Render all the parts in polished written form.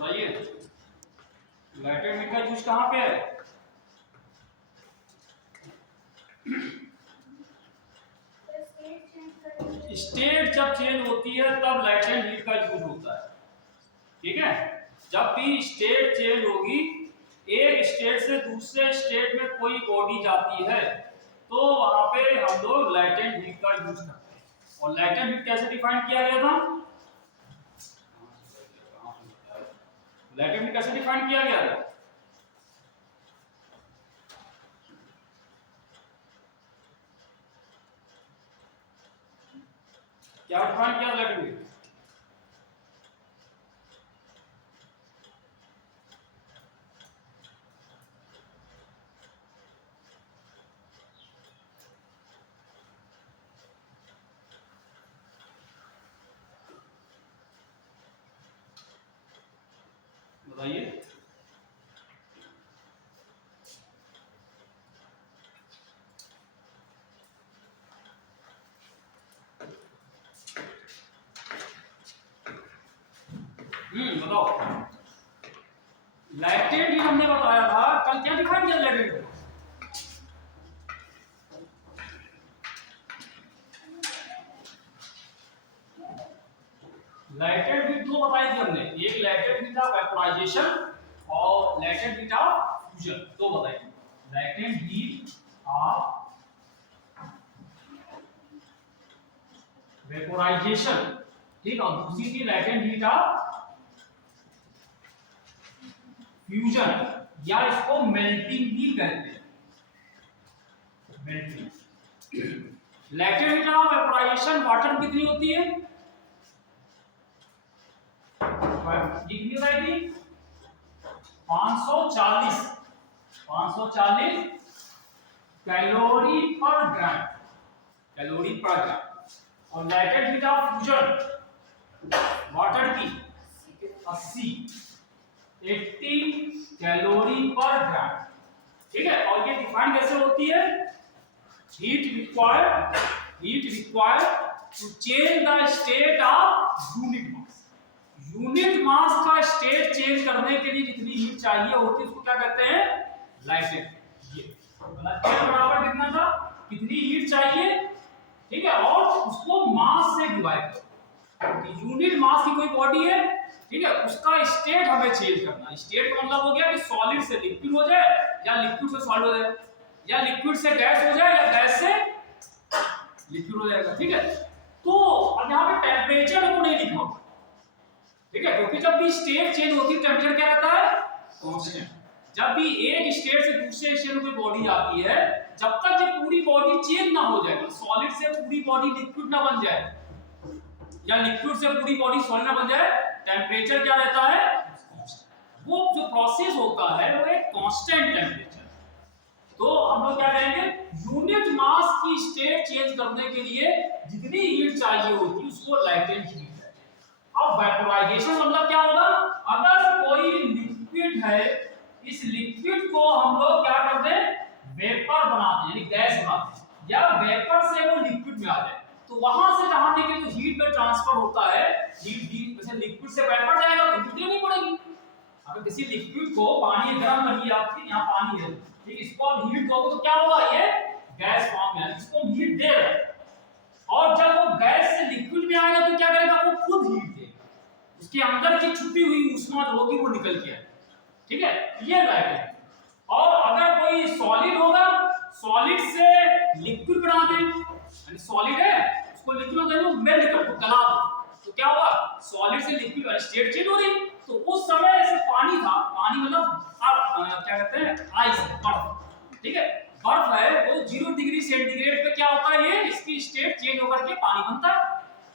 बताइए lighter heat का use कहाँ पे है? स्टेट जब चेंज होती है तब लाइटर हीट का यूज होता है। ठीक है, जब भी स्टेट चेंज होगी, एक स्टेट से दूसरे स्टेट में कोई बॉडी जाती है तो वहां पे हम लोग लाइटेंट हीट का यूज करते हैं। और लाइटेंट हीट कैसे डिफाइन किया गया था? लाइटेंट हीट कैसे डिफाइन किया गया था? क्या डिफाइन किया लाइटेंट हीट? बताइए। बताओ। लैटेंट हीट हमने बताया था कल, क्या डिफाइन किया लैटेंट हीट? लैटेंट हीट दो बताई थी हमने, एक लैटेंट हीट ऑफ वेपोराइजेशन और लैटेंट हीट ऑफ फ्यूजन, दो बताई थी। लैटेंट हीट ऑफ वेपोराइजेशन, ठीक, और दूसरी थी लैटेंट हीट ऑफ फ्यूजन, या इसको मेल्टिंग भी कहते हैं। Melting. Latent heat of vaporisation water में कितनी होती है? कितनी बताई थी? 540 कैलोरी पर ग्राम, कैलोरी पर ग्राम। और latent heat of fusion water की 80 कैलोरी पर ग्राम। ठीक है, और ये डिफाइन कैसे होती है? Heat required to change the state of unit mass. Unit mass का स्टेट चेंज करने के लिए जितनी हीट चाहिए होती है उसको क्या कहते हैं? लाइटेंट। ये मतलब L बराबर कितना था, कितनी हीट चाहिए, ठीक है, और उसको मास से डिवाइड करो। यूनिट मास की कोई बॉडी है, ठीक है, उसका स्टेट हमें चेंज करना। स्टेट का मतलब हो गया कि सॉलिड से लिक्विड हो जाए, या लिक्विड से सॉलिड हो जाए, या लिक्विड से गैस हो जाए, या गैस से लिक्विड हो जाएगा। ठीक है, तो अब यहाँ पे टेम्परेचर को नहीं लिखा होगा, ठीक है, क्योंकि जब भी स्टेट चेंज होती है टेम्परेचर क्या रहता है? कांस्टेंट। जब भी एक स्टेट से दूसरे स्टेट में कोई बॉडी आती है, जब तक ये पूरी बॉडी चेंज ना हो जाए, सॉलिड से पूरी बॉडी लिक्विड ना बन जाए, या लिक्विड से पूरी बॉडी सॉलिड ना बन जाए, टेम्परेचर क्या रहता है? वो जो प्रोसेस होता है वो एक कांस्टेंट टेम्परेचर। तो हम लोग क्या कहेंगे? यूनिट मास की स्टेट चेंज करने के लिए जितनी हीट चाहिए होती है उसको लाइटेंट हीट है। अब वेपोराइजेशन मतलब क्या होगा? अगर कोई लिक्विड है, इस लिक्विड को हम लोग क्या करते हैं? वेपर बनाते हैं, यानी गैस बनाते हैं, या वेपर से वो लिक्विड में आ जाए, तो वहां से जहां देखिए जो हीट में ट्रांसफर होता है, हीट जैसे लिक्विड से वेपर जाएगा तो हीट देनी पड़ेगी। अगर किसी लिक्विड को पानी गर्म करिए, आपके यहाँ पानी है, ठीक, इसको आप हीट दोगे तो क्या होगा? ये गैस फॉर्म में आएगा, इसको हीट दे रहा है, और जब वो गैस से लिक्विड में आएगा तो क्या करेगा? वो खुद हीट देगा, उसके अंदर की छुपी हुई ऊष्मा जो होगी वो निकल के आएगी। ठीक है, ये लाइट है। और अगर कोई सॉलिड होगा, सॉलिड से लिक्विड बना दे, यानी सॉलिड है उसको लिक्विड में दे, मेल्ट कर दो, गला दो, तो क्या होगा? सॉलिड से लिक्विड स्टेट चेंज हो रही। तो उस समय ऐसे पानी था, पानी मतलब क्या कहते हैं? आइस, बर्फ। ठीक है, बर्फ है वो 0 डिग्री सेंटीग्रेड पे क्या होता है? ये इसकी स्टेट चेंज होकर के पानी बनता है।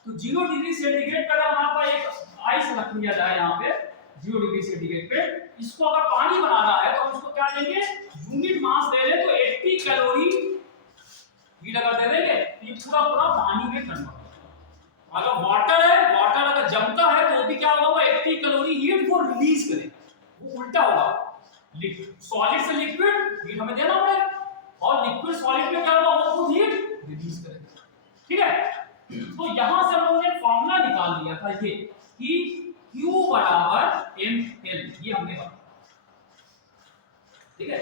तो 0 डिग्री सेंटीग्रेड पर अगर वहां पर एक आइस रख दिया जाए, यहाँ पे 0 डिग्री सेंटीग्रेड पे, इसको अगर पानी बनाना है तो हम इसको क्या लेंगे? यूनिट मास ले ले तो 80 कैलोरी हीट अगर दे देंगे तो ये पूरा पूरा पानी में कन्वर्ट होगा। अगर वाटर है, वाटर अगर जमता है तो भी क्या होगा? वो 80 कैलोरी हीट को रिलीज करेगा, वो उल्टा होगा। सॉलिड से लिक्विड हीट हमें देना पड़ेगा, और लिक्विड सॉलिड में क्या होगा? वो खुद हीट रिलीज करेगा। ठीक है, तो यहां से हम लोगों ने फॉर्मूला निकाल लिया था ये कि Q बराबर ml, ये हमने बताया। ठीक है,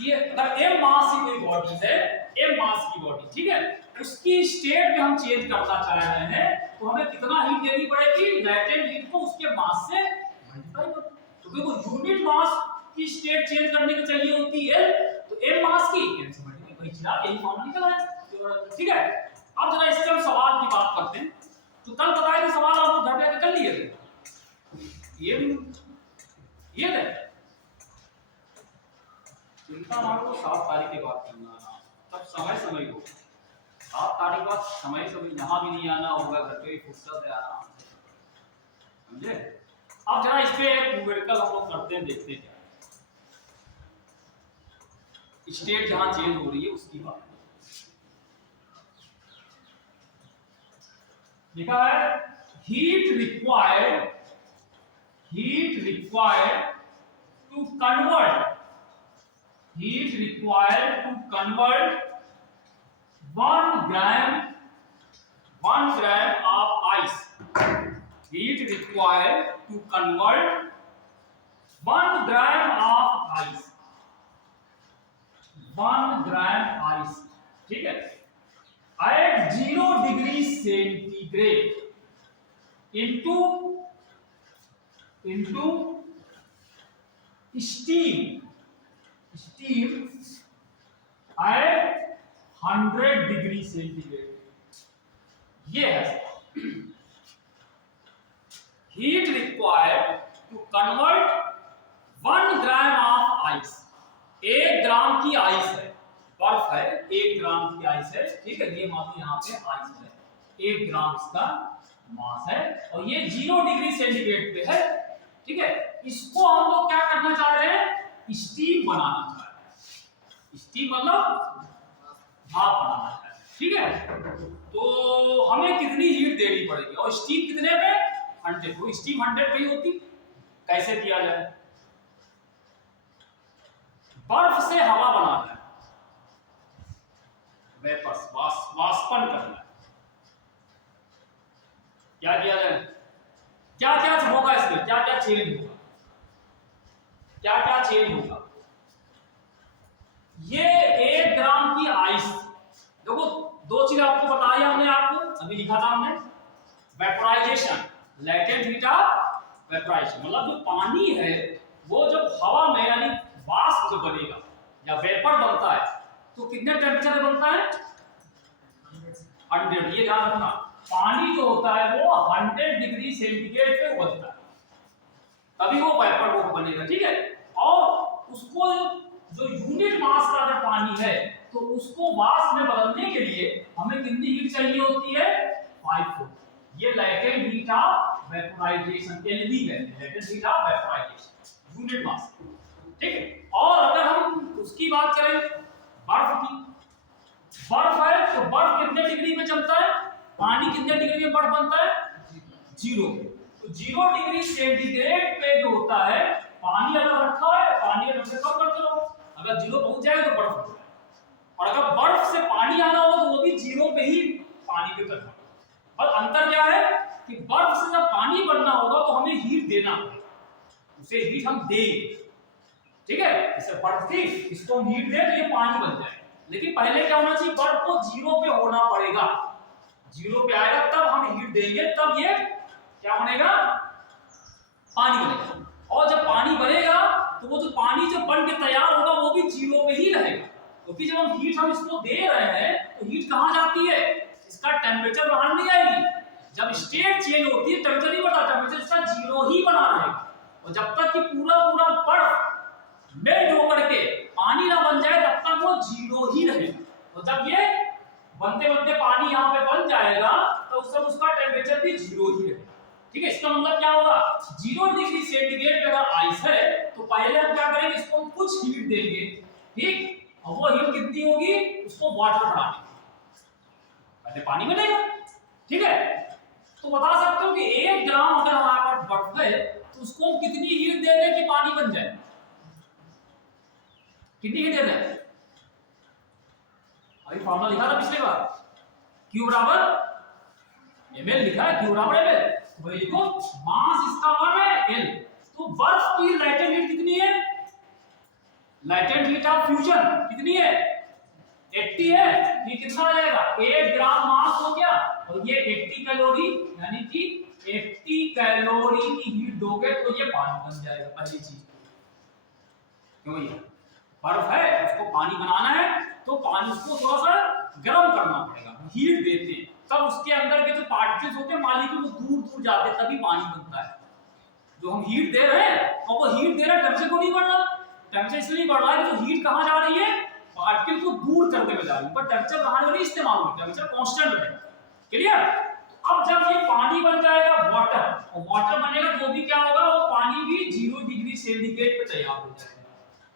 ये अगर m मास की कोई बॉडी है, m मास की बॉडी, ठीक है, उसकी स्टेट में हम चेंज करना चाह रहे हैं तो हमें कितना हीट देनी पड़ेगी, लैटेंट हीट को उसके मास से मल्टीप्लाई करो। तो देखो यूनिट मास की स्टेट चेंज करने की चाहिए होती है तो m मास की m से मल्टीप्लाई, वही चीज यही फॉर्मूला निकला है। ठीक है, अब जरा इसके हम सवाल की बात करते हैं। तो कल बताया कि सवाल आपको घर पे कर लिए थे, ये है चिंता हमारे को 7 तारीख के बाद करना है, तब समय हो 7 तारीख बाद समय यहाँ भी नहीं आना होगा, घर पे फुर्सत है आराम, समझे। अब जरा इस पे एक न्यूमेरिकल हम लोग करते हैं, देखते हैं स्टेट जहां चेंज हो रही है उसकी बात। लिखा है heat required to convert 1 gram of ice. Heat required to convert 1 gram of ice. 1 gram ice. ठीक है, at 0 degree centigrade into steam at 100 degree centigrade. ये है heat required to convert 1 gram of ice. 1 ग्राम की ice है, बर्फ है, 1 ग्राम की ice है, ठीक है, ये मान लो यहाँ पे आइस है, 1 ग्राम इसका मास है और ये 0 डिग्री सेंटीग्रेड पे है। ठीक है, इसको हम लोग क्या करना चाह रहे हैं, स्टीम बनाना चाह रहे हैं। स्टीम मतलब भाप बनाना चाह रहे हैं। ठीक है, तो हमें कितनी हीट देनी पड़ेगी और स्टीम कितने पे, 100। तो स्टीम 100 पे ही होती, कैसे दिया जाए, बर्फ से हवा बनाना है, वेपर्स वाष्पन करना है। क्या किया जाए, क्या क्या होगा इसमें, क्या क्या चेंज होगा, क्या क्या चेंज होगा। ये 1 ग्राम की आइस, देखो 2 चीज आपको बताया हमने, आपको अभी लिखा था हमने, vaporisation, latent heat of vaporisation, मतलब जो पानी है वो जब हवा में यानी वाष्प जो बनेगा या वेपर बनता है तो कितने टेम्परेचर पे बनता है, 100। ये ध्यान रखना, पानी जो होता है वो 100 डिग्री सेंटीग्रेड पे उबलता है, तभी वो वेपर वो बनेगा। ठीक है, और उसको जो यूनिट मास का अगर पानी है तो उसको वाष्प में बदलने के लिए हमें कितनी हीट चाहिए होती है, 5 ये latent heat of vaporisation, LV कहते हैं, latent heat of vaporisation, unit mass. ठीक है, और अगर हम उसकी बात करें बर्फ की, बर्फ है तो बर्फ कितने डिग्री में जमता है, पानी कितने डिग्री में बर्फ बनता है, 0। तो 0 डिग्री सेंटीग्रेड पे जो होता है पानी अगर रखा है, पानी का टेम्परेचर कम करते रहो, अगर 0 पहुंच जाए तो बर्फ हो जाए, और अगर बर्फ से पानी आना हो तो वो भी 0 पे ही पानी पे करना। और अंतर क्या है कि बर्फ से जब पानी बनना होगा तो हमें हीट देना होगा, उसे हीट हम देंगे। ठीक है, जैसे बर्फ थी, इसको हम हीट दें तो ये पानी बन जाए, लेकिन पहले क्या होना चाहिए, बर्फ को 0 पे होना पड़ेगा, 0 पे आएगा तब हम हीट देंगे, तब ये क्या बनेगा, पानी बनेगा। और जब पानी बनेगा तो वो जो पानी जो बन के तैयार होगा वो भी 0 पे ही रहेगा, क्योंकि जब हम हीट इसको दे रहे हैं तो हीट कहाँ जाती है, इसका टेम्परेचर बाहर नहीं आएगी। जब स्टेट चेंज होती है टेम्परेचर नहीं बढ़ता, टेम्परेचर इसका 0 ही बना रहेगा, और जब तक कि पूरा बर्फ मेल्ट होकर के पानी ना बन जाए तब तक वो 0 ही रहेगा। और जब ये बनते बनते पानी यहाँ पे बन जाएगा तो उस समय उसका टेम्परेचर भी 0 ही रहेगा। ठीक है, इसका मतलब क्या होगा, 0 डिग्री सेंटीग्रेड पे अगर आइस है तो पहले हम क्या करेंगे, इसको हम कुछ हीट देंगे। ठीक, और वो हीट कितनी होगी, उसको वाटर बना देंगे, पहले पानी बनेगा। ठीक है, तो बता सकते हो कि 1 ग्राम अगर हमारे पास बर्फ है तो उसको हम कितनी हीट दे दें कि पानी बन जाए, कितनी हीट दे दें, अभी फॉर्मूला लिखा था पिछली बार, Q बराबर ml लिखा है, Q बराबर ml, वही लिखो, मास इसका 1 है L। तो बर्फ की लाइटेंट हीट कितनी है? लाइटेंट हीट ऑफ फ्यूजन कितनी है? 80 है। ये कितना आ जाएगा? 1 ग्राम मास हो गया, और ये 80 कैलोरी, यानी कि 80 कैलोरी की हीट दोगे तो ये पानी बन जाएगा। पहली चीज क्यों, ये बर्फ है, उसको पानी बनाना है तो पानी उसको थोड़ा सा गर्म करना पड़ेगा, हीट देते हैं, तब उसके अंदर के जो पार्टिकल्स होते हैं मालिक्यूल वो दूर दूर जाते हैं, तभी पानी बनता है। जो हम हीट दे रहे हैं, और वो हीट दे रहा है, टेम्परेचर को नहीं बढ़ रहा, टेम्परेचर इसलिए बढ़ रहा है कि जो हीट कहाँ जा रही है, पार्टिकल को दूर करने में जा रही है, पर टेम्परेचर बढ़ाने में नहीं इस्तेमाल होगा, टेम्परेचर कांस्टेंट रहेगा। क्लियर? अब जब ये पानी बन जाएगा वाटर, और वाटर बनेगा तो भी क्या होगा, वो पानी भी 0 डिग्री सेंटीग्रेड पे तैयार हो जाएगा।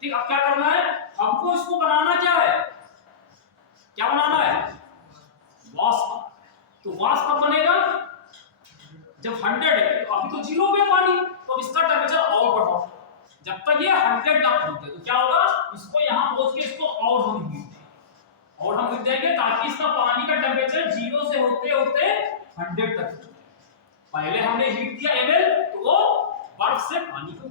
ठीक, अब क्या करना है हमको, इसको बनाना क्या है, क्या बनाना है, वाष्प। तो वाष्प कब बनेगा, जब 100 है, तो अभी तो 0 पे पानी, तो इसका टेम्परेचर और बढ़ाओ, जब तक ये 100 ना पहुंचे, तो क्या होगा, इसको यहां पहुंच के इसको और हम हीट देंगे, और हम हीट देंगे ताकि इसका पानी का टेम्परेचर 0 से होते होते 100 तक। पहले हमने हीट दिया ml, तो वो बर्फ से पानी को,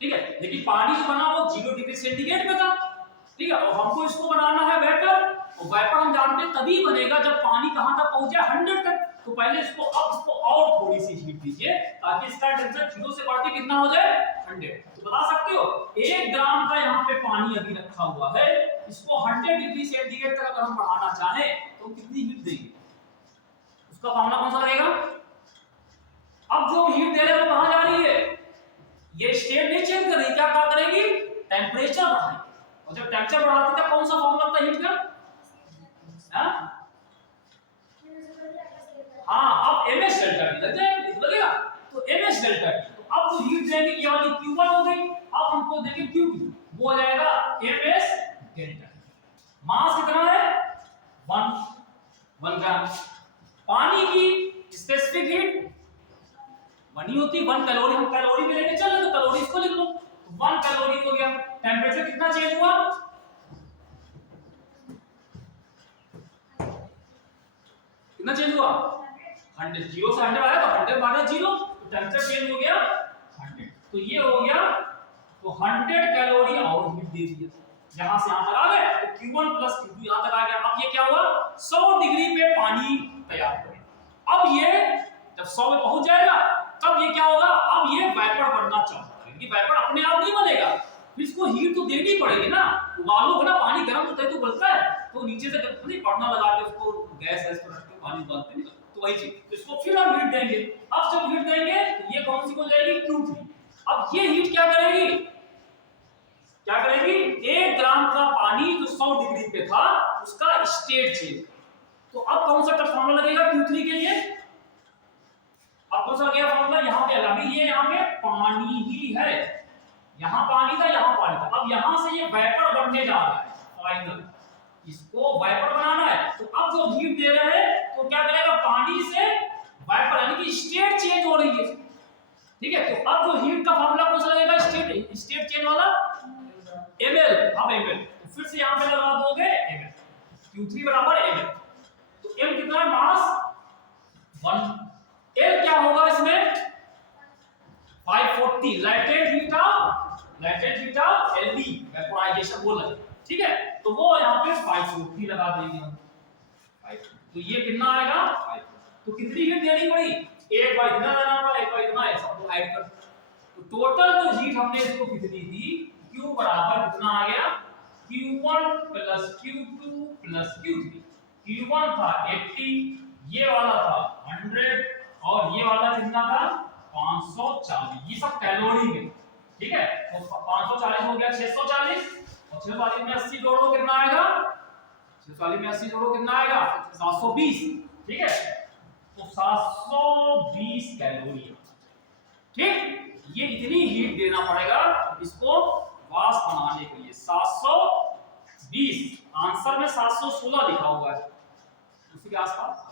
ठीक है, लेकिन पानी जो बना वो 0 डिग्री सेंटीग्रेड पे था। ठीक है, और हमको इसको बनाना है वेपर, और वेपर हम जानते हैं तभी बनेगा जब पानी कहां तक पहुंच जाए, 100 तक। तो पहले इसको, अब इसको और थोड़ी सी हीट दीजिए ताकि इसका टेंपरेचर 0 से बढ़ के कितना हो जाए, 100। तो बता सकते हो 1 ग्राम का यहाँ पे पानी अभी रखा हुआ है, इसको 100 डिग्री सेंटीग्रेड तक अगर हम बढ़ाना चाहें तो कितनी हीट देंगे, उसका फॉर्मूला कौन सा रहेगा। अब जो हीट दे रहे हैं वो कहां जा रही है, ये स्टेट नहीं चेंज कर रही, क्या करेगी, टेम्परेचर बढ़ाएगी, और जब टेम्परेचर बढ़ाती है कौन सा फॉर्मूला होता है हीट का, हाँ, अब ms डेल्टा टी लग जाएगा, लगेगा, तो ms डेल्टा टी। तो अब जो हीट देंगे ये वाली q1 हो गई, अब हमको देंगे q2, वो हो जाएगा ms डेल्टा टी। मास कितना है, 1 ग्राम। पानी की स्पेसिफिक हीट बनी होती 1 कैलोरी, हम कैलोरी में लेके चल रहे तो कैलोरी इसको लिख लो, 1 कैलोरी हो गया। टेम्परेचर कितना चेंज हुआ, कितना चेंज हुआ, 100, 0 से 100 आया तो 100 माइनस 0, तो टेम्परेचर चेंज हो गया 100। तो ये हो गया, तो 100 कैलोरी और हीट दे दिया, यहां से यहां तक आ गए, तो Q1 प्लस Q2 यहां तक आ गया। अब ये क्या हुआ, 100 डिग्री पे पानी तैयार हो गया। अब ये जब 100 पे पहुंच जाएगा तब ये क्या होगा, अब ये वेपर बनना चाहता है, ये वेपर अपने आप नहीं बनेगा, फिर इसको हीट तो देनी पड़ेगी ना, उबालो ना, पानी गर्म होता है तो उबलता है, तो नीचे से जब नहीं पड़ना लगा के उसको गैस पर रख के पानी उबालते हैं, तो वही चीज, तो इसको फिर हम हीट देंगे। अब जब हीट देंगे तो ये कौन सी हो जाएगी, Q3। अब ये हीट क्या करेगी, क्या करेगी, 1 ग्राम का पानी जो 100 डिग्री पे था उसका स्टेट चेंज, तो अब कौन सा फॉर्मूला लगेगा Q3 के लिए, अब कौन सा गया फॉर्मूला, यहाँ पे अभी ये यहाँ पे पानी ही है, यहाँ पानी था, यहाँ पानी था, अब यहाँ से ये वेपर बनने जा रहा है फाइनल, इसको वेपर बनाना है। तो अब जो हीट दे रहे हैं तो क्या करेगा, पानी से वेपर, यानी कि स्टेट चेंज हो रही है। ठीक है, तो अब जो हीट का फॉर्मूला कौन सा लगेगा, स्टेट चेंज वाला ml। अब ml तो फिर से यहाँ पे लगा दोगे ml, Q3 बराबर ml, तो m कितना है, मास 1, L क्या होगा इसमें, 540 लाइटेंट हीट ऑफ LV वेपोराइजेशन बोला, ठीक है, तो वो यहाँ पे 540 लगा देंगे हम, तो ये कितना आएगा 5, तो कितनी हीट देनी पड़ी, एक बार इतना देना पड़ा, एक बार इतना, ऐसा तो ऐड कर, तो टोटल जो हीट हमने इसको कितनी दी, Q बराबर कितना आ गया, Q1 plus Q2 plus Q3। Q1 था 80, ये वाला था 100, और ये वाला कितना था 540, ये सब कैलोरी में, ठीक है, तो 540 हो गया 640, और 640 में 80 जोड़ो कितना आएगा, 640 में 80 जोड़ो कितना आएगा, 720, ठीक है, तो 720 कैलोरी। ठीक, ये इतनी हीट देना पड़ेगा इसको वाष्प बनाने के लिए, 720, आंसर में 716 लिखा हुआ है, उसी के आसपास।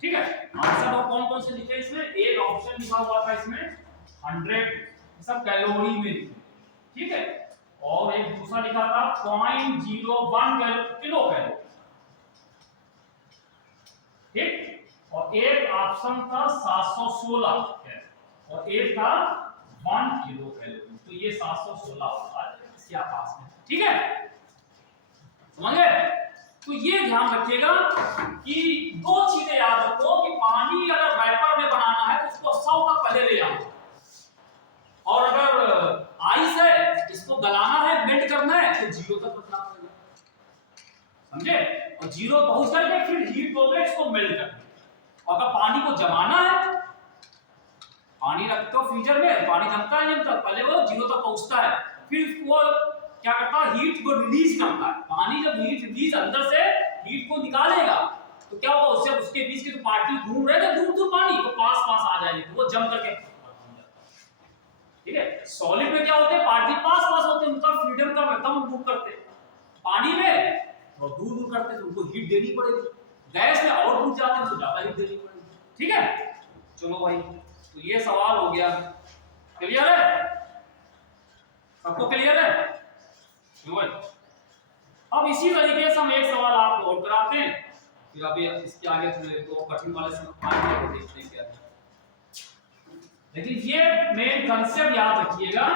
ठीक है, आंसर कौन कौन से लिखे इसमें, एक ऑप्शन लिखा हुआ था इसमें 100, सब कैलोरी में, ठीक है, और एक दूसरा लिखा था 0.01 किलो कैलोरी। ठीक, और एक ऑप्शन था 716 है और एक था 1 किलो कैलोरी, तो ये 716 होता है इसके पास में, ठीक है, समझ गए। तो ये ध्यान रखिएगा कि दो चीजें याद रखो कि पानी अगर वेपर में बनाना है तो उसको 100 तक पहले ले आना, और अगर आइस है इसको गलाना है, मेल्ट करना है तो 0 तक रखना पड़ेगा, समझे। और 0 पहुंच करके फिर हीट होकर इसको मेल्ट करना। और अगर पानी को जमाना है, पानी रखते हो फ्रीजर में, पानी जमता है जब तक पहले वो 0 तक पहुंचता है, फिर वो क्या करता है, हीट को रिलीज करता है। पानी जब हीट रिलीज अंदर से हीट को निकालेगा तो क्या होगा, उससे उसके बीच के जो पार्टिकल घूम रहे थे दूर दूर पानी वो पास पास आ जाएंगे, तो वो जम करके, ठीक है। सॉलिड में क्या होते हैं, पार्टिकल पास पास होते हैं, उनका फ्रीडम कम मूव करते हैं। पानी में तो दूर दूर करते हैं तो उनको हीट देनी पड़ेगी। गैस में और दूर जाते हैं तो ज्यादा हीट देनी पड़ेगी, ठीक है। चलो भाई, तो ये सवाल हो गया, क्लियर है, सबको क्लियर है। अब इसी तरीके से हम एक सवाल आपको और कराते हैं, फिर अभी इसके आगे तो कठिन वाले से देखते हैं क्या है। लेकिन ये मेन कंसेप्ट याद रखिएगा,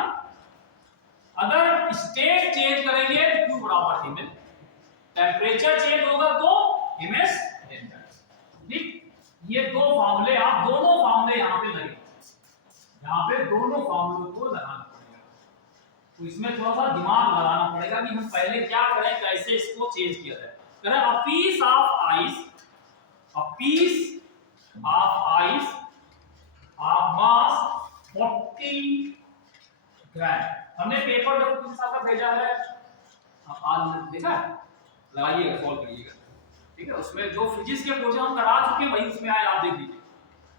अगर स्टेट चेंज करेंगे तो क्यू बराबर हिमेल, टेम्परेचर चेंज होगा तो हिमेस डेल्टा, ठीक। ये दो फार्मूले, आप दोनों फार्मूले यहाँ पे लगे, यहाँ पे दोनों फार्मूलों को लगाना पड़ेगा। तो इसमें थोड़ा सा दिमाग लगाना पड़ेगा कि हम पहले क्या करें, कैसे इसको चेंज किया जाए। करें a piece of ice, a piece of ice of mass 40 gram. हमने पेपर जो किस हिसाब का भेजा है, आप आज देखा है, लगाइएगा, सॉल्व करिएगा, ठीक है। उसमें जो फिजिक्स के क्वेश्चन हम करा चुके हैं वही उसमें आए, आप देख लीजिए।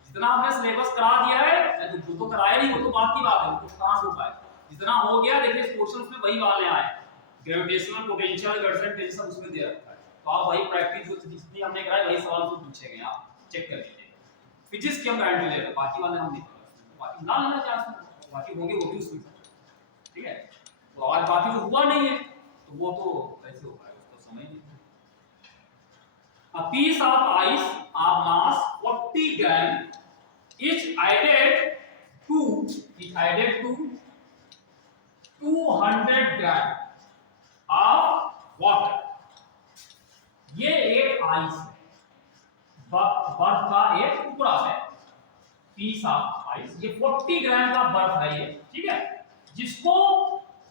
जितना हमने सिलेबस करा दिया है, जो तो कराया नहीं वो तो बात की बात है, कुछ कहां से हो पाए, जितना हो गया देखिए क्वेश्चन उसमें वही वाले आए। ग्रेविटेशनल पोटेंशियल गर्सन टेंशन उसमें दे रखा है, तो आप वही प्रैक्टिस जो जितनी हमने कराई वही सवाल तो पूछे गए, आप चेक कर लीजिए। फिजिक्स की हम गारंटी ले रहे हैं, बाकी वाले हम नहीं कर रहे, बाकी ना लेना चाहते, बाकी होंगे वो भी उसमें, ठीक है। तो आज बाकी जो हुआ नहीं है तो वो तो कैसे हो पाएगा, उसको समझ नहीं। A piece of ice of mass 40 gram is added to 200 gram of water। ये एक आइस है, बर्फ का एक टुकड़ा है, पीस ऑफ आइस, ये 40 ग्राम का बर्फ है ये, ठीक है, जिसको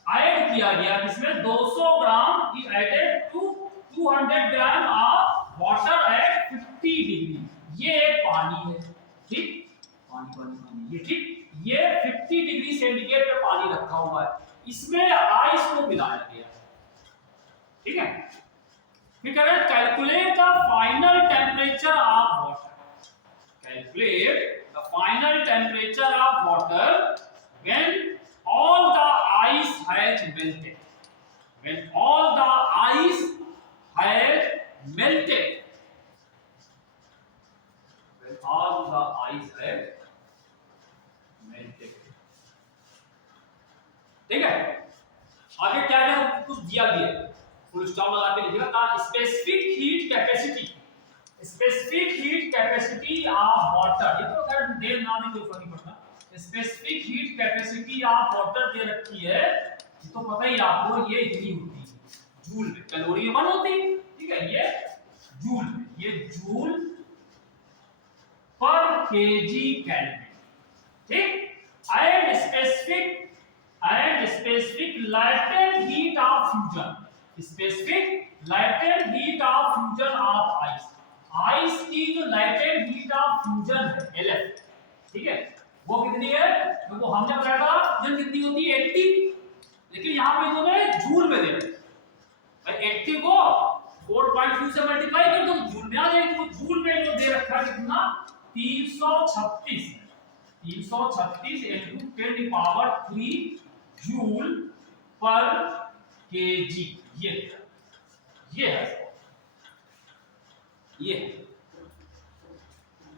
ऐड किया गया, इसमें 200 ग्राम की added to 200 gram of water at 50 degree. ये एक पानी है, ठीक, पानी ये, ठीक, ये 50 डिग्री सेंटीग्रेड पे पानी रखा हुआ है, इसमें आइस को मिलाया गया, ठीक है। फिर करें calculate the final temperature of water, calculate the final temperature of water when all the ice has melted, when all the ice has melted, when all the ice has melted, ठीक है। आगे क्या क्या कुछ दिया गया, फुल स्टॉप लगा के लिखिएगा, का specific heat capacity, specific heat capacity of water, ये तो खैर देर ना नहीं कोई फर्क नहीं पड़ता, specific heat capacity of water दे रखी है, ये तो पता ही आपको, ये इतनी होती है जूल में, कैलोरी में 1 होती है, ठीक है, ये जूल में, ये जूल पर केजी केल्विन, ठीक। And specific latent heat of fusion, specific latent heat of fusion of ice, ice की जो latent heat of fusion है LF, ठीक है, वो कितनी है, तो हमने बताया था जन कितनी होती है 80, लेकिन यहाँ पे इन्होंने जूल में दे रखा है, 80 को 4.2 से मल्टीप्लाई कर दो जूल में आ जाएगी, तो जूल में जो दे रखा है कितना 336 into 10 की पावर 3 जूल पर केजी, ये है, ये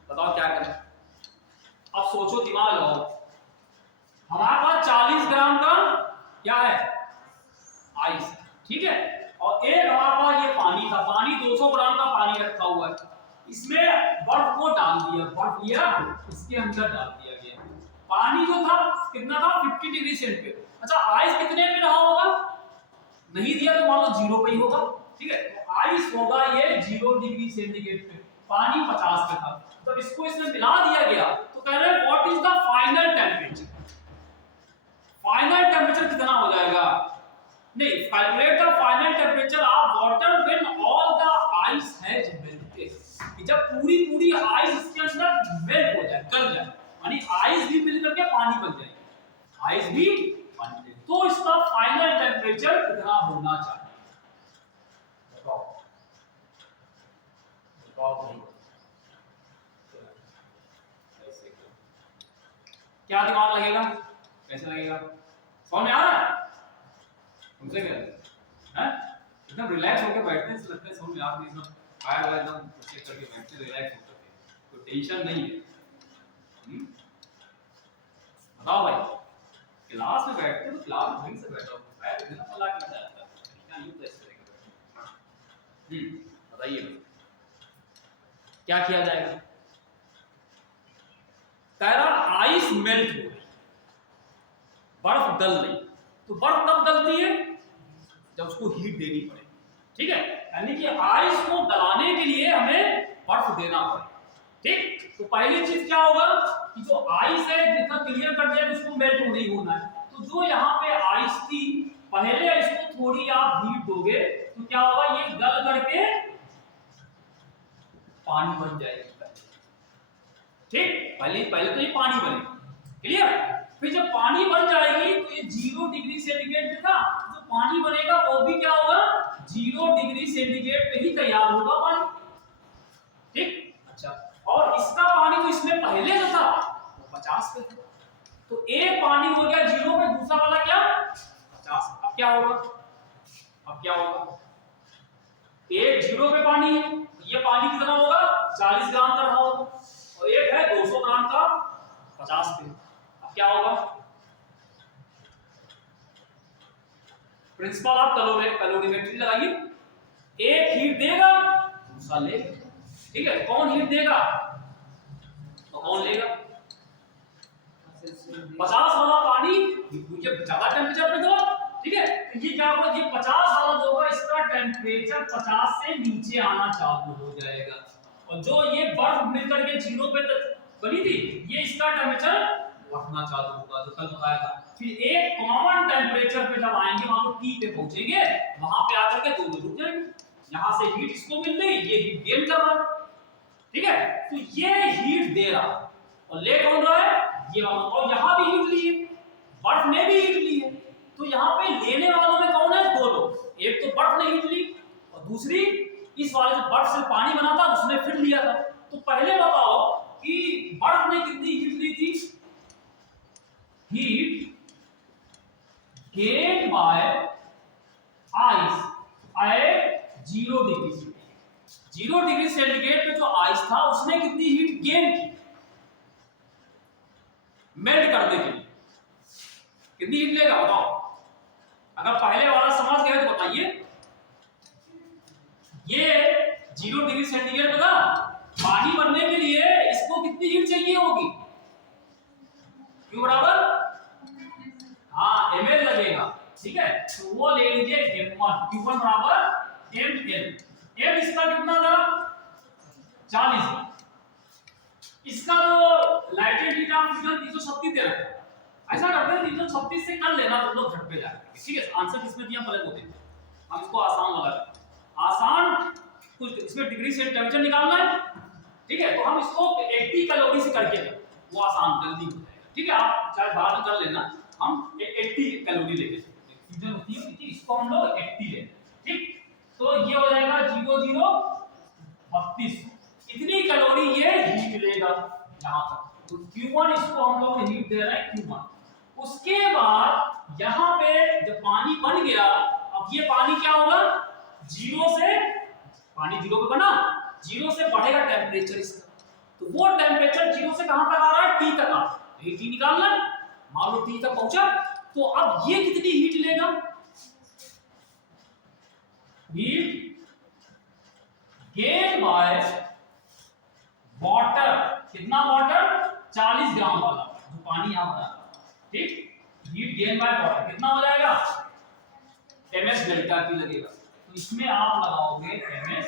बताओ क्या करें। अब सोचो, दिमाग लगाओ, हमारे पास 40 ग्राम का क्या है आइस, ठीक है, और एक हमारे पास ये पानी था, पानी 200 ग्राम का पानी रखा हुआ है, इसमें बर्फ को डाल दिया, बर्फ लिया इसके अंदर डाल दिया गया। पानी जो था कितना था 50 डिग्री सेंटीग्रेड। अच्छा आइस कितने पे रहा होगा, नहीं दिया तो मान लो 0 पे ही होगा, ठीक है। तो आइस होगा ये 0 डिग्री सेंटीग्रेड पे, पानी 50 पे था। तो इसको इसमें मिला दिया गया तो कह रहे हैं what is the final temperature, final temperature कितना हो जाएगा, नहीं calculate the final temperature of water when all the ice has melted, कि जब पूरी पूरी आइस इसके अंदर मेल्ट हो जाए, गल जाए, यानी आइस भी मिल करके पानी बन जाए, आइस भी पानी, तो इसका फाइनल टेंपरेचर कितना होना चाहिए, बताओ बताओ भाई। क्या दिमाग लगेगा, कैसे लगेगा, समझ में आ रहा है तुमसे क्या है, एकदम रिलैक्स होकर बैठते हैं, लगता है समझ में आप एकदम आया हुआ एकदम चेक करके बैठते रिलैक्स होकर के, कोई टेंशन नहीं है। बताओ भाई, क्लास में बैठते तो क्लास में ढंग से बैठो, बैठ के ना पला के बैठा जाता है, क्या यूं तो इस तरह के बैठो। बताइए क्या किया जाएगा, कह रहा आइस मेल्ट हो गई, बर्फ गल नहीं, तो बर्फ कब गलती है, जब उसको हीट देनी पड़े, ठीक है, यानी कि आइस को गलाने के लिए हमें बर्फ देना पड़े, ठीक। तो पहली चीज क्या होगा कि जो आइस है जितना क्लियर कर दिया कि उसको मेल्ट नहीं होना है, तो जो यहाँ पे आइस थी पहले इसको थोड़ी आप हीट दोगे तो क्या होगा, ये गल करके पानी बन जाएगा, ठीक, पहले तो ये पानी बनेगा, क्लियर। फिर जब पानी बन जाएगी तो ये 0 डिग्री सेंटीग्रेड पे था, जो पानी बनेगा वो भी क्या होगा 0 डिग्री सेंटीग्रेड पे ही तैयार होगा पानी, ठीक। अच्छा, और इसका पानी तो इसमें पहले जो था वो 50 पे था, तो एक पानी हो गया 0 पे, दूसरा वाला क्या 50। अब क्या होगा, अब क्या होगा, एक 0 पे पानी है, ये पानी कितना होगा 40 ग्राम का रहा होगा, और एक है 200 ग्राम का 50 पे। अब क्या होगा, प्रिंसिपल आप कैलोरीमेट्री लगाइए, एक हीट देगा दूसरा लेगा, ठीक है, कौन हीट देगा तो कौन लेगा, 50 वाला पानी मुझे ज्यादा टेंपरेचर पे दो, ठीक है, तो ये क्या होगा, ये 50 वाला जो होगा इसका टेंपरेचर 50 से नीचे आना चालू हो जाएगा, और जो ये बर्फ मिलकर के 0 पे तक बनी थी ये इसका टेंपरेचर बढ़ना चालू होगा, जो कल बताया था। फिर एक कॉमन टेंपरेचर पे जब आएंगे, वहां पर T पे पहुंचेंगे, वहां पे आकर के दोनों रुक जाएंगे, यहां से हीट इसको मिल रही, ये हीट गेन कर रहा है, ठीक है, तो ये हीट दे रहा और ले कौन रहा है ये वाला, और यहां भी हीट ली है, बर्फ ने भी हीट ली है, तो यहां पे लेने वालों में कौन है, दो लोग, एक तो बर्फ ने हीट ली और दूसरी इस वाले जो बर्फ से पानी बना था उसने फिर लिया था। तो पहले बताओ कि बर्फ ने कितनी हीट ली थी, heat gained by ice at 0 degree centigrade, 0 degree centigrade पे जो आइस था उसने कितनी हीट गेन की मेल्ट करने के लिए, कितनी हीट लेगा बताओ, अगर पहले वाला समझ गए तो बताइए, ये 0 डिग्री सेंटीग्रेड पे था, पानी बनने के लिए इसको कितनी हीट चाहिए होगी, क्यों बराबर हाँ ml लगेगा, ठीक है, तो वो ले लीजिए m1, q1 बराबर ml, m इसका कितना था 40, इसका जो लाइटेड हीट ऑफ फ्यूजन 336 दे रखा है, ऐसा करते हैं 336 से कर लेना तो लोग घर पे जाके, ठीक है, आंसर किसमें दिया पहले वो देते, हम इसको आसान वाला करते हैं, आसान कुछ इसमें डिग्री से टेंपरेचर निकालना है, ठीक है, तो हम इसको 80 कैलोरी से करके वो आसान जल्दी हो जाएगा, ठीक है, आप चाहे बाद में कर लेना, हम 80 कैलोरी लेके फ्यूजन होती है, इसको हम लोग 80 लेंगे, ठीक, तो ये हो जाएगा 0032, इतनी कैलोरी ये हीट लेगा यहां तक, तो Q1 इसको हम लोग हीट दे रहे हैं Q1, उसके बाद यहां पे जब पानी बन गया, अब ये पानी क्या होगा 0 से, पानी 0 पे बना, 0 से बढ़ेगा टेंपरेचर इसका, तो वो टेंपरेचर 0 से कहां तक आ रहा है T तक आ रहा है, T निकालना, मान लो T तक पहुंचा, तो अब ये कितनी हीट लेगा, हीट गेन बाय वाटर, कितना वाटर? 40 ग्राम वाला जो पानी यहां भरा, ठीक। हीट गेन बाय वाटर कितना हो जाएगा? ms डेल्टा टी लगेगा, तो इसमें आप लगाओगे ms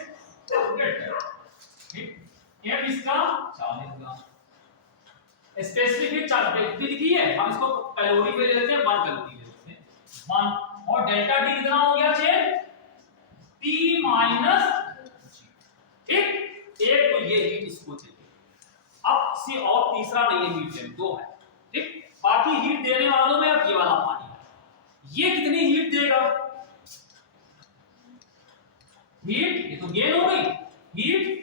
डेल्टा, ठीक। m इसका 40 ग्राम, स्पेसिफिक हीट 40 लिखी है, हम इसको कैलोरी पे ले लेते हैं, 1 कैलोरी ले लेते हैं 1, और डेल्टा टी कितना हो गया? चेंज T माइनस, ठीक। एक तो ये हीट इसको चाहिए, अब से और तीसरा नहीं है हीट लेन, 2 है, ठीक। बाकी हीट देने वालों में अब ये वाला पानी है, ये कितनी हीट देगा? हीट, ये तो गेन हो गई, heat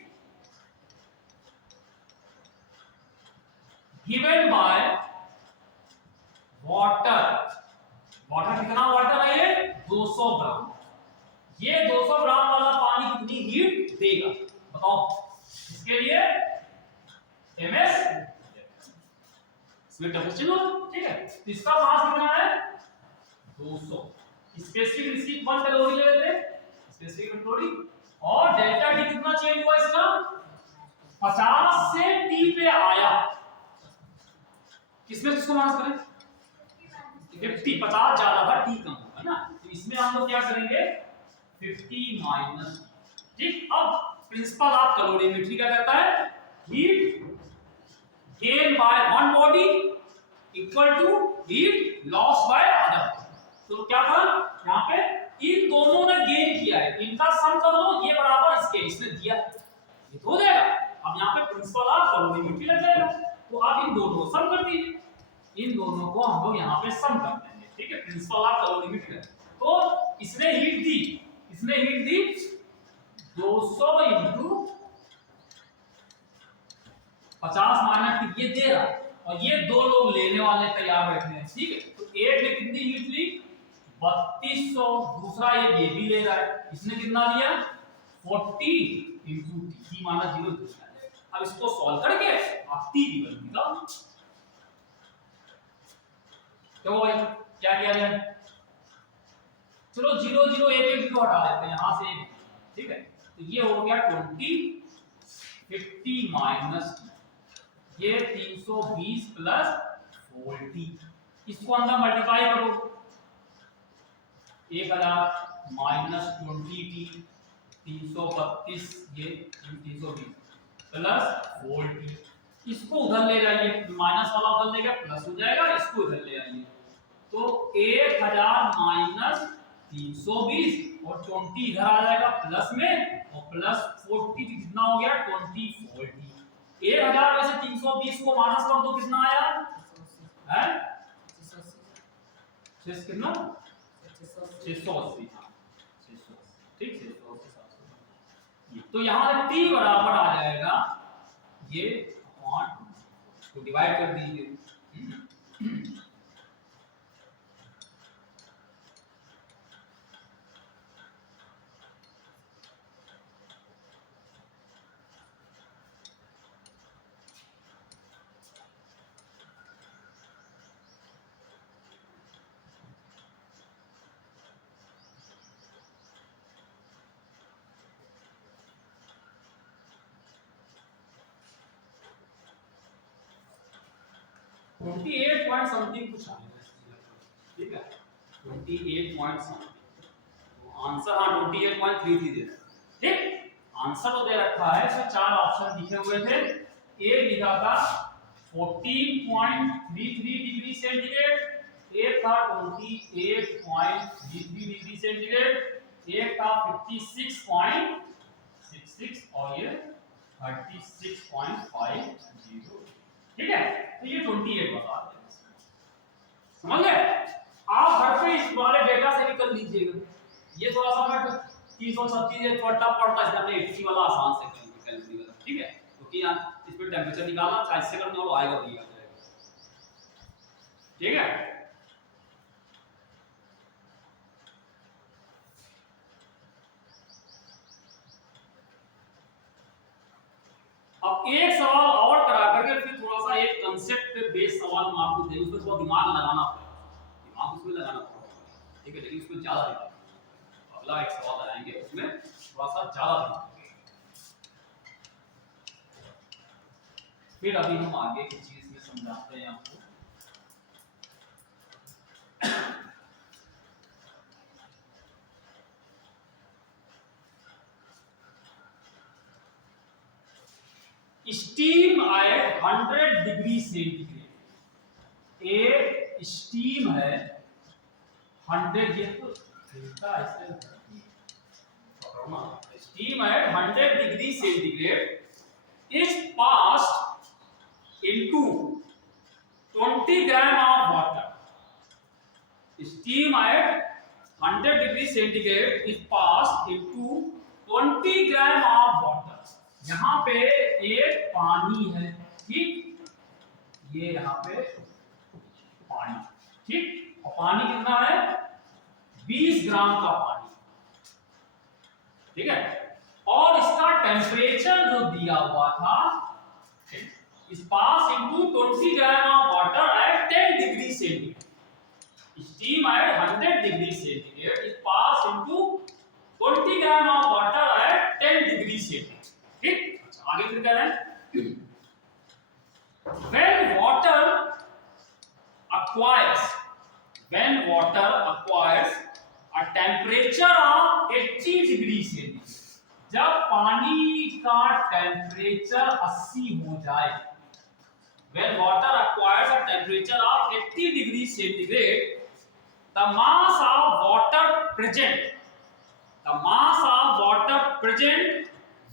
given by water, water कितना वाटर है? ये 200 ग्राम, ये 200 ग्राम वाला पानी कितनी हीट देगा बताओ? इसके लिए ms इसमें टेम्परेचर लो, ठीक है। इसका मास कितना है? 200, स्पेसिफिक इसकी 1 कैलोरी ले लेते हैं, स्पेसिफिक कैलोरी, और डेल्टा टी कितना चेंज हुआ इसका? 50 से t पे आया, किसमें किसको माइनस करें? 50, 50 ज्यादा था, t कम होगा ना, तो इसमें हम लोग क्या करेंगे? 50 माइनस, ठीक। अब प्रिंसिपल ऑफ कैलोरीमेट्री क्या कहता है? Heat gain by one body equal to heat loss by other, तो क्या था यहाँ पे? इन दोनों ने गेन किया है, इनका सम कर लो, ये बराबर इसके, इसने दिया ये तो हो जाएगा। अब यहाँ पे प्रिंसिपल ऑफ कैलोरीमेट्री लग जाएगा, तो आप इन दोनों को सम कर दीजिए, इन दोनों को हम लोग यहाँ पे सम कर देंगे, ठीक है। प्रिंसिपल ऑफ कैलोरीमेट्री, तो इसने हीट दी, इसने हीट दी 200 इंटू 50 माइनस ये दे रहा है, और ये दो लोग लेने वाले तैयार बैठे हैं, ठीक है। तो एक ने कितनी हीट ली? 3200, दूसरा ये भी ले रहा है, इसने कितना लिया? 40 इंटू टी माइनस 0। अब इसको सॉल्व करके आप टी की वैल्यू निकालो, तो भाई क्या किया जाए? चलो 0 0 1 1 को हटा देते हैं, यहां से 1, ठीक है। तो ये हो गया 20, 50 माइनस, ये 320 प्लस 40, इसको अंदर मल्टीप्लाई करो, 1000 माइनस 20t 332, ये 320 प्लस 40, इसको उधर ले जाइए, माइनस वाला उधर ले गया, प्लस हो जाएगा, इसको इधर ले आइए, तो 1000 माइनस 320 और 20 इधर आ जाएगा प्लस में, और प्लस 40 कितना हो गया? 20 40, 1000 में से 320 को माइनस कर दो, कितना आया है? 6 कितना? 680, ठीक, 680, तो यहाँ t बराबर आ जाएगा ये तो डिवाइड कर दीजिए, समथिंग कुछ आएगा, ठीक है, 28 पॉइंट समथिंग, आंसर हाँ 28.33 दे रहा है, ठीक। आंसर तो दे रखा है, इसमें 4 ऑप्शन लिखे हुए थे, ए लिखा था 14.33 डिग्री सेंटीग्रेड, एक था 28.33 डिग्री सेंटीग्रेड, एक था 56.66 और ये 36.50, ठीक है। तो ये 28 बता दें, समझ गए? आप घर पे इस वाले डेटा से निकल लीजिएगा, ये थोड़ा सा मैं 30 और सब चीजें थोड़ा टफ पड़ता है, इसलिए 80 वाला आसान से करेंगे कैलोरी वाला, ठीक है। क्योंकि यहाँ इस पे टेंपरेचर निकालना चाहे इससे करने वाला आएगा वही आ जाएगा, ठीक है। अब एक सवाल और करा करके फिर थोड़ा सा एक कांसेप्ट पे बेस सवाल हम आपको देंगे, उसमें थोड़ा दिमाग लगाना पड़ेगा, दिमाग उसमें लगाना पड़ेगा, ठीक है, लेकिन उसमें ज्यादा दिमाग, अगला एक सवाल लगाएंगे उसमें थोड़ा सा ज्यादा दिमाग। फिर अभी हम आगे की चीज में समझाते हैं आपको। स्टीम एट 100 डिग्री सेंटीग्रेड, एक स्टीम है 100, ये तो ऐसे steam eight 100 degree centigrade is passed into 20 gram of water. Steam eight 100 degree centigrade is passed into 20 gram of water. यहाँ पे एक पानी है, ठीक, ये यहाँ पे पानी, ठीक, और पानी कितना है 20 ग्राम का पानी, ठीक है। और इसका टेम्परेचर जो दिया हुआ था इस पास into 20 gram of water eight 10 degree centigrade. Steam eight 100 degree centigrade is pass into 20 gram of water eight 10 degree centigrade, ठीक। अच्छा, आगे फिर कह रहे हैं when water acquires a temperature of 80 degree centigrade, जब पानी का टेम्परेचर 80 हो जाए, when water acquires a temperature of 80 degree centigrade, the mass of water present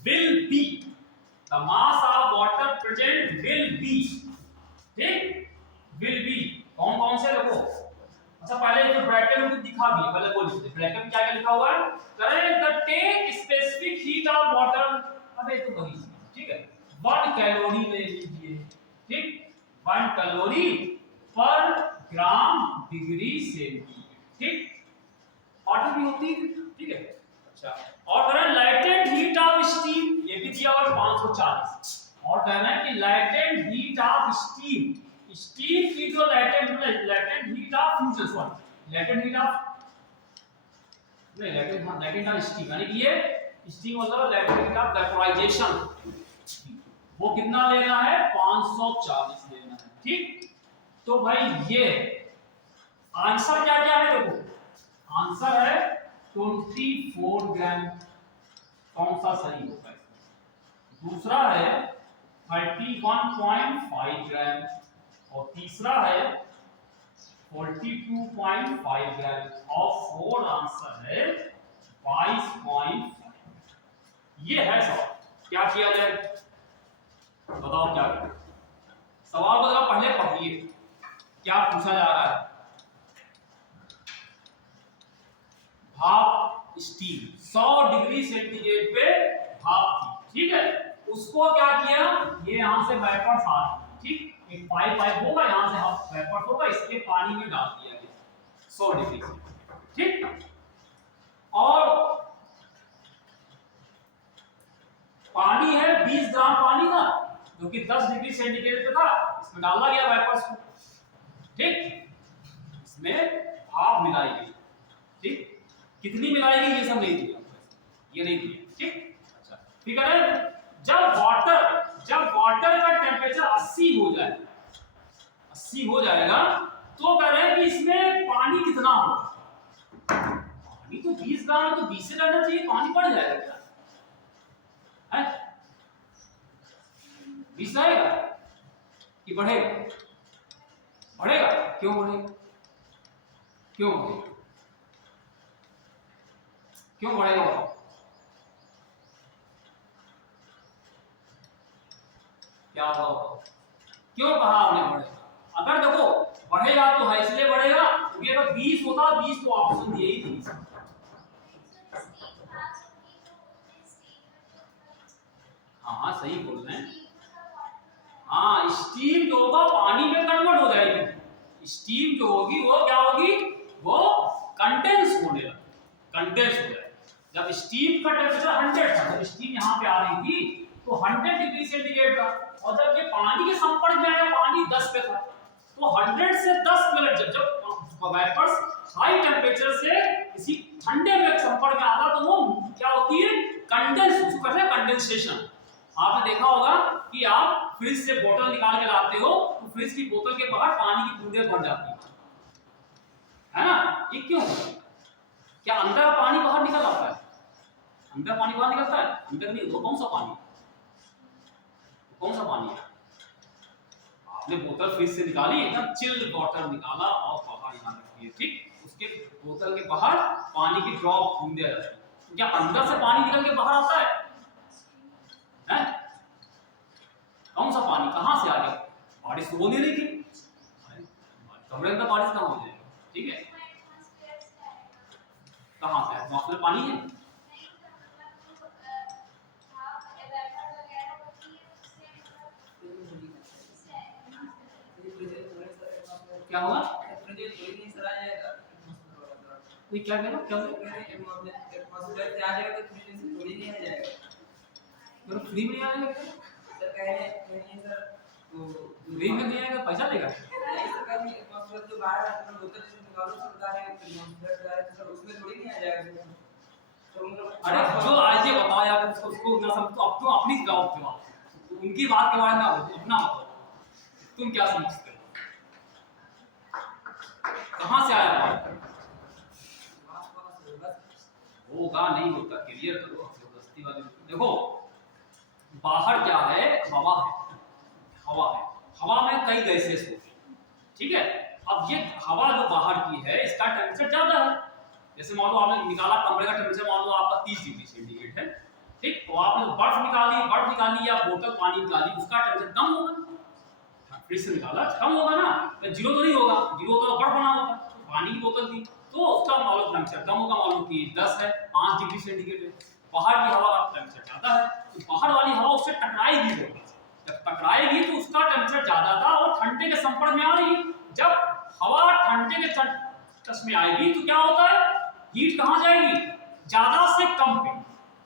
will be, ठीक, will be कौन कौन से देखो। अच्छा, पहले ये ब्रैकेट में कुछ दिखा भी, पहले बोल दीजिए ब्रैकेट में क्या क्या लिखा हुआ है। करें the take specific heat of water, अबे तो वही, ठीक है, 1 कैलोरी ले लीजिए, ठीक, 1 कैलोरी पर ग्राम डिग्री सेंटीग्रेड, ठीक, वाटर भी होती है, ठीक है। अच्छा, और करें लाइटेंट हीट ऑफ स्टीम, ये भी दिया हुआ 540। और कहना है कि latent heat of steam, steam की जो latent heat of fusion, sorry latent heat of नहीं लाइटेंट ऑफ स्टीम, यानी कि ये स्टीम मतलब लाइटेंट हीट ऑफ वेपोराइजेशन, वो कितना लेना है 540 लेना है, ठीक। तो भाई ये आंसर क्या क्या है, देखो आंसर है 24 ग्राम, कौन सा सही होगा। दूसरा है 31.5 ग्राम और तीसरा है 42.5 ग्राम और फोर्थ आंसर है 22.5। ये है सवाल, क्या किया जाए बताओ क्या करें। सवाल को जरा पहले पढ़िए क्या पूछा जा रहा है। भाप स्टीम 100 डिग्री सेंटीग्रेड पे भाप थी, ठीक है, उसको क्या किया, ये यहां से वेपर्स आ रहे, ठीक, एक पाइप होगा, यहां से हम वेपर्स होगा, इसके पानी में डाल दिया गया 100 डिग्री से, ठीक। और पानी है 20 ग्राम पानी का, जो कि 10 डिग्री सेंटीग्रेड पे था, इसमें डाला गया वेपर्स को, ठीक, इसमें भाप मिलाई गई, ठीक, कितनी मिलाई गई ये सब नहीं दिया, ये नहीं दिया, ठीक। अच्छा, ठीक है, जब वाटर का टेम्परेचर 80 हो जाए, 80 हो जाएगा, तो कह रहे हैं कि इसमें पानी कितना होगा। पानी तो 20 ग्राम, तो 20 से रहना चाहिए, पानी बढ़ जाएगा क्या है, 20 आएगा कि बढ़ेगा, बढ़ेगा, क्यों बढ़ेगा, क्यों बढ़ेगा, क्यों बढ़ेगा, क्या होगा, क्यों कहा हमने बढ़ेगा। अगर देखो बढ़ेगा तो है इसलिए बढ़ेगा क्योंकि अगर 20 होता, 20 तो ऑप्शन दिए ही थी। हाँ सही बोल रहे हैं, हाँ स्टीम जो होगा पानी में कन्वर्ट हो जाएगी, स्टीम जो होगी वो क्या होगी, वो कंडेंस होने लगे, कंडेंस हो जाएगी। जब स्टीम का टेम्परेचर 100 था, जब स्टीम यहाँ पे आ रही थी तो 100 डिग्री सेंटीग्रेड था, और जब ये पानी के संपर्क में आया, पानी 10 पे था, तो 100 से 10 मिनट जब वेपर्स हाई टेम्परेचर से किसी ठंडे में संपर्क में आता तो वो क्या होती है, कंडेंस, उसको कहते हैं कंडेंसेशन। आपने देखा होगा कि आप फ्रिज से बोतल निकाल के लाते हो तो फ्रिज की बोतल के बाहर पानी की बूंदें भर जाती है ना? ये क्यों? क्या अंदर पानी बाहर निकल आता है? अंदर पानी बाहर निकलता है? अंदर नहीं, वो कौन सा पानी है? कौन सा पानी है? आपने बोतल फ्रिज से निकाली, एकदम चिल्ड वाटर निकाला और बाहर यहाँ रख दिए, ठीक? उसके बोतल के बाहर पानी की ड्रॉप बूंदे आ जाती है। क्या अंदर से पानी निकल के बाहर आता है? हैं? कौन सा पानी कहां से आ गया? बारिश तो हो नहीं रही थी, कमरे में बारिश कहां हो जाएगी? ठीक है, कहां से है? वहां पानी है? क्या होगा? कोई क्या कह रहा? क्या एटमॉस्फेयर से आ जाएगा तो फ्रीज से थोड़ी नहीं आ जाएगा। मतलब फ्री में आ जाएगा? सर कह रहे हैं नहीं सर, तो फ्री में नहीं आएगा, पैसा देगा? नहीं सर, कह रहे एटमॉस्फेयर तो बाहर आता है, बोतल से निकालो सकता है, एटमॉस्फेयर का है सर, उसमें थोड़ी नहीं आ जाएगा। तो मतलब अरे जो आज ये बताओ यार, उसको ना समझ, तो अब तो अपनी जवाब दो, उनकी बात के बारे में अपना बताओ, तुम क्या समझते हो? कहां से आया पानी? होगा नहीं होता, क्लियर करो जबरदस्ती वाली। देखो बाहर क्या है? हवा है, हवा है, हवा में कई गैसेस होती हैं, ठीक है? अब ये हवा जो बाहर की है इसका टेम्परेचर ज्यादा है। जैसे मान लो आपने निकाला, कमरे का टेम्परेचर मान लो आपका 30 डिग्री सेंटीग्रेड है, ठीक? तो आपने बर्फ निकाली या बोतल पानी निकाली, उसका टेम्परेचर कम होगा, फ्रिज से निकाला कम होगा ना, तो जीरो तो नहीं होगा, जीरो तो बर्फ बना होगा, पानी की बोतल थी तो उसका मान लो टेम्परेचर कम होगा, मान लो कि 10 है, 5 डिग्री सेंटीग्रेड है। बाहर की हवा का टेम्परेचर ज्यादा है, तो बाहर वाली हवा उससे टकराएगी, जब टकराएगी तो उसका टेम्परेचर ज्यादा था और ठंडे के संपर्क में आ रही। जब हवा ठंडे के टच में आएगी तो क्या होता है? हीट कहां जाएगी? ज्यादा से कम पे।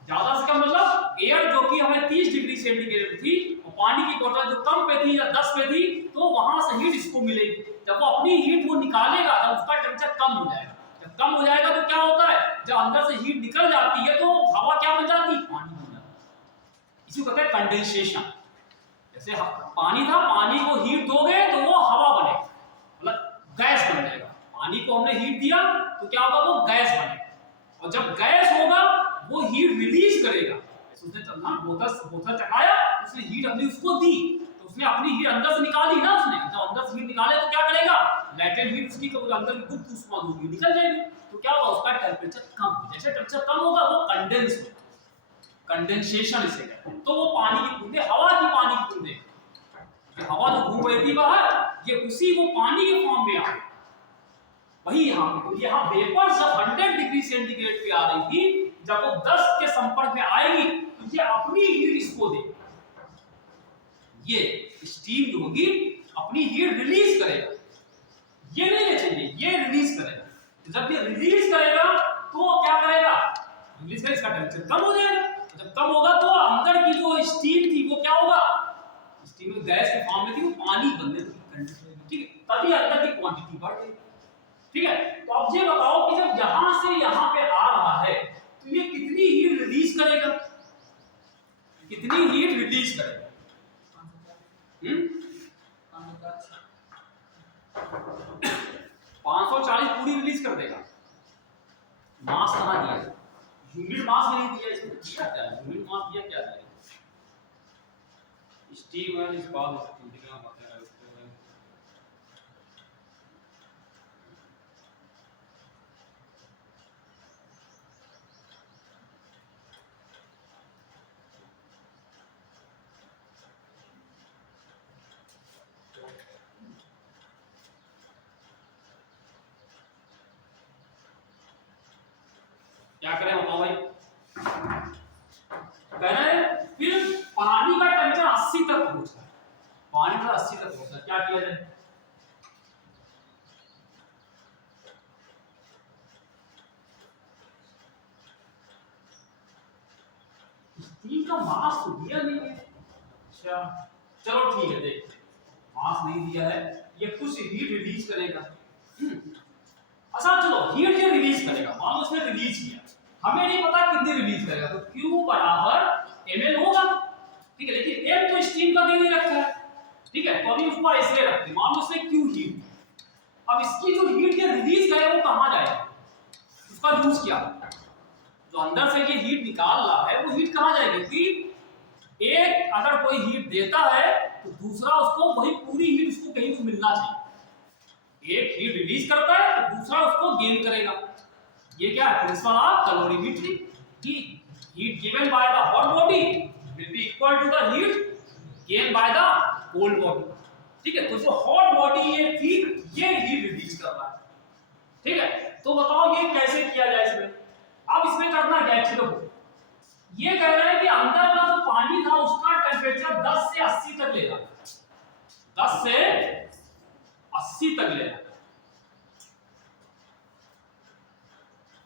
ज्यादा से कम मतलब एयर जो कि हमें 30 डिग्री सेंटीग्रेड थी और पानी की बोतल जो कम पे थी या 10 पे थी, तो वहां से हीट इसको मिलेगी। जब वो अपनी हीट वो निकालेगा तब उसका टेम्परेचर कम हो जाएगा। जब कम हो जाएगा तो क्या होता है? जब अंदर से हीट निकल जाती है तो हवा क्या बन जाती है? पानी बन जाती है। इसी को कहते हैं कंडेंसेशन। जैसे पानी था, पानी को हीट दोगे तो वो हवा बनेगा, मतलब गैस बन जाएगा। पानी को हमने हीट दिया तो क्या होगा? वो गैस बनेगा, और जब गैस होगा वो हीट रिलीज करेगा। उसने बोतल चढ़ाया, उसने हीट अपनी उसको दी, तो उसने अपनी हीट अंदर से निकाली ना, उसने जब अंदर से हीट निकाले तो क्या करेगा? लैटेंट हीट उसकी अंदर की गुप्त ऊष्मा होगी, निकल जाएगी, तो क्या होगा? उसका टेम्परेचर कम हो। जैसे टेम्परेचर कम होगा वो कंडेंस होगा, कंडेंसेशन इसे कहते हैं। तो वो पानी की बूंदे, हवा की पानी की बूंदे, हवा जो घूम रही थी बाहर, ये उसी वो पानी के फॉर्म में आ गई। वही यहाँ वेपर जब 100 डिग्री सेंटीग्रेड पे आ रही थी, जब वो 10 के संपर्क में आएगी तो ये अपनी हीट इसको देगी। ये स्टीम जो होगी अपनी हीट रिलीज करेगा, ये नहीं ले चाहिए, ये रिलीज करेगा। जब ये रिलीज करेगा तो क्या करेगा? रिलीज करेगा, इसका टेम्परेचर कम हो जाएगा। जब कम होगा तो अंदर की जो स्टीम थी वो क्या होगा? स्टीम गैस के फॉर्म में थी, वो पानी बनने लगी, ठीक है? तभी अंदर की क्वांटिटी बढ़ गई, ठीक है? तो अब ये बताओ कि जब यहां से यहां पे आ रहा है तो ये कितनी हीट रिलीज करेगा? कितनी हीट रिलीज करेगा? 540 पूरी रिलीज कर देगा। मास कहां दिया है? यूनिट मास नहीं दिया, इसमें दिया क्या है? यूनिट मास दिया क्या है? स्टीम है, इस बात में टूटेगा मत है। क्या करें बताओ भाई? कह रहे हैं फिर पानी का टेम्परेचर 80 तक पहुंचता है, पानी का 80 तक पहुंचता है, क्या किया जाए? स्टीम का मास तो दिया नहीं है। अच्छा चलो ठीक है, देखते हैं, मास नहीं दिया है, ये कुछ हीट रिलीज करेगा। अच्छा चलो, हीट जो रिलीज करेगा, मान लो उसने रिलीज किया, हमें नहीं पता कितनी रिलीज करेगा, तो Q बराबर ml होगा, ठीक है? देखिए एम तो स्टीम का दे नहीं रखा है, ठीक है, तो अभी उसको ऐसे रखते हैं, मान लो इसने क्यू हीट। अब इसकी जो हीट ये रिलीज करे वो कहां जाएगा, उसका यूज क्या, जो अंदर से ये हीट निकाल रहा है वो हीट कहां जाएगी, कि एक अगर कोई हीट देता है तो दूसरा उसको वही पूरी हीट उसको कहीं तो मिलना चाहिए। एक हीट रिलीज करता है तो दूसरा उसको गेन करेगा। ये क्या है, प्रिंसिपल ऑफ कैलोरीमेट्री, कि heat given by the hot body will be equal to the heat gain by the cold body. ठीक है, तो जो हॉट बॉडी ये थी ये हीट रिलीज कर रहा है, ठीक है। तो बताओ ये कैसे किया जाए इसमें। अब इसमें करना क्या है, चलो ये कह रहा है कि अंदर का जो पानी था उसका टेंपरेचर 10 से 80 तक लेगा, 10 से 80 तक लेगा,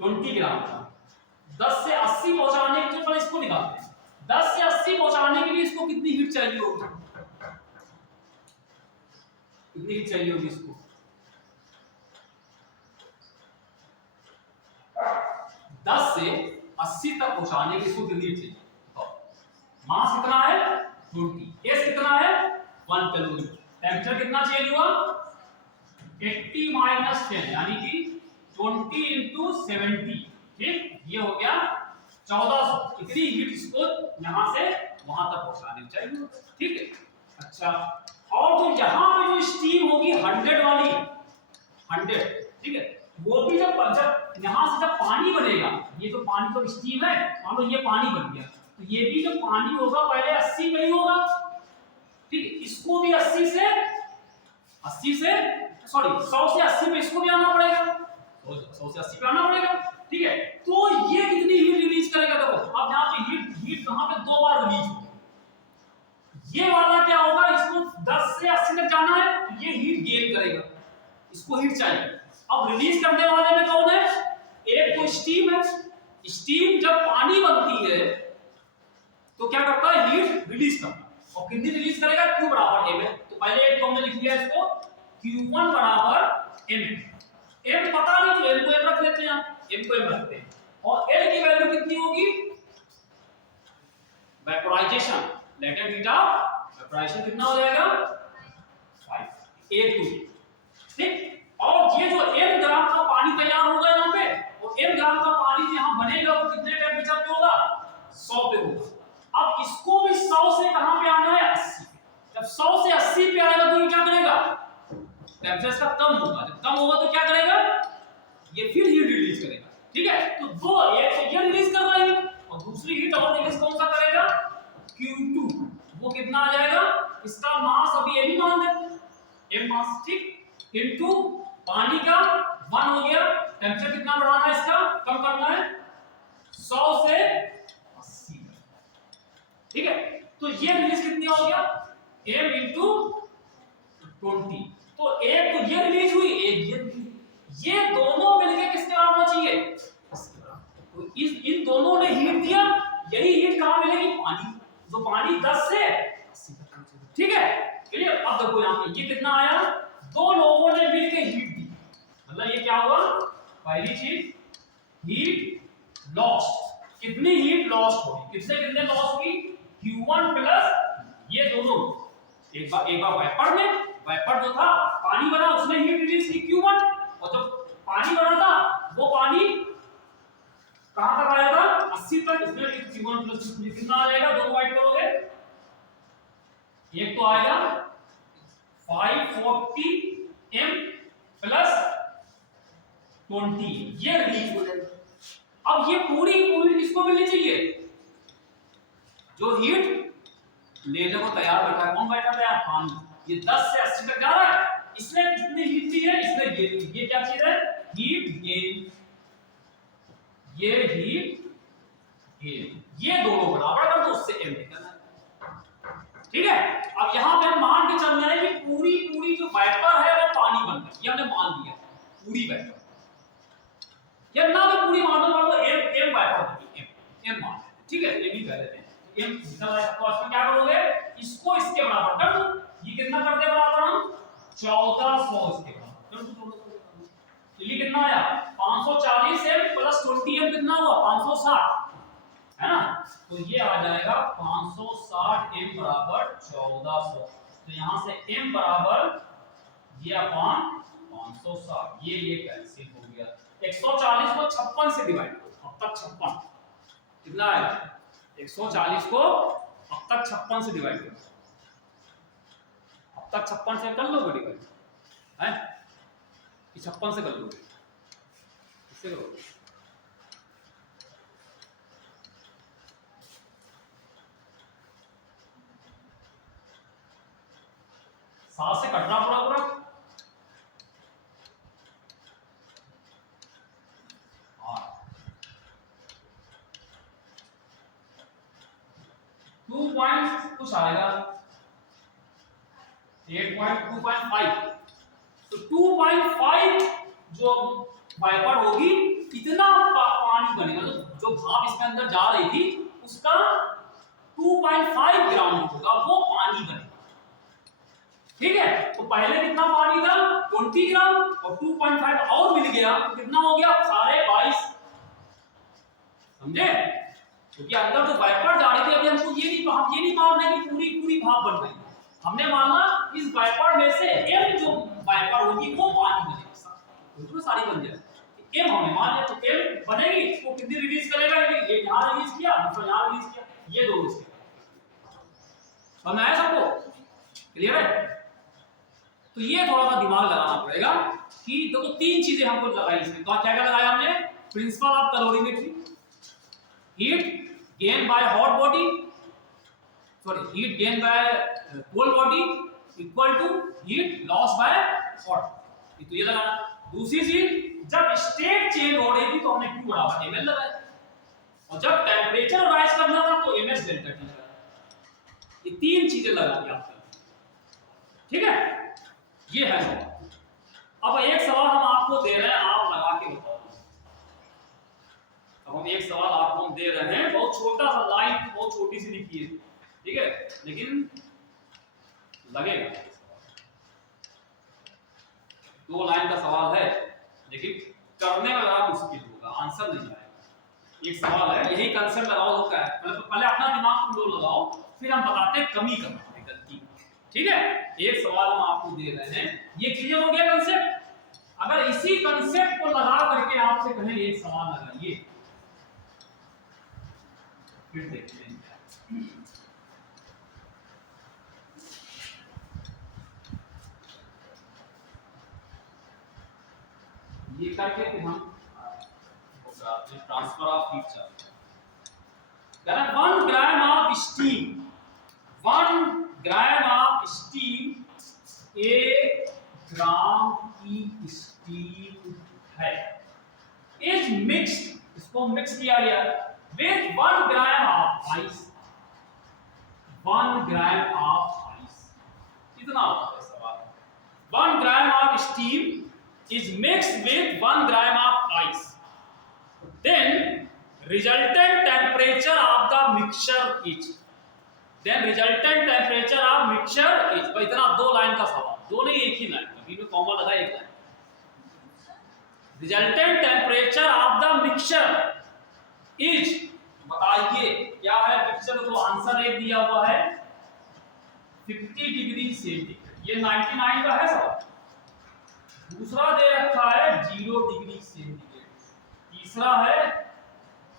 20 ग्राम का। 10 से 80 पहुंचाने के लिए इसको निकालते हैं, 10 से 80 पहुंचाने के लिए इसको कितनी हीट चाहिए होगी, कितनी हीट चाहिए होगी इसको, 10 से 80 तक पहुंचाने के इसको कितनी हीट चाहिए। तो मास कितना है 20, केस कितना है 1 कैलोरी, टेंपरेचर कितना चेंज हुआ 80 माइनस 10 यानी कि 20 इंटू 70, ठीक, ये हो गया 1400। इतनी हीट इसको यहां से वहां तक पहुंचानी चाहिए, ठीक है। अच्छा, और जो यहां पे जो स्टीम होगी 100 वाली 100, ठीक है, वो भी जब यहां से जब पानी बनेगा, ये जो पानी तो स्टीम है, मान लो ये पानी बन गया, तो ये भी जो पानी होगा पहले 80 में ही होगा, ठीक है, इसको भी 100 से 80 पे इसको भी आना पड़ेगा, 100 से 80 पे आना पड़ेगा, ठीक है। तो ये कितनी हीट रिलीज करेगा, देखो अब यहाँ पे हीट कहां पे 2 बार रिलीज होगी, ये वाला क्या होगा, इसको 10 से 80 तक जाना है तो ये हीट गेन करेगा, इसको हीट चाहिए। अब रिलीज करने वाले में कौन है, एक तो स्टीम है, स्टीम जब पानी बनती है तो क्या करता है हीट रिलीज करता है, और कितनी रिलीज करेगा Q बराबर m है। तो पहले एक तो हमने लिख लिया इसको Q1 बराबर m, m पता नहीं तो m को m रख लेते हैं, m को m रखते हैं, और L की वैल्यू कितनी होगी, vaporisation, latent heat of vaporisation कितना हो जाएगा 5 1 2, ठीक। और ये जो m ग्राम का पानी तैयार होगा यहाँ पे, वो m ग्राम का पानी यहाँ बनेगा वो कितने टेंपरेचर पे होगा 100 पे होगा। अब इसको भी 100 से कहां पे आना है 80 पे, जब 100 से 80 पे आएगा तो ये क्या करेगा, टेंपरेचर इसका कम होगा, जब कम होगा तो क्या करेगा, ये फिर हीट रिलीज करेगा, ठीक है। तो दो एक तो ये रिलीज कर रहा है और दूसरी हीट और रिलीज कौन सा करेगा Q2, वो कितना आ जाएगा, इसका मास अभी ये भी मान देते हैं m मास, ठीक, इनटू पानी का 1 हो गया, टेंपरेचर कितना बढ़ाना है इसका, कम करना है 100 से 80, ठीक है। तो ये रिलीज कितनी हो गया m इंटू 20, तो एक तो ये रिलीज हुई, एक ये दोनों मिलके किसके बराबर होना चाहिए, इसके बराबर। तो इन दोनों ने हीट दिया, यही हीट कहां मिलेगी, पानी, जो पानी 10 से 80 तक, ठीक है, क्लियर। अब देखो यहां पे ये कितना आया, दो लोगों ने मिलके हीट दी, मतलब ये क्या हुआ, पहली चीज हीट लॉस्ट, कितनी हीट लॉस्ट होगी, कितने लॉस हुई Q1 प्लस ये दोनों, एक बार वाइपर जो था पानी बना उसने हीट रिलीज की Q1, और जब पानी बना था वो पानी कहां तक आया था 80 तक, इसमें Q1 प्लस कितना आ जाएगा, दोनों ऐड करोगे, एक तो आएगा 540 m प्लस 20, ये रिलीज हो जाएगा। अब ये पूरी किसको मिलनी चाहिए, जो हीट लेने को तैयार बैठा है, कौन बैठा है, पानी, ये 10 से 80 तक जा रहा है, इसने कितनी हीट दी है, इसने ये क्या चीज है, हीट गेन, ये हीट गेन, ये दोनों बराबर कर दो, उससे m निकलना है, ठीक है। अब यहां पे हम मान के चल रहे हैं कि पूरी जो वाइपर है वो पानी बन रहा है, ये हमने मान लिया पूरी वाइपर, या ना भी पूरी मान लो m वाइपर होगी, m मान, ठीक है, ये भी कह लेते हैं m निकल आया। तो इसमें क्या करोगे, इसको इसके बराबर कर दो, ये कितना कर दे बराबर हम 1400 इसके बराबर कर दो, ये कितना आया 540 m प्लस 20 m कितना हुआ 560, है ना, तो ये आ जाएगा 560 m बराबर 1400। तो यहाँ से m बराबर ये अपॉन 560, ये कैंसिल हो गया। 140 को 56 से डिवाइड करो, अब तक 56 कितना आएगा? 140 को अब तक 56 से डिवाइड करो, अब तक 56 से कर लोगे डिवाइड है कि 56 से कर लोगे? इससे करो। सात से कटना पूरा पूरा, टू पॉइंट कुछ आएगा 8.2.5। तो 2.5 जो वाइपर होगी कितना पानी बनेगा, जो भाप इसके अंदर जा रही थी उसका 2.5 ग्राम होगा वो पानी बनेगा। ठीक है, तो पहले कितना पानी था? 20 ग्राम, और 2.5 और मिल गया तो कितना हो गया? 22.5। समझे? क्योंकि अंदर जो वाइपर जा रही थी, अभी हमको ये नहीं मानना कि पूरी पूरी भाप बन रही है, हमने माना इस वाइपर में से m जो वाइपर होगी वो पानी बनेगी, तो सारी बन जाएगी। m हमने मान लिया, तो m बनेगी, वो कितनी रिलीज करेगा? ये यहाँ रिलीज किया, दूसरा यहाँ रिलीज किया, ये दो रिलीज किया। समझ आया सबको? क्लियर है? तो ये थोड़ा सा दिमाग लगाना पड़ेगा कि देखो तीन चीजें हमको लगाई इसमें। तो क्या क्या लगाया हमने? Principle of calorimetry, heat gain by hot body, sorry heat gain by cold body equal to heat loss by hot, तो ये लगाना। दूसरी चीज, जब स्टेट चेंज हो रही थी तो हमने Q बराबर ml लगाया, और जब टेंपरेचर राइज करना था तो ms डेल्टा T लगाया। ये तीन चीजें लगा दी आपने, ठीक है? ये है सवाल। अब एक सवाल हम आपको दे रहे हैं, आप लगा के बताओ। अब हम एक सवाल आपको दे रहे हैं, बहुत छोटा सा, लाइन बहुत छोटी सी लिखी है, ठीक है, लेकिन लगेगा। 2 लाइन का सवाल है, लेकिन करने में बड़ा मुश्किल होगा, आंसर नहीं आएगा। एक सवाल है, यही कंसेप्ट लगाओ होता है, पहले अपना दिमाग तुम लोग लगाओ, फिर हम बताते हैं कमी करना गलती, ठीक है? एक सवाल हम आपको दे रहे हैं, ये क्लियर हो गया कंसेप्ट? अगर इसी कंसेप्ट को लगा करके आपसे कहें एक सवाल लगाइए, फिर देखते हैं। ये करके फिर हम transfer of heat charge, 1 gram of steam, 1 gram of steam, 1 ग्राम की स्टीम है, इज मिक्स्ड, इसको मिक्स किया गया with 1 gram of ice, 1 gram of ice. कितना होता है सवाल? 1 gram of steam is mixed with 1 gram of ice, then resultant temperature of the mixture is, then resultant temperature of mixture is। भाई इतना 2 line का सवाल, दो नहीं एक ही लाइन, अभी में कॉमा लगा एक line. resultant temperature of the mixture is, बताइए क्या है मिक्सचर? तो आंसर एक दिया हुआ है 50 डिग्री सेंटीग्रेड, ये 99 का है सवाल। दूसरा दे रखा है 0 डिग्री सेंटीग्रेड, तीसरा है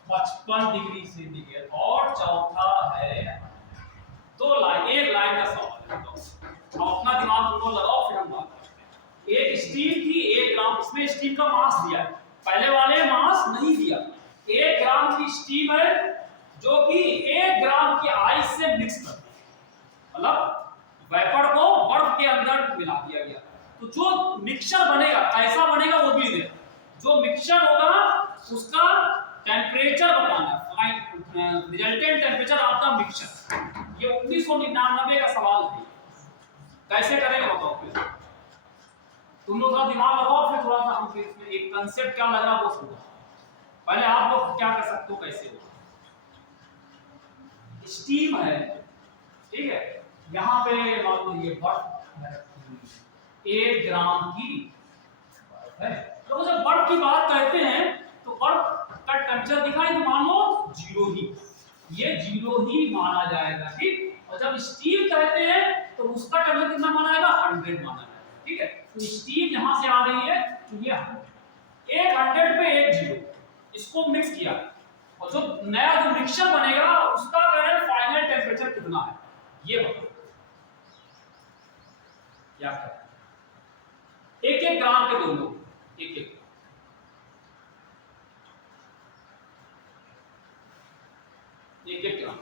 55 डिग्री सेंटीग्रेड, और चौथा है 2 लाइन, एक लाइन का सवाल है। तो अपना दिमाग तुम लोग लगाओ, फिर हम बात करते हैं। एक स्टीम की 1 ग्राम, इसमें स्टीम का मास दिया है, पहले वाले मास नहीं दिया। 1 ग्राम की स्टीम है जो कि 1 ग्राम की आइस से मिक्स कर दी, मतलब वेपर को बर्फ के अंदर मिला दिया गया। तो जो मिक्सचर बनेगा कैसा बनेगा वो भी दे, जो मिक्सचर होगा उसका टेम्परेचर बताना, resultant temperature of the mixture. ये 1999 का सवाल है, कैसे करेंगे बताओ? फिर तुम लोग थोड़ा दिमाग लगाओ, फिर थोड़ा सा हम फिर इसमें एक कंसेप्ट क्या लग रहा है वो समझो। पहले आप लोग क्या कर सकते हो, कैसे हो? स्टीम है, ठीक है, यहाँ पे मान लो ये बर्फ है, 1 ग्राम की है। तो जब बर्फ की बात करते हैं तो बर्फ का टेम्परेचर दिखाई तो मान लो 0 ही, ये 0 ही माना जाएगा, ठीक। और जब स्टीम कहते हैं तो उसका टेम्परेचर कितना माना जाएगा, 100 माना जाएगा, ठीक है। तो स्टीम यहां से आ रही है तो ये 100 पे 10, इसको मिक्स किया और जो नया जो मिक्सचर बनेगा उसका फाइनल टेम्परेचर कितना है ये बताओ। क्या करें, 1-1 ग्राम के दोनों, 1-1 ग्राम।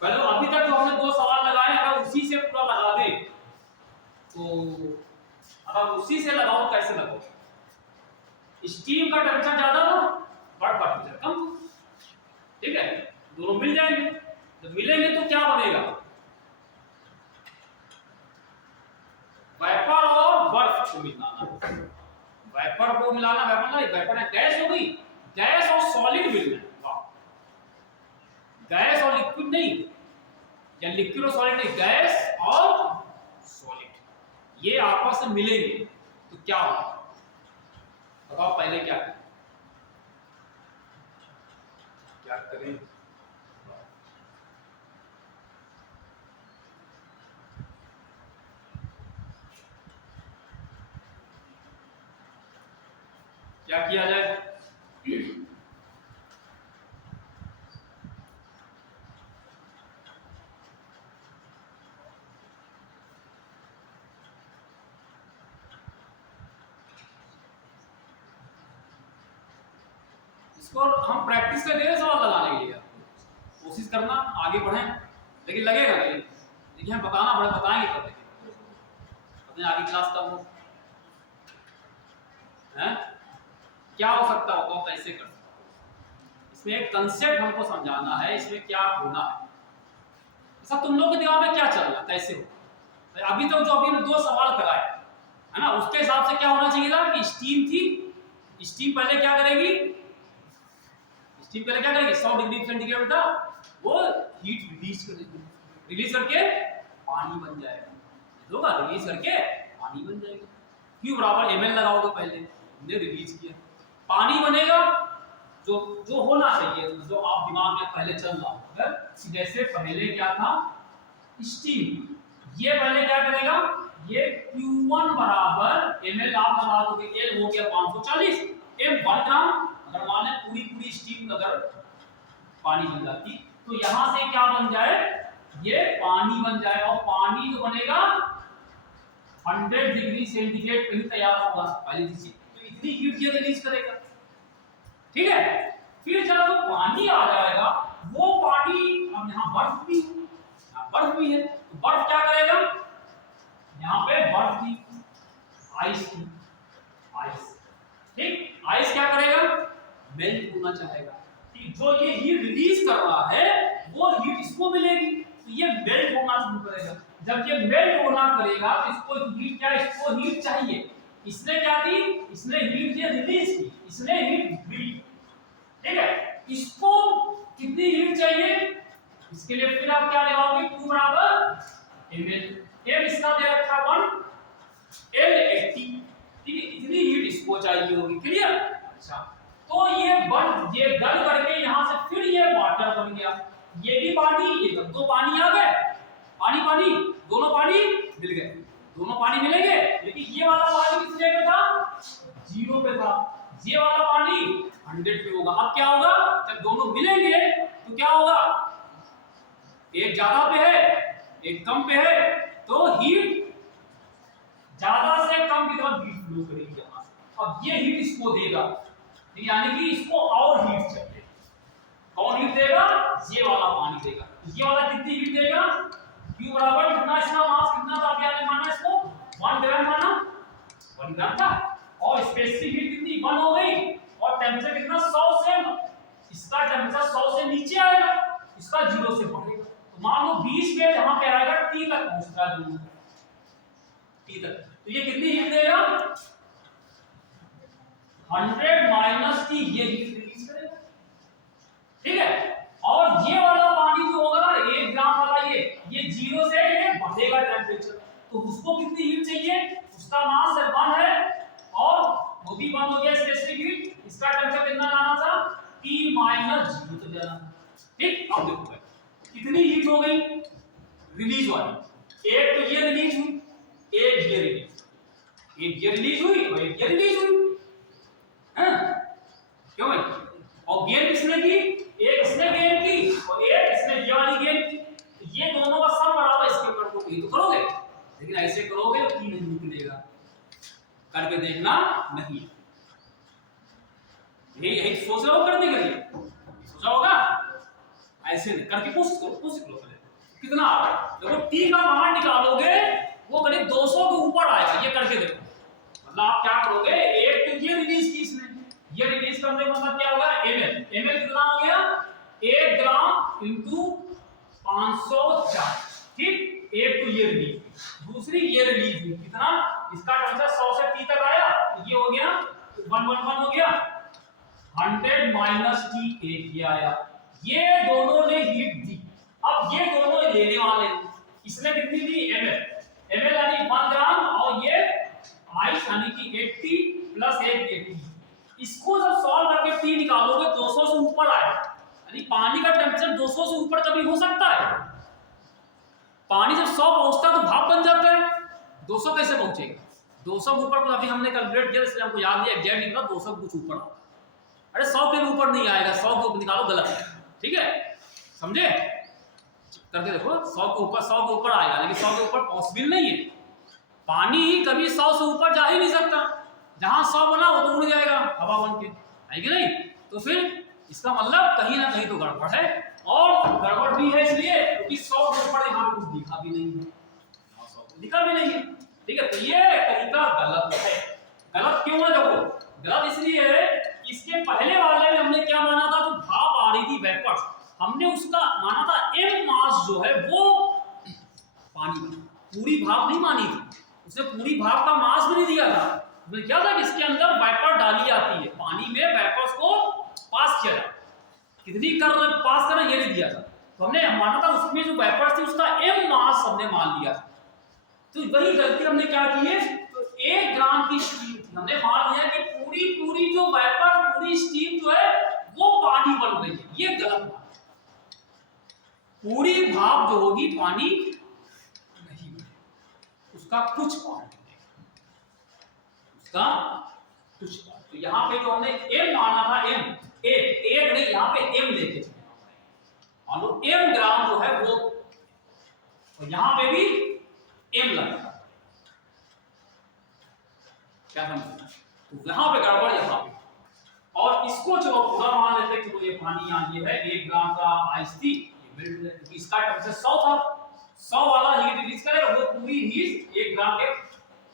पहले अभी तक जो हमने 2 सवाल लगाए अगर उसी से पूरा लगा दें तो अगर उसी से लगाओ कैसे लगाओ, स्टीम का टेम्परेचर ज्यादा हो बर्फ का टेम्परेचर कम, ठीक है, दोनों मिल जाएंगे। जब मिलेंगे तो क्या बनेगा, वेपर और बर्फ को मिलाना, वेपर को मिलाना, वेपर है गैस हो गई, गैस और सॉलिड मिलना है, वाह, गैस और लिक्विड नहीं, या लिक्विड और सॉलिड नहीं, गैस और सॉलिड ये आपस में मिलेंगे तो क्या होगा बताओ। पहले क्या करें, क्या किया जाए, इसको हम प्रैक्टिस कर रहे सवाल लगाने के लिए, कोशिश करना आगे बढ़ें, लेकिन लगेगा नहीं, देखिए हम बताएंगे कब, अपने आगे क्लास कब हो हैं, क्या हो सकता हो तो कैसे कर सकते हो, इसमें एक कंसेप्ट हमको समझाना है, इसमें क्या होना है, सब तुम लोग के दिमाग में क्या चल रहा है कैसे हो। अभी तक जो अभी हमने 2 सवाल कराए है ना, उसके हिसाब से क्या होना चाहिए था कि स्टीम थी, स्टीम पहले क्या करेगी, स्टीम पहले क्या करेगी 100 डिग्री सेंटीग्रेड था, वो हीट रिलीज करेगी, रिलीज करके पानी बन जाएगा, होगा रिलीज करके पानी बन जाएगा, Q बराबर ml लगाओगे, पहले हमने रिलीज किया पानी बनेगा, जो होना चाहिए, जो आप दिमाग में पहले चल रहा है, जैसे पहले क्या था स्टीम, ये पहले क्या करेगा, ये Q1 बराबर ml आप लगा दोगे, L हो गया 540, M 1 ग्राम, अगर मान लें पूरी स्टीम अगर पानी बन जाती तो यहां से क्या बन जाए, ये पानी बन जाए, और पानी जो बनेगा 100 डिग्री सेंटीग्रेड पे ही तैयार होगा पहली चीज, तो इतनी हीट ये रिलीज करेगा, ठीक है। फिर जब वो पानी आ जाएगा, वो पानी, अब यहाँ बर्फ भी है, तो बर्फ क्या करेगा, यहाँ पे बर्फ थी, आइस थी, ठीक, आइस क्या करेगा, मेल्ट होना चाहेगा, ठीक, जो ये हीट रिलीज कर रहा है वो हीट इसको मिलेगी, तो ये मेल्ट होना शुरू करेगा, जब ये मेल्ट होना करेगा तो इसको हीट क्या, इसको हीट चाहिए, इसने क्या की, इसने हीट ये रिलीज की, इसने हीट दी, ठीक है, इसको कितनी हीट चाहिए, इसके लिए फिर आप क्या लगाओगे, Q बराबर ml, m इसका दे रखा 1, L 80, ठीक है, इतनी हीट इसको चाहिए होगी, क्लियर। अच्छा, तो ये गल करके यहां से फिर ये वाटर बन गया, ये भी पानी, ये तब तो पानी आ गए, पानी दोनों पानी मिल गए, दोनों पानी मिलेंगे, लेकिन ये वाला पानी किस जगह पे था, 0 पे था, ये वाला पानी 100 पे होगा। अब क्या होगा, जब दोनों मिलेंगे तो क्या होगा, एक ज्यादा पे है एक कम पे है, तो हीट ज्यादा से कम की तरफ हीट फ्लो करेगी यहां से, अब ये हीट इसको देगा, यानी कि इसको और हीट चाहिए, कौन हीट देगा, ये वाला पानी देगा, ये वाला कितनी हीट देगा, Q बराबर कितना, इसका मास कितना था अभी आपने माना, इसको 1 ग्राम माना, 1 ग्राम था, और स्पेसिफिक हीट कितनी 1 हो गई, और टेंपरेचर कितना 100 से, इसका टेंपरेचर 100 से नीचे आएगा, इसका 0 से बढ़ेगा, तो मान लो 20 पे जहां पे आएगा T तक पहुंचता है, T तक, तो ये कितनी हीट देगा, 100 माइनस T, ये हीट रिलीज करेगा, ठीक है। और ये वाला पानी जो होगा 1 ग्राम वाला, ये 0 से ये बढ़ेगा टेंपरेचर, तो उसको कितनी हीट चाहिए, उसका मास 1 है, और वो भी 1 हो गया स्पेसिफिक हीट, इसका टेंपरेचर कितना लाना था, T माइनस एक ये रिलीज हुई और एक ये रिलीज हुई, हैं? क्यों भाई? और गेन किसने की? एक इसने गेन की और एक इसने ये वाली गेन की। ये दोनों का सम बराबर, इसके ऊपर को भी तो करोगे, लेकिन ऐसे करोगे तो 3 नहीं निकलेगा। करके देखना नहीं, यही सोच रहा हो करने के लिए, सोचा होगा ऐसे नहीं करके कोशिश करो पहले कितना आ रहा है। देखो टी का मान निकालोगे वो करीब 200 के ऊपर आएगा, ये करके देखो। मतलब आप क्या करोगे, एक तो ये रिलीज की इसने, ये रिलीज करने का मतलब क्या होगा, ml कितना हो गया, 1 ग्राम इंटू 504, ठीक। एक तो ये रिलीज, दूसरी ये रिलीज हुई, कितना, इसका टेंपरेचर 100 से T तक आया, तो ये हो गया 111 हो गया, 100 माइनस T एक ये आया। ये दोनों ने हीट दी, अब ये दोनों लेने वाले हैं, इसने कितनी दी, ml यानी 1 ग्राम, और ये आइस यानी कि 80 प्लस 80। इसको जब सॉल्व करके T निकालोगे 200 से ऊपर आएगा, यानी पानी का टेंपरेचर 200 से ऊपर कभी हो सकता है? पानी जब 100 पहुंचता है तो भाप बन जाता है, 200 कैसे पहुंचेगा? 200 के ऊपर, अभी हमने कैलकुलेट किया इसलिए हमको याद नहीं एग्जैक्ट निकला, 200 कुछ ऊपर आता है। अरे 100 के ऊपर नहीं आएगा, 100 के ऊपर निकालो गलत है, ठीक है, समझे? करके देखो, 100 के ऊपर आएगा, लेकिन 100 के ऊपर पॉसिबल नहीं है। पानी ही कभी 100 से ऊपर जा ही नहीं सकता, जहां 100 बना वो तो उड़ जाएगा हवा बन के, है कि नहीं? तो फिर इसका मतलब कहीं ना कहीं तो गड़बड़ है, और गड़बड़ भी है इसलिए क्योंकि 100 के ऊपर यहाँ कुछ दिखा भी नहीं है, 100 दिखा भी नहीं है, ठीक है। तो ये तरीका गलत है। गलत क्यों है? देखो गलत इसलिए है, इसके पहले वाले में हमने क्या माना था, तो भाप आ रही थी वेपर्स, हमने उसका माना था m मास जो है वो पानी बना, पूरी भाप नहीं मानी थी, उसने पूरी भाप का मास भी नहीं दिया था। उसने क्या था कि इसके अंदर वेपर डाली जाती है, पानी में वेपर्स को पास किया जाता, कितनी पास करना ये नहीं दिया था, तो हमने माना था उसमें जो वेपर्स थी उसका m मास हमने मान लिया था। तो वही गलती हमने क्या की है, तो 1 ग्राम की स्टीम हमने मान लिया कि पूरी जो वेपर, पूरी स्टीम जो है वो पानी बन रही है, ये गलत बात है। पूरी भाप जो होगी पानी नहीं बनेगी, उसका कुछ पार्ट बनेगा, उसका कुछ पार्ट। तो यहाँ पे जो हमने m माना था, एक नहीं, यहाँ पे m लेके चलना पड़ेगा, मान लो m ग्राम जो है वो, और यहाँ पे भी m लगता है, क्या समझना? तो यहाँ पे गड़बड़, यहाँ पे, और इसको चलो पूरा मान लेते हैं, चलो ये पानी यहाँ ये है, 1 ग्राम का आइस थी, ये मेल्ट है, क्योंकि इसका टेंपरेचर 100 था, 100 वाला हीट रिलीज करेगा, वो पूरी हीट 1 ग्राम के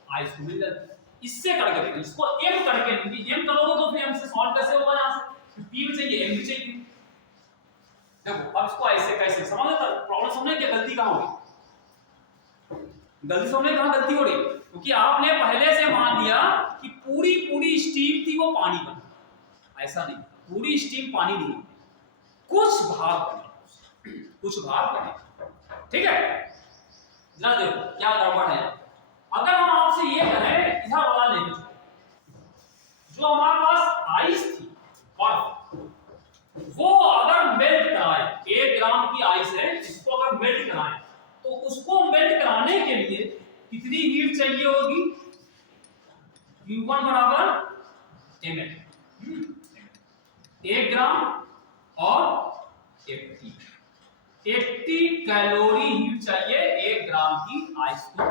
आइस को मिल जाती है। इससे करके देखो, इसको m करके, m करोगे तो फिर m से सॉल्व कैसे होगा, यहाँ से p भी चाहिए m भी चाहिए। देखो अब इसको ऐसे कैसे समझ लेता, प्रॉब्लम समझने क्या गलती कहाँ होगी, गलती समझने कहाँ गलती हो रही, क्योंकि आपने पहले से मान लिया कि पूरी स्टीम थी वो पानी बन, ऐसा नहीं, पूरी स्टीम पानी नहीं, कुछ भाप बने, कुछ भाप बने, ठीक है। जरा देखो क्या गड़बड़ है। अगर हम आपसे ये कहें इधर वाला लेके चलो, जो हमारे पास आइस थी बर्फ, वो अगर मेल्ट कराए, 1 ग्राम की आइस है, इसको अगर मेल्ट कराए तो उसको मेल्ट कराने के लिए कितनी हीट चाहिए होगी, Q1 बराबर ml, 1 ग्राम और 80 कैलोरी हीट चाहिए 1 ग्राम की आइस को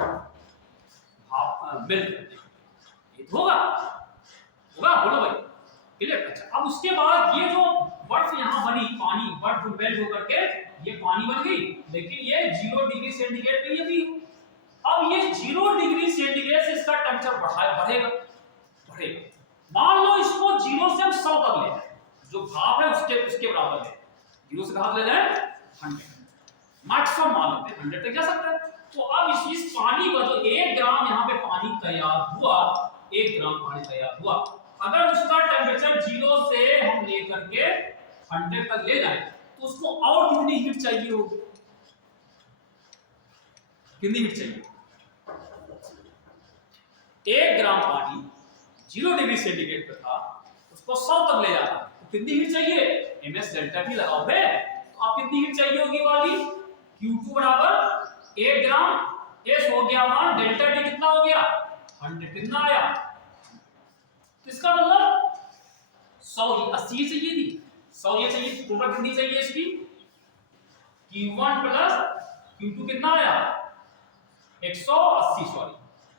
मेल्ट करने के लिए, होगा बोलो भाई, क्लियर? अच्छा, अब उसके बाद ये जो बर्फ यहाँ बनी, पानी बर्फ जो मेल्ट होकर के ये पानी बन गई, लेकिन ये 0 डिग्री सेंटीग्रेड पे ये भी, अब ये 0 डिग्री सेंटीग्रेड से इसका टेंपरेचर बढ़ेगा। मान लो इसको 0 से हम 100 तक ले जाए, जो भाप है उसके बराबर है, 0 से कहां ले जाए 100, मैक्सिमम मान लेते हैं 100 तक जा सकता है। तो अब इस पानी का जो 1 ग्राम यहाँ पे पानी तैयार हुआ, 1 ग्राम पानी तैयार हुआ, अगर उसका टेंपरेचर 0 से हम लेकर के 100 तक ले जाए तो उसको और कितनी हीट चाहिए होगी, कितनी हीट चाहिए, 1 ग्राम पानी 0 डिग्री सेंटीग्रेड पे था, उसको 100 तक ले जाता तो कितनी हीट चाहिए, ms डेल्टा टी लगाओ है, तो आप कितनी हीट चाहिए होगी वाली, Q2 बराबर 1 ग्राम, S हो गया 1, डेल्टा टी कितना हो गया 100 कितना आया, तो इसका मतलब 100 80 चाहिए थी, 100 ये चाहिए, टोटल कितनी चाहिए इसकी, Q1 प्लस Q2 कितना आया 180, सॉरी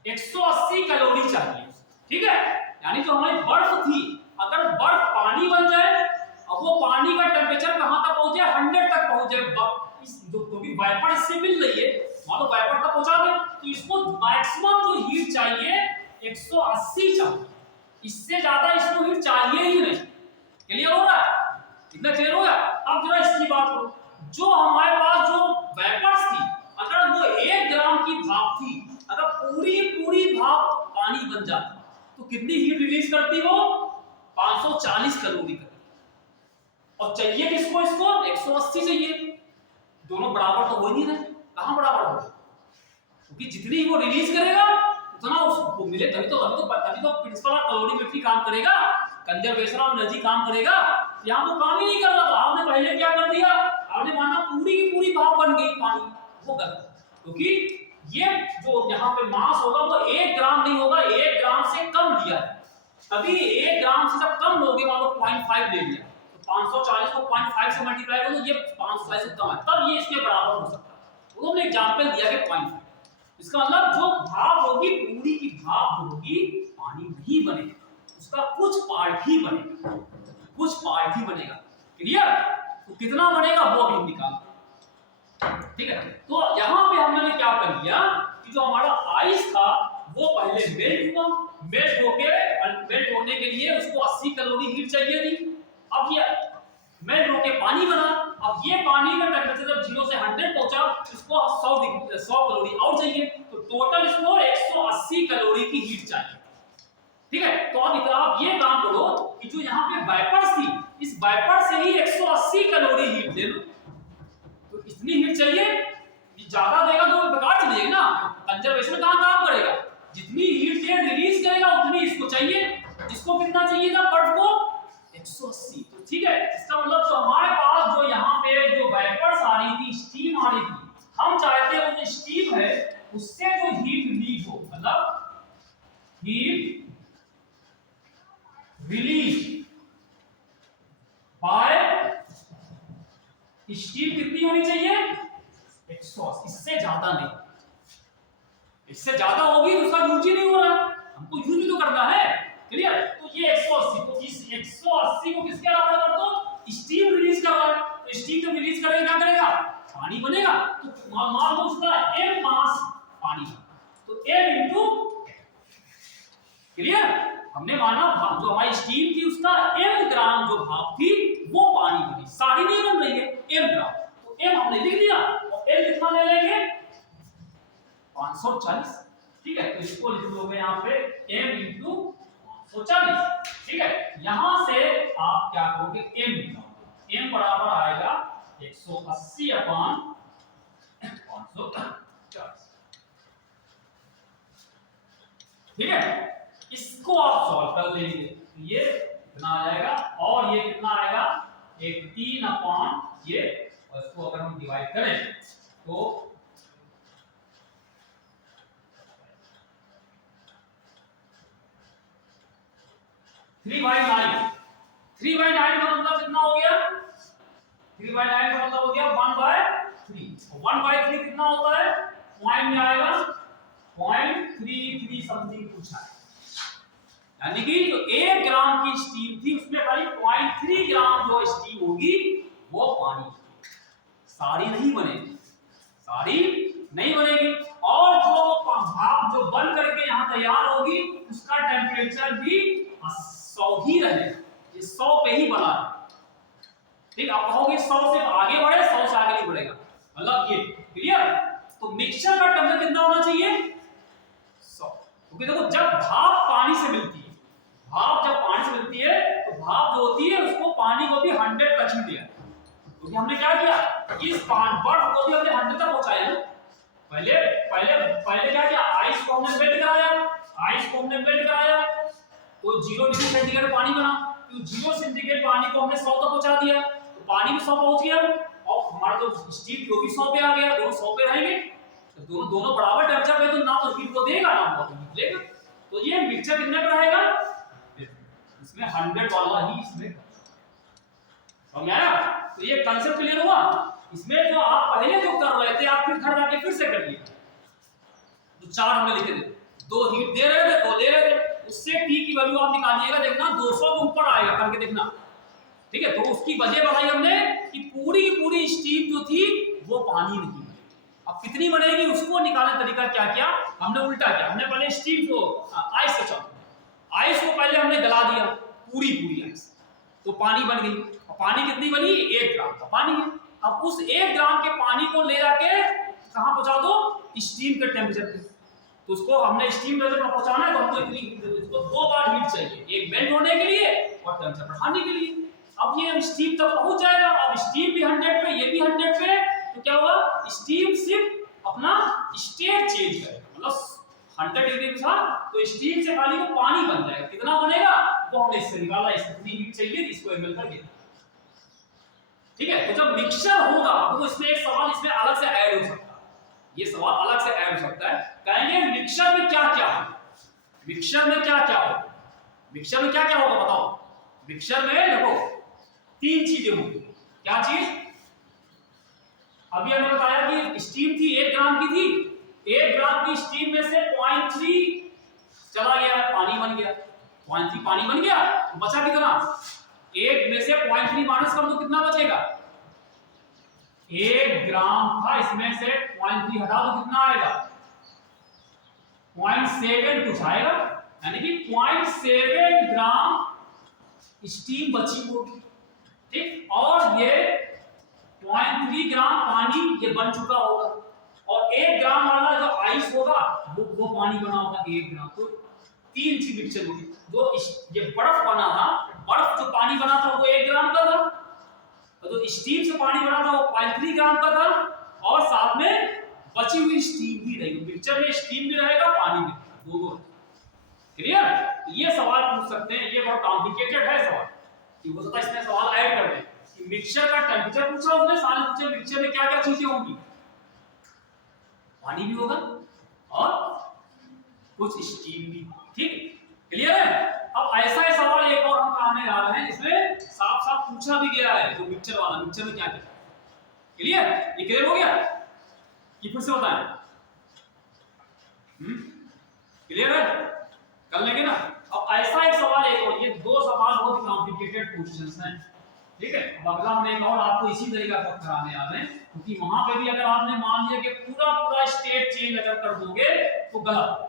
180 कैलोरी चाहिए, ठीक है। यानी जो हमारी बर्फ थी, अगर बर्फ पानी बन जाए, अब वो पानी का टेम्परेचर कहां तक पहुंच जाए, 100 तक पहुंच जाए, जो क्योंकि वाइपर इससे मिल रही है, मान लो वाइपर तक पहुंचा दे, तो इसको मैक्सिमम जो हीट चाहिए 180 चाहिए, इससे ज्यादा इसको हीट चाहिए ही नहीं। क्लियर हो रहा है, इतना क्लियर हो गया। अब जरा इसकी बात करो, जो हमारे पास जो वेपर्स थी, अगर वो 1 ग्राम की भाप थी, अगर पूरी भाप पानी बन जाती तो कितनी हीट रिलीज करती वो 540 कैलोरी करती, और चाहिए किसको, इसको 180 चाहिए, दोनों बराबर तो हो ही नहीं रहे, कहां बराबर हो, क्योंकि जितनी वो रिलीज करेगा उतना उसको मिले, तभी तो प्रिंसिपल ऑफ कैलोरीमेट्री काम करेगा, कंजर्वेशन ऑफ एनर्जी काम करेगा। यहां वो काम ही नहीं कर रहा, तो आपने पहले क्या कर दिया, आपने माना पूरी की पूरी भाप बन गई पानी, वो गलत, क्योंकि ये जो यहाँ पे मास होगा वो 1 ग्राम नहीं होगा, 1 ग्राम से कम लिया है, तभी 1 ग्राम से जब कम लोगे, मान लो 0.5 ले लिया, तो 540 को 0.5 से मल्टीप्लाई करो तो ये 540 से कम है, तब ये इसके बराबर हो सकता है। वो हमने एग्जांपल दिया कि 0.5, इसका मतलब जो भाप होगी, पूरी की भाप होगी, पानी नहीं बनेगा, उसका कुछ पार्ट ही बनेगा, कुछ पार्ट ही बनेगा। क्लियर, तो कितना बनेगा वो भी निकाल, ठीक है। तो यहां पे हमने क्या कर लिया कि जो हमारा आइस था वो पहले मेल्ट हुआ, मेल्ट होने के लिए उसको 80 कैलोरी हीट चाहिए थी, अब ये मेल्ट होके पानी बना, अब ये पानी का टेंपरेचर जब 0 से 100 पहुंचा, इसको 100 कैलोरी और चाहिए, तो टोटल इसको 180 कैलोरी की हीट चाहिए, ठीक है। तो अब इधर आप ये काम करो कि जो यहाँ पे वाइपर्स थी, इस वाइपर से ही 180 कैलोरी हीट ले लो, तो इतनी हीट चाहिए, ये ज्यादा देगा तो बेकार चली जाएगी ना, कंजर्वेशन में कहां काम करेगा, जितनी हीट ये रिलीज करेगा उतनी इसको चाहिए, इसको कितना चाहिए था बर्फ को 180, तो ठीक है। इसका मतलब तो हमारे पास जो यहाँ पे जो वाइपर्स आ रही थी, स्टीम आ रही थी, हम चाहते हैं वो जो स्टीम है उससे जो हीट रिलीज हो, मतलब हीट रिलीज बाय स्टीम कितनी होनी चाहिए 180, इससे ज्यादा नहीं, इससे ज्यादा होगी तो उसका यूज ही नहीं हो रहा, हमको यूज भी तो करना है। क्लियर, तो ये 180, तो इस 180 को किसके बराबर कर दो, स्टीम रिलीज कर रहा है, तो स्टीम जब रिलीज करेगा क्या करेगा, पानी बनेगा, तो मान लो उसका m मास पानी, तो m इनटू, क्लियर, हमने माना जो हमारी स्टीम थी उसका m ग्राम जो भाप थी वो पानी बनी, सारी नहीं बन रही है, m ग्राम, तो m हमने लिख दिया, और m कितना ले लेंगे 540, ठीक है। तो इसको लिख दोगे यहाँ पे m इंटू 540, ठीक है। यहां से आप क्या करोगे, m निकालोगे, m बराबर आएगा 180 अपॉन 540, ठीक है। इसको आप सॉल्व कर लेंगे, ये कितना आ जाएगा, और ये कितना आएगा 18 अपॉन ये, और इसको अगर हम डिवाइड करें तो 3/9, 3/9 का मतलब कितना हो गया, 3/9 का मतलब हो गया 1/3, 1/3 कितना होता है, पॉइंट में आएगा 0.33 समथिंग कुछ है, यानी कि जो 1 ग्राम की स्टीम थी उसमें खाली 0.3 ग्राम जो स्टीम होगी वो पानी, सारी नहीं बनेगी, सारी नहीं बनेगी, और जो भाप जो बन करके यहाँ तैयार होगी उसका टेम्परेचर भी 100 ही रहेगा, ये 100 पे ही बना है, ठीक। आप कहोगे 100 से आगे बढ़े, 100 से आगे नहीं बढ़ेगा, मतलब ये क्लियर। तो मिक्सचर का टेम्परेचर कितना होना चाहिए 100, क्योंकि देखो जब भाप पानी से मिलती है, भाप जब पानी से मिलती है तो भाप जो होती है उसको पानी को भी 100 टच ही दिया, क्योंकि हमने क्या किया, इस बर्फ को भी हमने 100 तक पहुंचाया, पहले पहले पहले क्या किया, आइस को हमने मेल्ट कराया, आइस को हमने मेल्ट कराया तो 0 डिग्री सेंटीग्रेड पानी बना, तो 0 सेंटीग्रेड पानी को हमने 100 तक पहुंचा दिया, तो पानी भी 100 पहुंच गया, और हमारा जो स्टीम जो भी 100 पे आ गया, दोनों 100 पे रहेंगे, तो दोनों बराबर टेंपरेचर पे, तो ना तो हीट को देगा ना वो हीट लेगा, तो ये मिक्सचर कितने का रहेगा, इसमें 100 वाला ही इसमें समझ में आया। तो ये कांसेप्ट क्लियर हुआ। इसमें जो आप पहले जो कर रहे थे आप फिर घर जाके फिर से करिए। तो चार हमने लिखे थे, 2 हीट दे रहे थे 2 ले रहे थे, उससे T की वैल्यू आप निकालिएगा, देखना 200 के ऊपर आएगा करके देखना, ठीक है। तो उसकी वजह बताई हमने कि पूरी की पूरी स्टीम जो थी वो पानी नहीं बनेगी। अब कितनी बनेगी उसको निकालने तरीका क्या किया हमने, उल्टा किया। हमने पहले स्टीम को आइस से चल, आइस को पहले हमने गला दिया पूरी पूरी आइस, तो पानी बन गई। और पानी कितनी बनी, 1 ग्राम का पानी है। अब उस 1 ग्राम के पानी को ले जाके कहां पहुंचा दो, स्टीम के टेम्परेचर पे। तो उसको हमने स्टीम टेम्परेचर पर पहुंचाना है, तो हमको इसको 2 बार हीट चाहिए, एक मेल्ट होने के लिए और टेम्परेचर बढ़ाने के लिए। अब ये स्टीम तक पहुंच जाएगा। अब स्टीम भी 100 पे, ये भी 100 पे, तो क्या होगा, स्टीम सिर्फ अपना स्टेट चेंज करेगा, मतलब 100 डिग्री के साथ तो स्टीम से खाली वो पानी बन जाएगा। कितना बनेगा वो हमने इससे निकाला, इसकी हीट चाहिए, इसको एमएल कर दिया, ठीक है। तो जब मिक्सचर होगा तो इसमें एक सवाल इसमें अलग से ऐड हो सकता है, ये सवाल अलग से ऐड हो सकता है। कहेंगे मिक्सचर में क्या क्या है, मिक्सचर में क्या क्या होगा, मिक्सचर में क्या क्या होगा बताओ। मिक्सचर में देखो 3 चीजें होंगी। क्या चीज, अभी हमने बताया कि स्टीम थी 1 ग्राम की थी, 1 ग्राम की स्टीम में से 0.3 चला गया, पानी बन गया, 0.3 पानी बन गया, बचा कितना, 1 में से 0.3 माइनस कर दो, कितना बचेगा, 1 ग्राम था, इसमें से 0.3 हटा दो, कितना आएगा, 0.7 कुछ आएगा, यानी कि 0.7 ग्राम स्टीम बची होगी, ठीक। और ये 0.3 ग्राम पानी ये बन चुका होगा, और 1 ग्राम वाला जो आइस होगा वो पानी बना होगा 1 ग्राम। तो 3 चीज मिक्सचर होगी। जो ये बर्फ बना था, बर्फ जो पानी बना था वो 1 ग्राम का था, और जो स्टीम से पानी बना था वो 0.3 ग्राम का था, और साथ में बची हुई स्टीम भी रहेगी। मिक्सचर में स्टीम भी रहेगा, पानी भी रहेगा, दोनों। क्लियर। ये सवाल पूछ सकते हैं, ये बहुत कॉम्प्लिकेटेड है सवाल, कि हो सकता है इसमें सवाल ऐड कर दें कि मिक्सचर का टेम्परेचर पूछा उसने, सारे पूछे मिक्सचर में क्या क्या चीजें होंगी, पानी भी होगा और कुछ स्टीम भी, ठीक। क्लियर है। अब ऐसा ही सवाल एक और हम आने जा रहे हैं, इसमें साफ साफ पूछा भी गया है, जो मिक्सचर वाला, मिक्सचर में क्या क्या। क्लियर, ये क्लियर हो गया, ये फिर से बताएं, क्लियर है, कर लेंगे ना। अब ऐसा एक सवाल एक और, ये 2 सवाल बहुत कॉम्प्लिकेटेड क्वेश्चंस हैं, ठीक है। अब अगला हम एक और आपको इसी तरीका का कराने आ रहे हैं, क्योंकि वहां पे भी अगर आपने मान लिया कि पूरा पूरा स्टेट चेंज अगर कर दोगे तो गलत।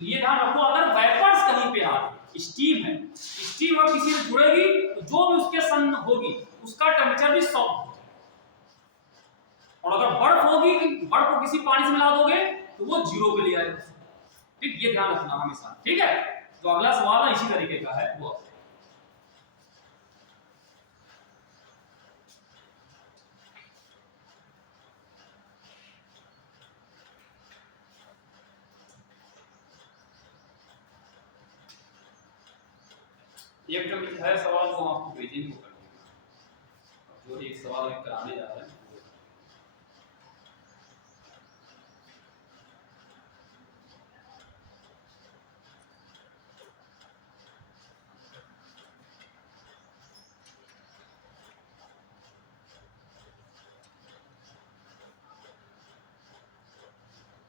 तो ये ध्यान रखो, अगर वेपर्स कहीं पे आ रही, स्टीम है, स्टीम और किसी से जुड़ेगी तो जो भी उसके संग होगी उसका टेम्परेचर भी 100 हो जाएगा, और अगर बर्फ होगी, बर्फ को किसी पानी से मिला दोगे तो वो 0 पे ले आएगा, ठीक। ये ध्यान रखना हमेशा, ठीक है। तो अगला सवाल इसी तरीके का है, वो एक है सवाल, वो आपको भेजेंगे, वो कर देंगे। जो एक सवाल एक कराने जा रहे हैं,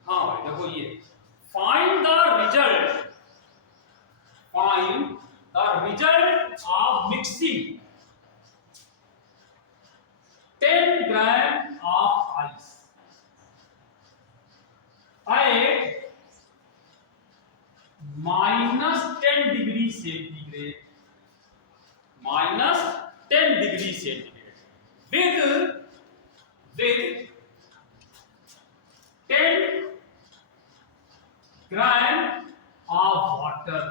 हाँ भाई देखो, ये find the result, find the result of mixing 10 gram of ice at -10 degree centigrade, -10 degree centigrade with 10 gram of water,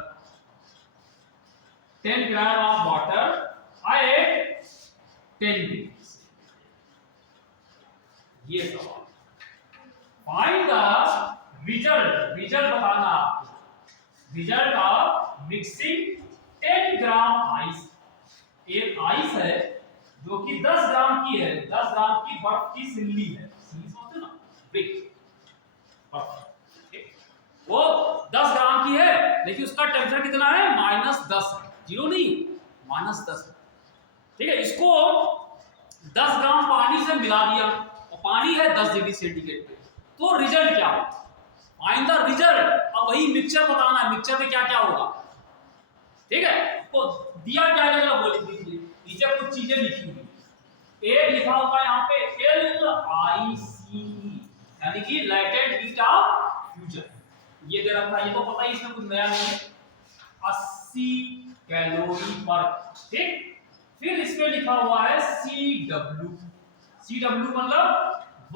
10 gram of water at 10 degree. ये सवाल, फाइंड द रिजल्ट, रिजल्ट बताना आपको, result of mixing 10 gram ice. एक ice है जो कि 10 ग्राम की है, 10 ग्राम की बर्फ की सिल्ली है, सिल्ली समझते ना, ब्रिक बर्फ, वो 10 ग्राम की है, लेकिन उसका टेम्परेचर कितना है, -10 है, 0 नहीं, -10 है। ठीक है, इसको 10 ग्राम पानी से मिला दिया और पानी है 10 डिग्री सेंटीग्रेड पे, तो रिजल्ट क्या होगा, फाइंड द रिजल्ट। अब वही मिक्सचर बताना है, मिक्सचर में क्या क्या होगा। ठीक है, तो दिया क्या है, वो लिख दीजिए, नीचे कुछ चीजें लिखी हुई, एक लिखा हुआ है यहाँ पे LICE, यानी कि लैटेंट हीट ऑफ फ्यूजन, ये दे रखा है, ये तो पता ही, इसमें कुछ नया नहीं है, 80 कैलोरी पर। ठीक, फिर इसमें लिखा हुआ है CW, CW मतलब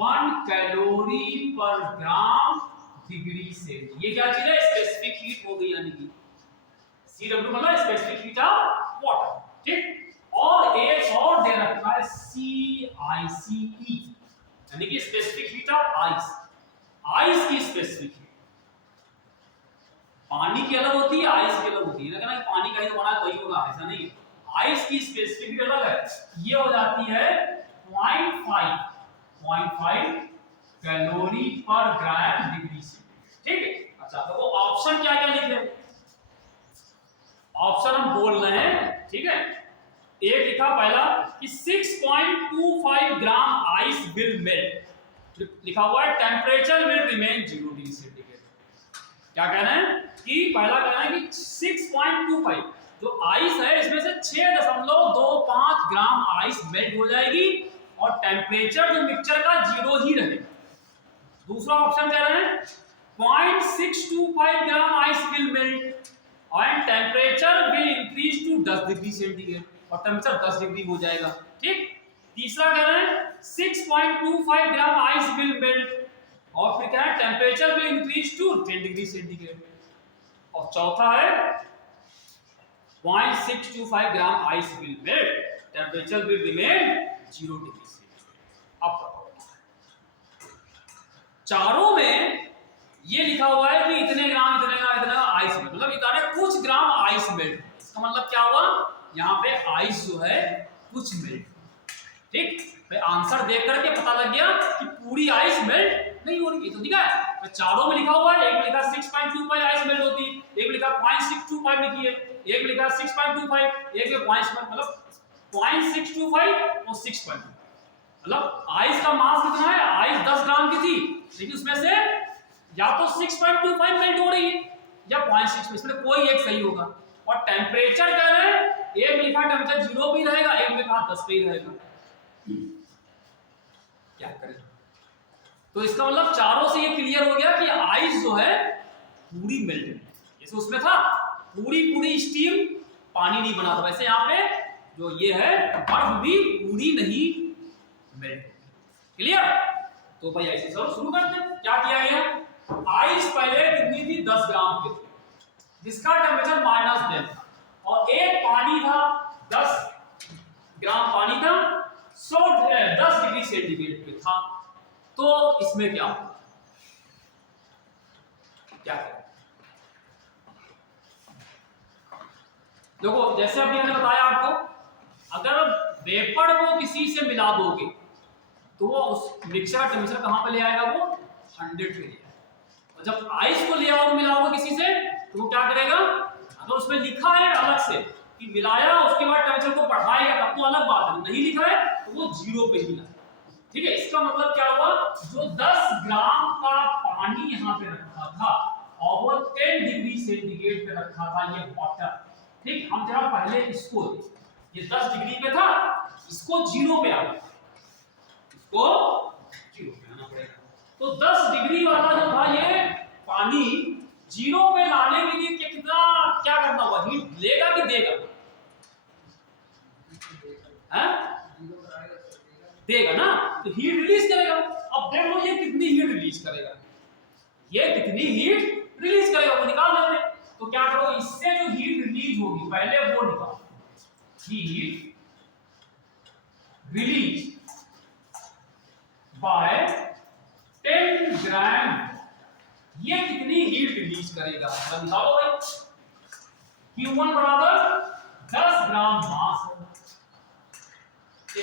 1 कैलोरी पर ग्राम डिग्री सेंटीग्रेड, ये क्या चीज है, स्पेसिफिक हीट हो गई, यानी कि CW मतलब स्पेसिफिक हीट ऑफ वाटर। ठीक, और एक और दे रखा है CICE, यानी कि specific heat of ice, ice की स्पेसिफिक हीट, पानी की अलग होती है, आइस की अलग होती है, ना पानी का ही तो बना है वही होगा, ऐसा नहीं है, आइस की स्पेसिफिक हीट अलग है, ये हो जाती है 0.5 कैलोरी पर ग्राम डिग्री सेंटीग्रेड। ठीक है, अच्छा तो वो ऑप्शन क्या क्या लिखे, ऑप्शन हम बोल रहे हैं। ठीक है, एक लिखा पहला कि 6.25 ग्राम आइस विल मेल्ट, लिखा हुआ है temperature will remain 0 degree centigrade. क्या कहना है कि पहला कहना है कि 6.25 जो आइस है इसमें से 6.25 ग्राम आइस मेल्ट हो जाएगी और टेम्परेचर जो मिक्सचर का 0 ही रहेगा। दूसरा ऑप्शन कह रहे हैं 0.625 gram ice will melt and temperature will increase to 10 degree centigrade और टेम्परेचर 10 डिग्री हो जाएगा। ठीक, तीसरा कह रहे हैं 6.25 ग्राम आइस विल मेल्ट और फिर क्या है, temperature will increase to 10 degree centigrade, और चौथा है 0.625 gram ice will melt, temperature will remain 0 degree centigrade. अब चारों में ये लिखा हुआ है कि इतने ग्राम आइस मेल्ट, मतलब इतने कुछ ग्राम आइस मेल्ट, इसका मतलब क्या हुआ, यहाँ पे आइस जो है कुछ मेल्ट। ठीक, भाई आंसर देख करके पता लग गया कि पूरी आइस मेल्ट नहीं हो रही, तो ठीक है, तो चारों में लिखा हुआ है, एक में लिखा 6.25 आइस मेल्ट होती, एक में लिखा 0.625 लिखी है, एक में लिखा 6.25, एक में 0.6 मतलब 0.625 और 6.25, मतलब आइस का मास कितना है, आइस 10 ग्राम की थी, लेकिन उसमें से या तो 6.25 मेल्ट हो रही है या 0.6, इसमें कोई एक सही होगा। और टेम्परेचर कह रहे हैं, एक लिखा टेम्परेचर 0 भी रहेगा, एक लिखा 10 पे ही रहेगा, क्या करें। तो इसका मतलब चारों से ये क्लियर हो गया कि आइस जो है पूरी मेल्ट है, जैसे उसमें था पूरी स्टीम पानी नहीं बना था, वैसे यहाँ पे जो ये है बर्फ भी पूरी नहीं मेल्ट। क्लियर, तो भाई ऐसे सब शुरू करते हैं। क्या किया गया, आइस पहले कितनी थी, 10 ग्राम की थी, जिसका टेम्परेचर -10 था, और एक पानी था 10 ग्राम पानी था, 10 डिग्री सेंटीग्रेड पे था, तो इसमें क्या होगा, क्या करें। देखो जैसे अभी मैंने बताया आपको, अगर वेपर को किसी से मिला दोगे तो वो उस मिक्सचर का टेम्परेचर कहां पे ले आएगा, वो 100 पे ले आएगा। और जब आइस को ले आओगे मिलाओगे किसी से तो वो क्या करेगा, अगर उसमें लिखा है अलग से कि मिलाया उसके बाद टेम्परेचर को बढ़ाएगा तब तो अलग बात है, नहीं लिखा है तो वो 0 पे ही लाएगा। ठीक है, इसका मतलब क्या हुआ, जो 10 ग्राम का पानी यहाँ पे रखा था और वो 10 डिग्री सेंटीग्रेड पे रखा था ये वाटर। ठीक, हम जरा पहले इसको, ये 10 डिग्री पे था, इसको 0 पे आना, इसको 0 पे आना पड़ेगा। तो 10 डिग्री वाला जो था ये पानी 0 पे लाने के लिए कितना क्या करना होगा, हीट लेगा कि देगा, है देगा ना, तो हीट रिलीज करेगा। अब देख लो ये कितनी हीट रिलीज करेगा, ये कितनी हीट रिलीज करेगा वो निकाल लेते हैं। तो क्या करो, इससे जो हीट रिलीज होगी पहले वो निकालो, हीट रिलीज बाय 10 ग्राम, ये कितनी हीट रिलीज करेगा, निकालो भाई। Q1 बराबर 10 ग्राम मास है,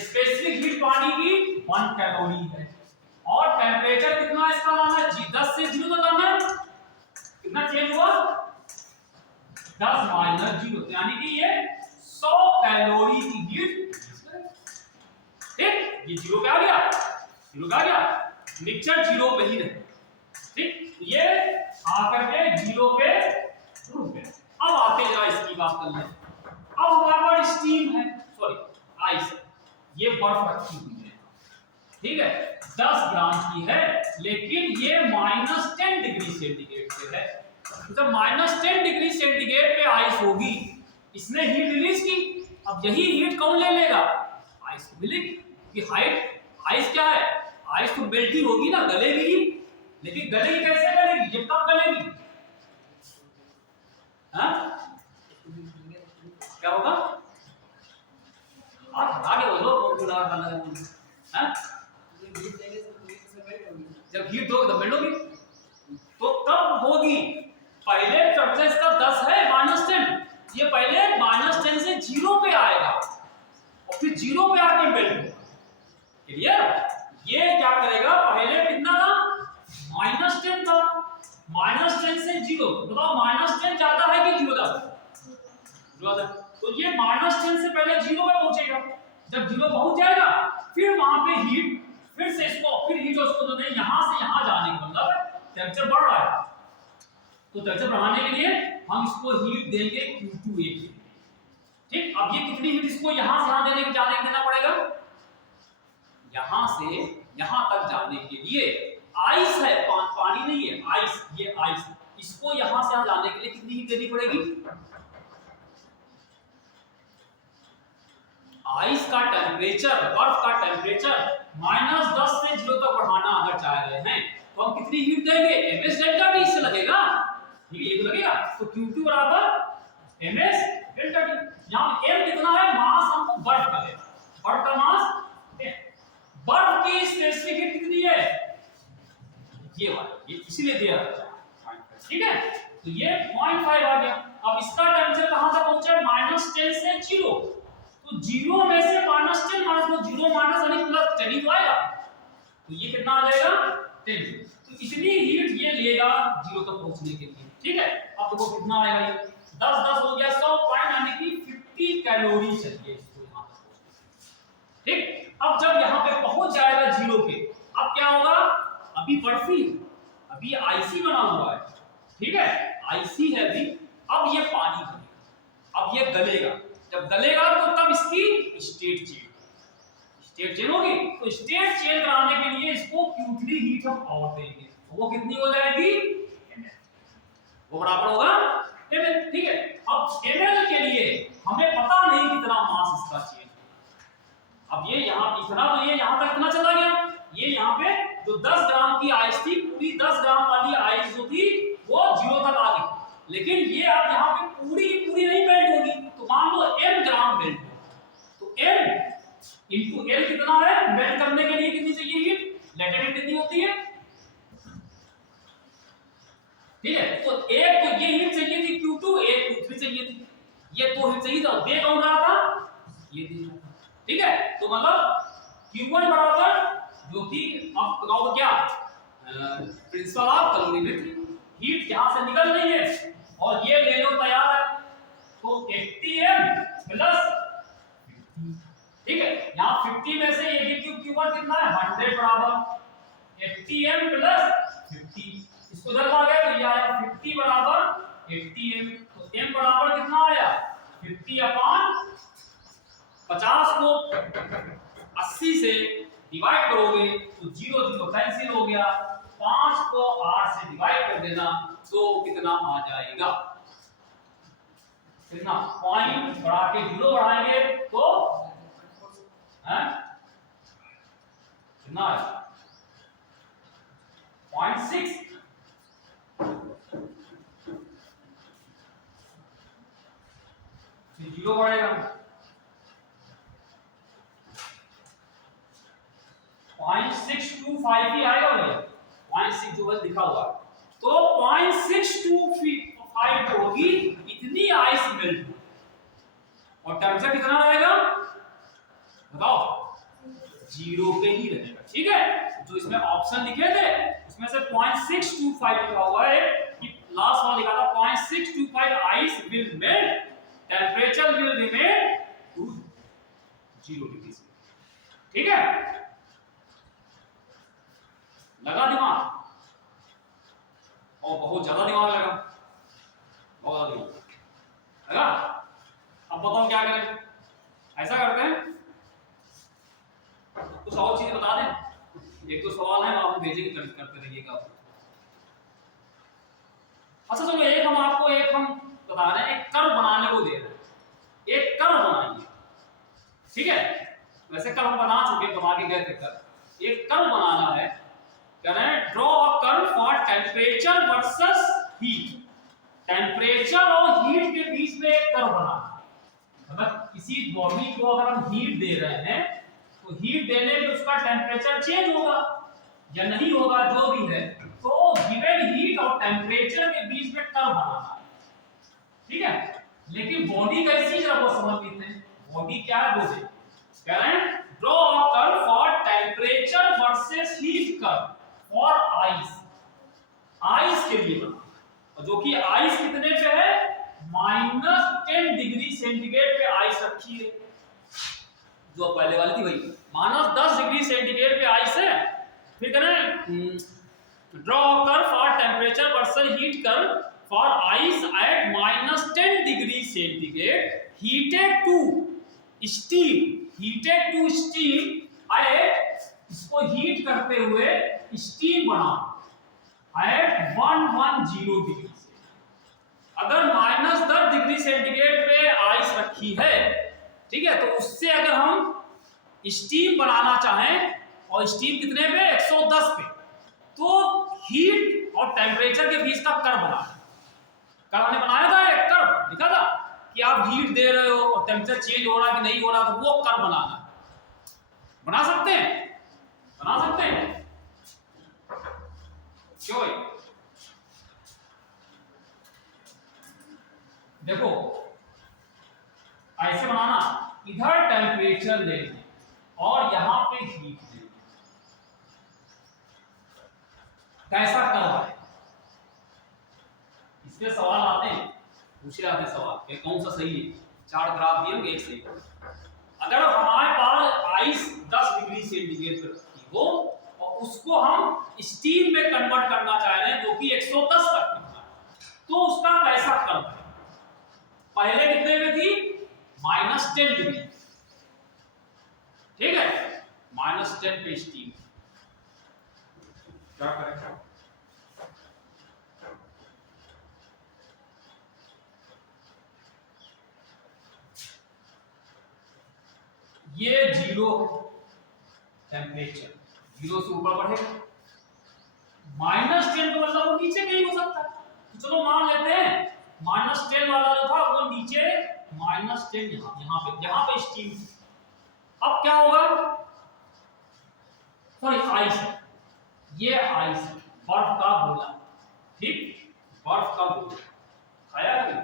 स्पेसिफिक हीट पानी की 1 कैलोरी है, और टेम्परेचर कितना इसका लाना है, 10 से 0 तक लाना है, कितना चेंज हुआ 10 माइनस 0, यानी कि ये 100 कैलोरी की हीट। ठीक, ये 0 पे आ गया, 0 पे आ गया, मिक्सचर 0 पे ही रहे। ठीक, ये आकर के 0 पे रुक गया। अब आते जाओ इसकी बात कर लें। अब हमारे पास स्टीम है, सॉरी आइस, ये बर्फ रखी हुई है, ठीक है, 10 ग्राम की है, लेकिन ये -10 डिग्री सेंटीग्रेड पे है। तो जब -10 डिग्री सेंटीग्रेड पे आइस होगी, इसने हीट रिलीज की, अब यही हीट कौन ले लेगा, आइस को मिलेगी। कि हाइट आइस क्या है, आइस तो मेल्ट ही होगी ना, गलेगी ही, लेकिन गलेगी कैसे, गलेगी ये कब गलेगी, हाँ क्या होगा, आप हटा के बोलो कौन लगा खाना है, हाँ जब हीट होगी तब मेल्ट होगी, तो कब होगी, पहले टेम्परेचर इसका 10 है -10, ये पहले -10 से 0 पे आएगा और फिर 0 पे आके मेल्ट होगा। क्लियर, ये क्या करेगा, पहले कितना था -10 था, -10 से 0, बताओ -10 ज्यादा है कि 0 ज्यादा, तो ये -10 से पहले 0 पे पहुंचेगा, जब 0 पहुंच जाएगा फिर वहां पे हीट, फिर से इसको फिर हीट उसको दो दें, यहां से यहां जाने का मतलब टेंपरेचर बढ़ रहा है, तो टेंपरेचर बढ़ाने के लिए हम इसको हीट देंगे Q2A के। ठीक, अब ये कितनी हीट इसको यहां से यहां देने के जाने के देना पड़ेगा, यहां से यहां तक जाने के लिए आइस है, पानी नहीं है, आइस, ये आइस, इसको यहां से यहां जाने के लिए कितनी हीट देनी पड़ेगी, आइस का टेम्परेचर, बर्फ का टेम्परेचर -10 से 0 तक बढ़ाना अगर चाह रहे हैं तो हम कितनी हीट देंगे, ms डेल्टा T इससे लगेगा, ठीक है, ये तो लगेगा, तो Q2 बराबर ms डेल्टा T। यहां m कितना है, मास हमको बर्फ का लेना, बर्फ का मास, बर्फ की स्पेसिफिक हीट कितनी है, ये वाला, ये इसीलिए दिया था, ठीक है, तो ये 0.5 आ गया। अब इसका टेंपरेचर कहां तक पहुंचा है, -10 से 0, तो 0 में से -10 माइनस 0 माइनस यानी प्लस 10 ही तो आएगा, तो ये कितना आ जाएगा 10, तो इतनी हीट ये लेगा 0 तक पहुंचने के लिए। ठीक है, अब देखो कितना आएगा, ये 10 10 हो गया 100 पॉइंट, यानी कि 50 कैलोरी चाहिए इसको यहां तक पहुंचने। ठीक, अब जब यहां पे पहुंच जाएगा 0 पे, अब क्या होगा, अभी बर्फी, अभी आईसी बना हुआ है, ठीक है, आईसी है अभी, अब ये पानी बनेगा, अब ये गलेगा, जब गलेगा तो तब इसकी स्टेट चेंज होगी, तो स्टेट चेंज कराने के लिए इसको Q3 हीट हम और देंगे, तो वो कितनी हो जाएगी, वो बराबर होगा ml। ठीक है, अब ml के लिए हमें पता नहीं कितना मास इसका चेंज, अब ये यहाँ इतना, तो ये यहाँ तक इतना चला गया, ये यहाँ पे जो 10 ग्राम की आइस थी, पूरी 10 ग्राम वाली आइस जो थी वो 0 तक आ गई, लेकिन ये अब यहाँ पे पूरी की पूरी नहीं मेल्ट होगी, तो मान लो m ग्राम मेल्ट हो, तो m इंटू l कितना है, मेल्ट करने के लिए कितनी चाहिए हीट, लेटेंट हीट कितनी होती है, ठीक है, तो एक तो ये हीट चाहिए थी Q2, एक Q3 चाहिए थी, ये दो हीट चाहिए था, दे कौन रहा था, ये दे रहा था। ठीक है, तो मतलब Q1 बराबर जो कि अब बताओ क्या, प्रिंसिपल ऑफ कैलोरीमेट्री, हीट यहां से निकल रही है और ये ले लो तैयार है, तो 80m प्लस 50, ठीक है, यहां 50 में से ये Q1 कितना है 100 बराबर 80m प्लस 50, इसको इधर ला गए तो ये आया 50 बराबर 80m, तो m बराबर कितना आया 50/50 को 80 से डिवाइड करोगे तो 0 0 कैंसिल हो गया, 5 को 8 से डिवाइड कर देना तो कितना आ जाएगा, कितना पॉइंट बढ़ा के 0 बढ़ाएंगे तो हैं कितना है 0.6, फिर 0 बढ़ेगा 0.625 ही आएगा भैया, 0.625 लिखा हुआ है, तो 0.625 जो होगी इतनी आइस मेल्ट होगी, और टेम्परेचर कितना रहेगा बताओ 0 पे ही रहेगा। ठीक है, जो इसमें ऑप्शन लिखे थे उसमें से 0.625 लिखा हुआ है कि लास्ट 0 डिग्री से। ठीक है, लगा दिमाग? और बहुत ज्यादा दिमाग लगा, बहुत ज्यादा दिमाग लगा। अब बताओ क्या करें? ऐसा करते हैं, कुछ और चीज बता दें। एक तो सवाल है, आप भेजेंगे, करते रहिएगा। अच्छा चलो, हम बता रहे हैं, एक कर्व बनाने को दे रहे हैं, एक कर्व बनाइए। ठीक है, वैसे कल हम बना चुके, बना के गए थे कर्व। एक कर्व बनाना है, कह रहे हैं draw a curve for temperature versus heat. Temperature और हीट के बीच में एक कर्व बनाना है। मतलब किसी बॉडी को अगर हम हीट दे रहे हैं तो हीट देने पे उसका टेम्परेचर चेंज होगा या नहीं होगा, जो भी है। तो गिवन हीट और टेम्परेचर के बीच में कर्व बनाना है। ठीक है, लेकिन बॉडी कैसी है वो समझ लेते हैं। बॉडी क्या है, वो देखिए, कह रहे हैं draw a curve for temperature versus heat curve for ice. Ice के लिए बना, और जो कि आइस कितने पे है, -10 डिग्री सेंटीग्रेड पे आइस रखी है। जो पहले वाली थी वही, -10 डिग्री सेंटीग्रेड पे आइस है। फिर कह रहे हैं draw a curve for temperature versus heat curve for ice at -10 degree centigrade heated to steam. Heated to steam at, इसको हीट करते हुए स्टीम बना एट 110 डिग्री से। अगर -10 डिग्री सेंटीग्रेड पे आइस रखी है, ठीक है, तो उससे अगर हम स्टीम बनाना चाहें, और स्टीम कितने पे, 110 पे, तो हीट और टेम्परेचर के बीच का कर्व बनाना है। कल हमने बनाया था, एक कर्व लिखा था कि आप हीट दे रहे हो और टेम्परेचर चेंज हो रहा है कि नहीं हो रहा, तो वो कर्व बनाना है। बना सकते हैं, बना सकते हैं, क्यों भाई? देखो ऐसे बनाना, इधर टेम्परेचर लेंगे और यहां पे हीट लेंगे। कैसा कर्व है? इसके सवाल आते हैं, पूछे जाते हैं सवाल कि कौन सा सही है। 4 ग्राफ दिए होंगे, एक सही। अगर हमारे पास आइस 10 डिग्री सेंटीग्रेड पर रखी हो और उसको हम स्टीम में कन्वर्ट करना चाह रहे हैं, जो कि 110 तक करना है, तो उसका कैसा कर्व है? पहले कितने में थी, -10 डिग्री। ठीक है, -10 पे स्टीम। क्या करें? ये 0 टेम्परेचर, 0 से ऊपर बढ़े, -10 का मतलब वो नीचे नहीं हो सकता। तो चलो मान लेते हैं -10 वाला जो था वो नीचे, -10 यहाँ पे स्टीम। अब क्या होगा, सॉरी आइस, ये आइस बर्फ का गोला। ठीक, बर्फ का गोला खाया है,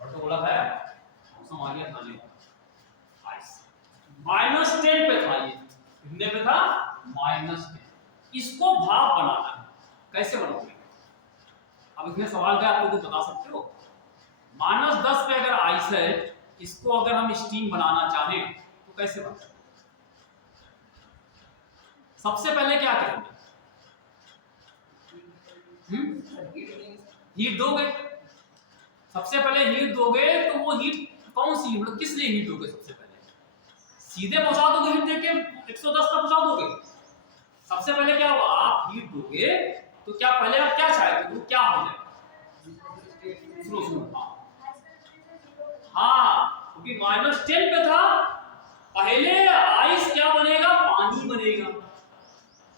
बर्फ का गोला खाया, मौसम आ गया खाने का। -10 पे था, ये कितने पे था, -10। इसको भाप बनाना है, कैसे बनाओगे? अब इसमें सवाल क्या, आप लोग बता सकते हो? -10 पे अगर आइस है, इसको अगर हम स्टीम बनाना चाहें तो कैसे बना सकते? सबसे पहले क्या करेंगे, हीट दोगे। सबसे पहले हीट दोगे, तो वो हीट कौन सी, मतलब किस लिए हीट दोगे? सबसे पहले सीधे पहुंचा दोगे हीट देके 110 तक पहुंचा दोगे? सबसे पहले क्या होगा, आप हीट दोगे तो क्या पहले आप क्या चाहेंगे, वो क्या हो जाएगा? सुनो, हाँ, क्योंकि -10 पे था, पहले आइस क्या बनेगा, पानी बनेगा,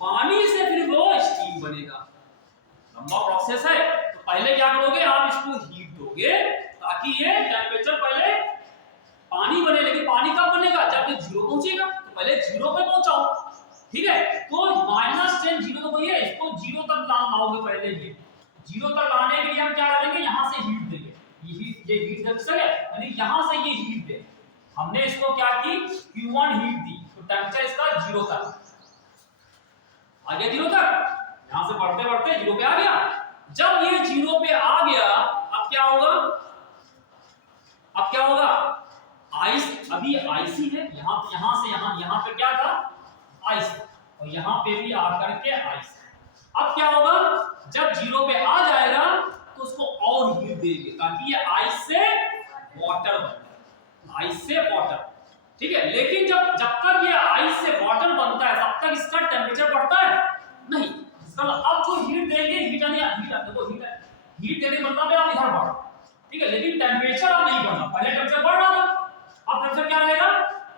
पानी से फिर वो स्टीम बनेगा। लंबा प्रोसेस है। तो पहले क्या करोगे, आप इसको हीट दोगे ताकि ये टेम्परेचर पहले पानी बने, लेकिन पानी कब बनेगा, जब ये 0 पहुंचेगा। तो पहले 0 पे पहुंचाओ। ठीक है, तो -10 0 तो वही है, इसको 0 तक लाओगे पहले। ये 0 तक लाने के लिए हम क्या करेंगे, यहां से हीट देंगे। ये हीट जब से, यानी यहां से ये हीट दे, हमने इसको क्या की, Q1 हीट दी, तो टेम्परेचर इसका 0 तक आ गया, 0 तक। यहां से बढ़ते बढ़ते 0 पे आ गया। जब ये 0 पे आ गया, अब क्या होगा, आइस अभी आईसी है, यहाँ से यहाँ पे क्या था, आइस, और यहाँ पे भी आकर के आइस। अब क्या होगा, जब 0 पे आ जाएगा तो उसको और हीट देंगे ताकि ये आइस से वाटर बनता है, आइस से वाटर, ठीक है। लेकिन जब तक ये आइस से वाटर बनता है तब तक इसका टेम्परेचर बढ़ता है नहीं। अब जो हीट देंगे, हीट देने मतलब आप इधर बढ़ो, ठीक है, लेकिन टेम्परेचर अब नहीं बढ़ा, पहले टेम्परेचर बढ़ रहा था, अब टेम्परेचर क्या रहेगा,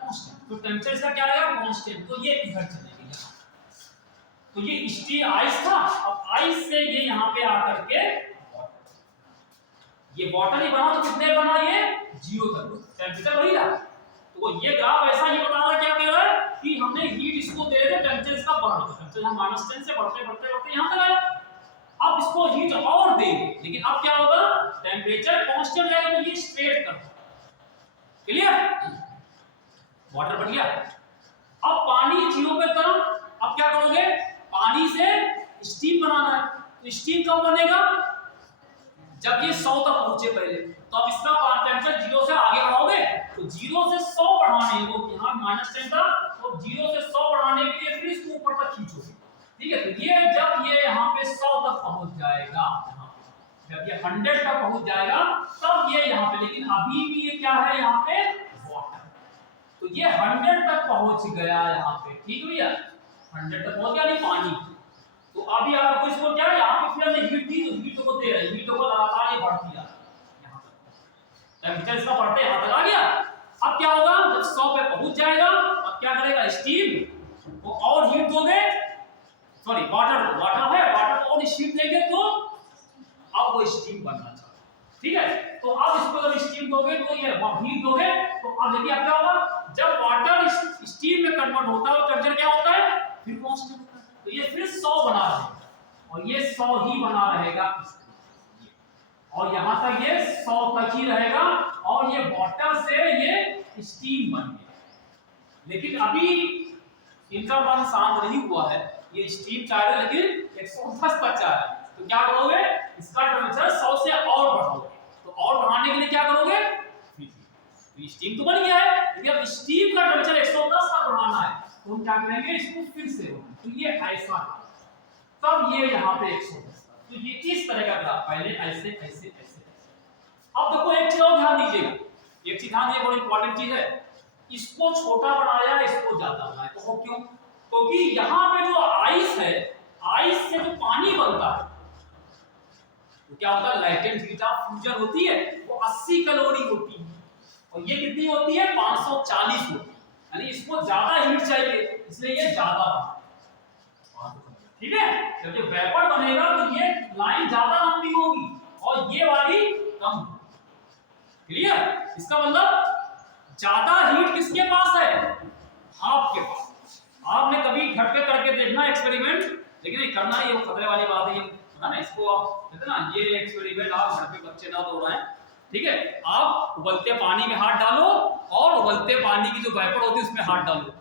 कांस्टेंट। तो टेम्परेचर इसका क्या रहेगा, कांस्टेंट। तो ये इधर चलेगा यहाँ, तो ये स्टील आइस था, अब आइस से ये यहाँ पे आकर के ये वाटर ही बना, तो कितने बना, ये 0 तक टेम्परेचर वही रहा। तो ये ग्राफ ऐसा ही बता रहा है, क्या कह रहा है कि हमने हीट इसको दे रहे, टेम्परेचर इसका बढ़ रहा है, टेम्परेचर हम -10 से बढ़ते बढ़ते बढ़ते यहाँ तक आया। अब इसको हीट और देंगे, लेकिन अब क्या होगा, टेम्परेचर कांस्टेंट रहेगा, तो ये स्ट्रेट कर, क्लियर, वाटर बढ़ गया। अब पानी 0 पे तरफ, अब क्या करोगे, पानी से स्टीम बनाना है, तो स्टीम कब बनेगा, जब ये 100 तक पहुंचे पहले। तो अब इसका टेम्परेचर 0 से आगे बढ़ाओगे, तो 0 से 100 बढ़ाने को, यहाँ -10 था, तो 0 से 100 बढ़ाने के लिए फिर इसको ऊपर तक खींचोगे, ठीक है। तो ये जब ये यहाँ पे 100 तक पहुंच जाएगा, जब ये 100 तक पहुंच जाएगा तब ये यहाँ पे, लेकिन अभी भी ये क्या है, यहाँ पे वाटर, तो ये 100 तक पहुंच गया यहाँ पे, ठीक भैया, 100 तक पहुंच गया, नहीं पानी। तो अभी आपको इसको क्या है, यहाँ पे फिर हमने हीट दी, तो हीट को दे रहे, हीट को लगातार ये बढ़ती है यहाँ तक, टेम्परेचर इसका बढ़ते यहाँ तक आ गया। अब क्या होगा, जब 100 पे पहुंच जाएगा, अब क्या करेगा, स्टीम को और हीट दोगे, सॉरी वाटर है, वाटर को और हीट देंगे तो अब वो स्टीम बनना चाहिए, ठीक है। तो अब इसको जब स्टीम दोगे तो ये हीट दोगे, तो अब देखिए अब क्या होगा, जब वाटर स्टीम में कन्वर्ट होता है तो टेम्परेचर क्या होता है, फिर कांस्टेंट होता है, तो ये फिर 100 बना रहेगा, और ये 100 ही बना रहेगा, और यहां तक ये 100 तक ही रहेगा, और ये वाटर से ये स्टीम बन गया। लेकिन अभी इनका मन शांत नहीं हुआ है, ये स्टीम चाह रहे, लेकिन 110 तक चाह रहे, तो क्या करोगे, इसका टेम्परेचर 100 से और बढ़ाओगे, तो और बढ़ाने के लिए क्या करोगे, तो स्टीम तो बन गया है, लेकिन अब स्टीम का टेम्परेचर 110 तक बढ़ाना है, तो हम क्या करेंगे, इसको फिर से, तो ये ऐसा, तब ये यहाँ पे 110, तो ये इस तरह का ग्राफ, पहले ऐसे ऐसे ऐसे। अब देखो एक चीज और ध्यान दीजिएगा, एक चीज ध्यान दीजिए, बड़ी इंपॉर्टेंट चीज है, इसको छोटा बनाया, इसको ज्यादा बनाया, तो क्यों, क्योंकि यहाँ पे जो आइस है, आइस से जो पानी बनता है तो क्या होता है, लैटेंट हीट ऑफ फ्यूजन होती है, वो 80 कैलोरी होती है, और ये कितनी होती है, 540 होती है, यानी इसको ज्यादा हीट चाहिए, इसलिए ये ज्यादा बना, ठीक है। जब ये वेपर बनेगा तो ये लाइन ज्यादा लंबी होगी और ये वाली कम होगी, क्लियर। इसका मतलब ज्यादा हीट किसके पास है, आपके पास। आपने कभी घर पे करके देखना एक्सपेरिमेंट, लेकिन ये करना ही, वो खतरे वाली बात है, ये पता ना, इसको आप कहते ना, ये एक्सपेरिमेंट आप घर पे बच्चे ना दौड़ाएं, ठीक है। आप उबलते पानी में हाथ डालो और उबलते पानी की जो वेपर होती है उसमें हाथ डालो,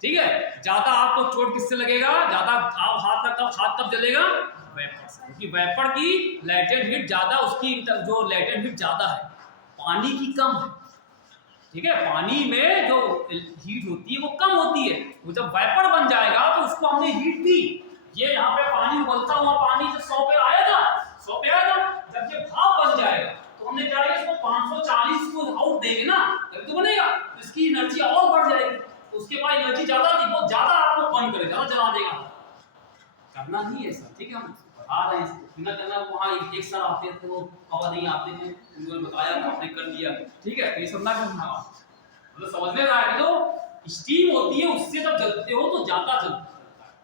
ठीक है। ज्यादा आपको चोट किससे लगेगा, ज्यादा आप हाथ कब जलेगा, वेपर से, क्योंकि वेपर की लैटेंट हीट ज्यादा, उसकी जो लैटेंट हीट ज्यादा है, पानी की कम है, ठीक है। पानी में जो हीट होती है वो कम होती है, वो जब वेपर बन जाएगा तो उसको हमने हीट दी, ये यहाँ पे पानी उबलता हुआ पानी जब 100 पे आया था, 100 पे आया था, जब ये भाप बन जाएगा तो हमने क्या किया, इसको 540 को आउट देंगे ना, तभी तो बनेगा, तो इसकी एनर्जी और बढ़ जाएगी, तो उसके बाद एनर्जी ज्यादा थी, वो ज्यादा आपको बंद करेगा, ज्यादा जला देगा, करना ही है सर, ठीक है। हम बता रहे हैं इसको ना करना, वहाँ एक सर आते थे, वो हवा नहीं आते थे, उन्होंने बताया, आपने कर लिया, ठीक है, तो ये सब ना करना, मतलब समझने का है, जो स्टीम होती है उससे जब जलते हो तो ज्यादा जलता है,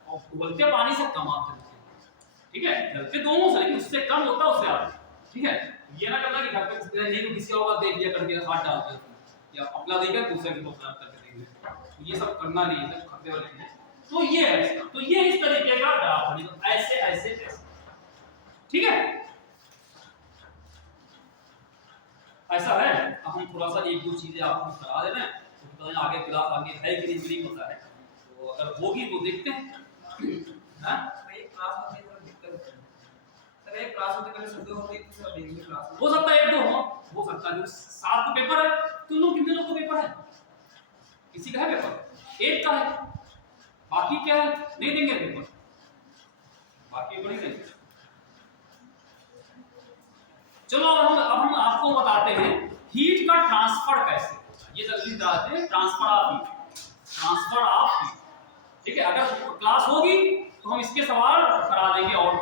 और उबलते पानी से कम आप जलते हैं, ठीक है। जलते दोनों से, लेकिन उससे कम होता है, उससे ज्यादा, ठीक है। ये ना करना कि घर पे नहीं तो किसी और देख लिया करके हाथ डाल दिया, या अपना देखा दूसरे को अपना करके देख लिया, तो ये सब करना नहीं है, खतरे वाली चीज है। तो ये है इसका, तो ये इस तरीके का ग्राफ बनेगा, तो ऐसे ऐसे ऐसे, ठीक है। ऐसा है। अब हम थोड़ा सा एक दो चीजें आपको करा दे रहे हैं, तो आगे क्लास आगे है कि नहीं पता है, तो अगर होगी तो देखते हैं। हां एक क्लास होती है तो दिक्कत होती है सर, एक क्लास होती है पहले शुद्ध होती है, फिर देंगे क्लास हो सकता है एक दो हो सकता है, जो 7 को पेपर है, तुम लोग कितने लोग को पेपर है, किसी का है पेपर? एक का है, बाकी क्या है? नहीं देंगे पेपर, बाकी को नहीं देंगे। चलो अब हम आपको बताते हैं हीट का ट्रांसफर कैसे होता है। ये जल्दी बताते हैं transfer of heat, transfer of heat. ठीक है, अगर क्लास होगी तो हम इसके सवाल करा देंगे और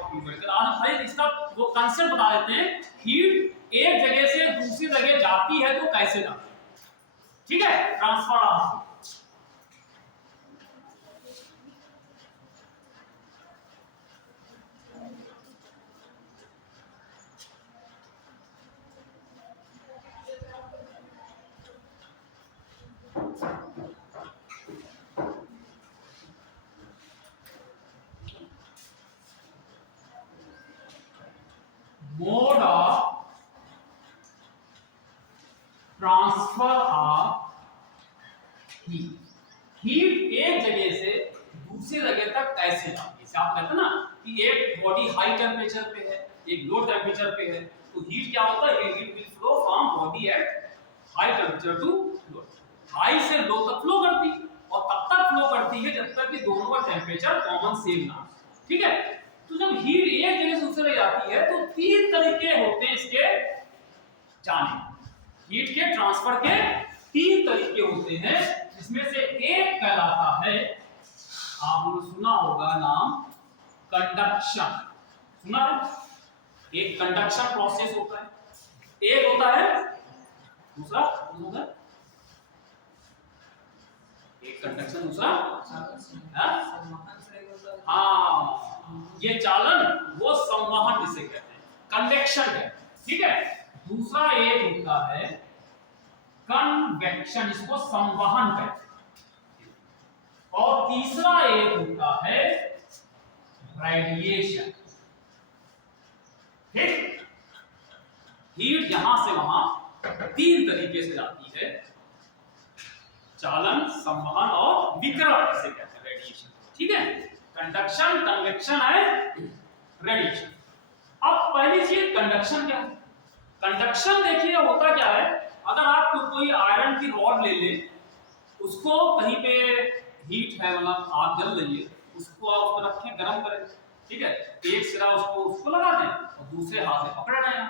आज भाई इसका वो कांसेप्ट बता देते हैं। हीट एक जगह से दूसरी जगह जाती है तो कैसे जाती है। ठीक है, transfer of heat. Mode of transfer of heat, heat एक जगह से दूसरी जगह तक कैसे जाती है। जैसे आप कहते हैं ना कि एक बॉडी हाई टेम्परेचर पे है, एक लो टेम्परेचर पे है, तो हीट क्या होता है, heat will flow from body at high temperature to low, high से लो तक फ्लो करती है और तब तक फ्लो करती है जब तक कि दोनों का टेम्परेचर कॉमन सेम ना। ठीक है, तो जब हीट एक जगह से दूसरी जगह जाती है तो तीन तरीके होते हैं इसके जाने, हीट के ट्रांसफर के तीन तरीके होते हैं, जिसमें से एक कहलाता है, आपने सुना होगा नाम, कंडक्शन। सुना है? एक कंडक्शन प्रोसेस होता है, एक होता है, दूसरा होता है एक कंडक्शन, दूसरा हाँ, ये चालन वो संवहन जिसे कहते हैं, कन्वेक्शन कहते हैं। ठीक है, दूसरा एक होता है कन्वेक्शन, इसको संवहन कहते हैं, और तीसरा एक होता है रेडिएशन। ठीक, हीट यहां से वहां तीन तरीके से जाती है, चालन, संवहन और विकिरण जिसे कहते हैं, रेडिएशन। ठीक है, कंडक्शन, कन्वेक्शन है, रेडिएशन। अब पहली चीज कंडक्शन क्या है। कंडक्शन देखिए होता क्या है, अगर आप कोई आयरन की रॉड ले ले, उसको कहीं पे हीट है, मतलब आग जल रही है, उसको आप उसको रखें, गर्म करें। ठीक है, एक सिरा उसको लगा दें और दूसरे हाथ से पकड़ रहे हैं।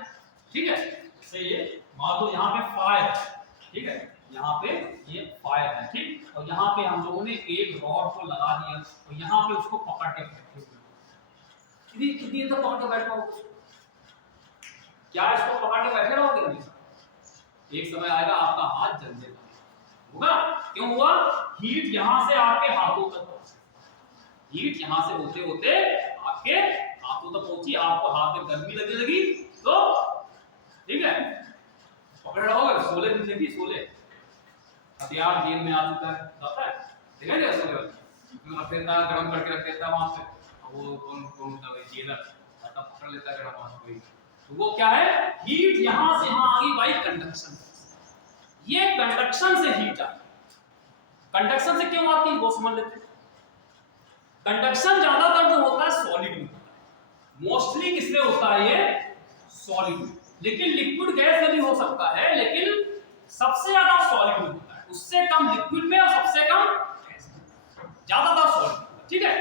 ठीक है, जैसे ये मान लो यहाँ पे फायर, ठीक है, यहाँ पे ये फायर है। ठीक, और यहाँ पे हम लोगों ने एक रॉड को लगा दिया और यहाँ पे उसको पकड़ के बैठे हुए, कितनी देर तक पकड़ के बैठ पाओगे? क्या इसको पकड़ के बैठे रहोगे हमेशा? एक समय आएगा आपका हाथ जल जाएगा, होगा। क्यों हुआ? हीट यहां से आपके हाथों तक पहुंची, हीट यहां से होते होते आपके हाथों तक पहुंची, आपको हाथ में गर्मी लगने लगी, तो ठीक है पकड़ रहोगे। 16 दिन लगी, 16 हथियार जेल में आ चुका है, जाता है, ठीक है, जैसे रख देता है, गर्म करके रख देता है वहां पे, वो कौन होता है जेलर, तब पकड़ लेता है गर्म हाथ को। तो वो क्या है, हीट यहां से यहां आ गई बाई कंडक्शन। ये कंडक्शन से हीट आई। कंडक्शन से क्यों आती है वो समझ लेते हैं। कंडक्शन ज्यादातर जो होता है सॉलिड में, मोस्टली किसमें होता है, ये सॉलिड में, लेकिन लिक्विड गैस में भी हो सकता है, लेकिन सबसे ज्यादा सॉलिड में होता है, उससे कम लिक्विड में और सबसे कम गैस में, ज्यादातर सॉलिड। ठीक है,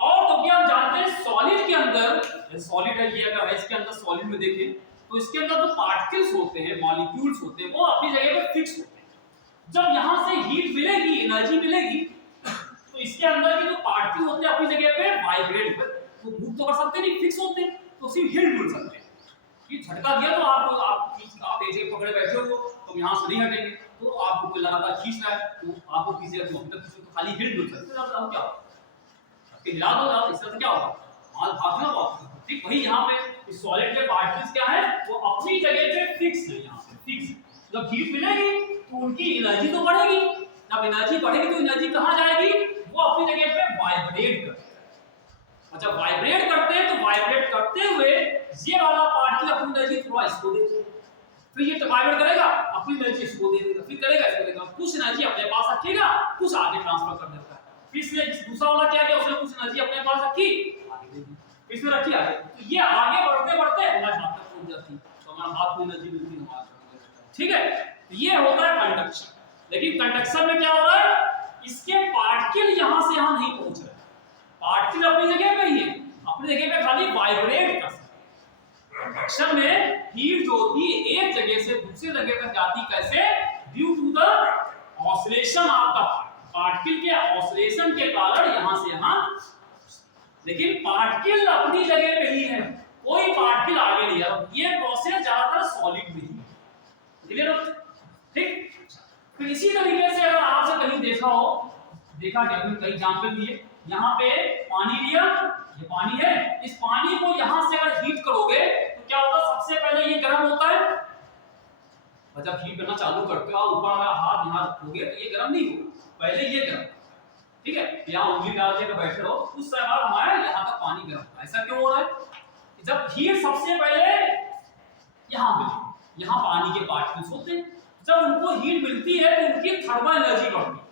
और तो क्या हम जानते हैं सॉलिड के अंदर, सॉलिड है ये, अगर इसके अंदर सॉलिड में देखें तो इसके अंदर जो पार्टिकल्स होते हैं, मॉलिक्यूल्स होते हैं, वो अपनी जगह पे फिक्स होते हैं। जब यहां से हीट मिलेगी, एनर्जी मिलेगी, तो इसके अंदर के जो पार्टिकल होते हैं अपनी जगह पे वाइब्रेट, वो मूव तो कर सकते नहीं, फिक्स होते हैं, तो सिर्फ हिल डुल सकते हैं। ये झटका दिया तो आप एक जगह पकड़े बैठे हो, तो यहां से नहीं हटेंगे, तो आपको लगातार खींच रहा है, तो आपको किसी तो अभी तक तो खाली हिल डुल सकते हैं। अब क्या होगा, हिला दो आप, इस तरह से क्या होगा, माल भागना होगा। ठीक, वही यहाँ पे इस सॉलिड के पार्टिकल्स क्या है, वो अपनी जगह पे फिक्स है, यहाँ पे फिक्स। जब हीट मिलेगी तो उनकी एनर्जी तो बढ़ेगी, जब एनर्जी बढ़ेगी तो एनर्जी कहाँ जाएगी, वो अपनी जगह पे वाइब्रेट करते हैं। और जब वाइब्रेट करते हैं तो वाइब्रेट करते हुए ये वाला पार्टिकल अपनी एनर्जी थोड़ा इसको दे देगा, फिर ये वाइब्रेट करेगा, अपनी एनर्जी इसको दे देगा, फिर करेगा इसको देगा, कुछ एनर्जी अपने पास रखेगा, कुछ आगे ट्रांसफर कर देता है। फिर से दूसरा वाला क्या किया, उसने कुछ एनर्जी अपने पास रखी, आगे दे दी, इसमें रखी आगे, तो ये आगे बढ़ते बढ़ते हमारे हाथ तक पहुंच जाती है, तो हमारा हाथ को एनर्जी मिलती है हमारे। ठीक है, तो ये होता है कंडक्शन। लेकिन कंडक्शन में क्या हो रहा है, इसके पार्टिकल यहां से यहां नहीं पहुंच रहे, पार्टिकल अपनी जगह पे ही है, अपनी जगह पे खाली वाइब्रेट कर सकते। कंडक्शन में हीट जो होती है एक जगह से दूसरी जगह तक जाती कैसे, due to the oscillation of the particle के ऑसिलेशन के कारण यहां से यहां, लेकिन पार्टिकल अपनी जगह पे ही है, कोई पार्टिकल आगे नहीं आ रहा। ये प्रोसेस ज्यादातर सॉलिड में ही है, क्लियर हो? ठीक। फिर इसी तरीके से अगर आपसे कहीं देखा हो, देखा क्या कई एग्जांपल दिए, यहाँ पे पानी लिया, ये पानी है, इस पानी को यहां से अगर हीट करोगे तो क्या होता है, सबसे पहले ये गर्म होता है, और जब हीट करना चालू करते हो ऊपर वाला हाथ यहां रखोगे तो ये गर्म नहीं होगा, पहले ये गर्म, ठीक है, यहाँ उंगली डाल के बैठे रहो, उस समय हमारा यहाँ का पानी गर्म होता है। ऐसा क्यों हो रहा है, जब हीट सबसे पहले यहाँ मिली, यहाँ पानी के पार्टिकल्स होते हैं, जब उनको हीट मिलती है तो उनकी थर्मल एनर्जी बढ़ती है।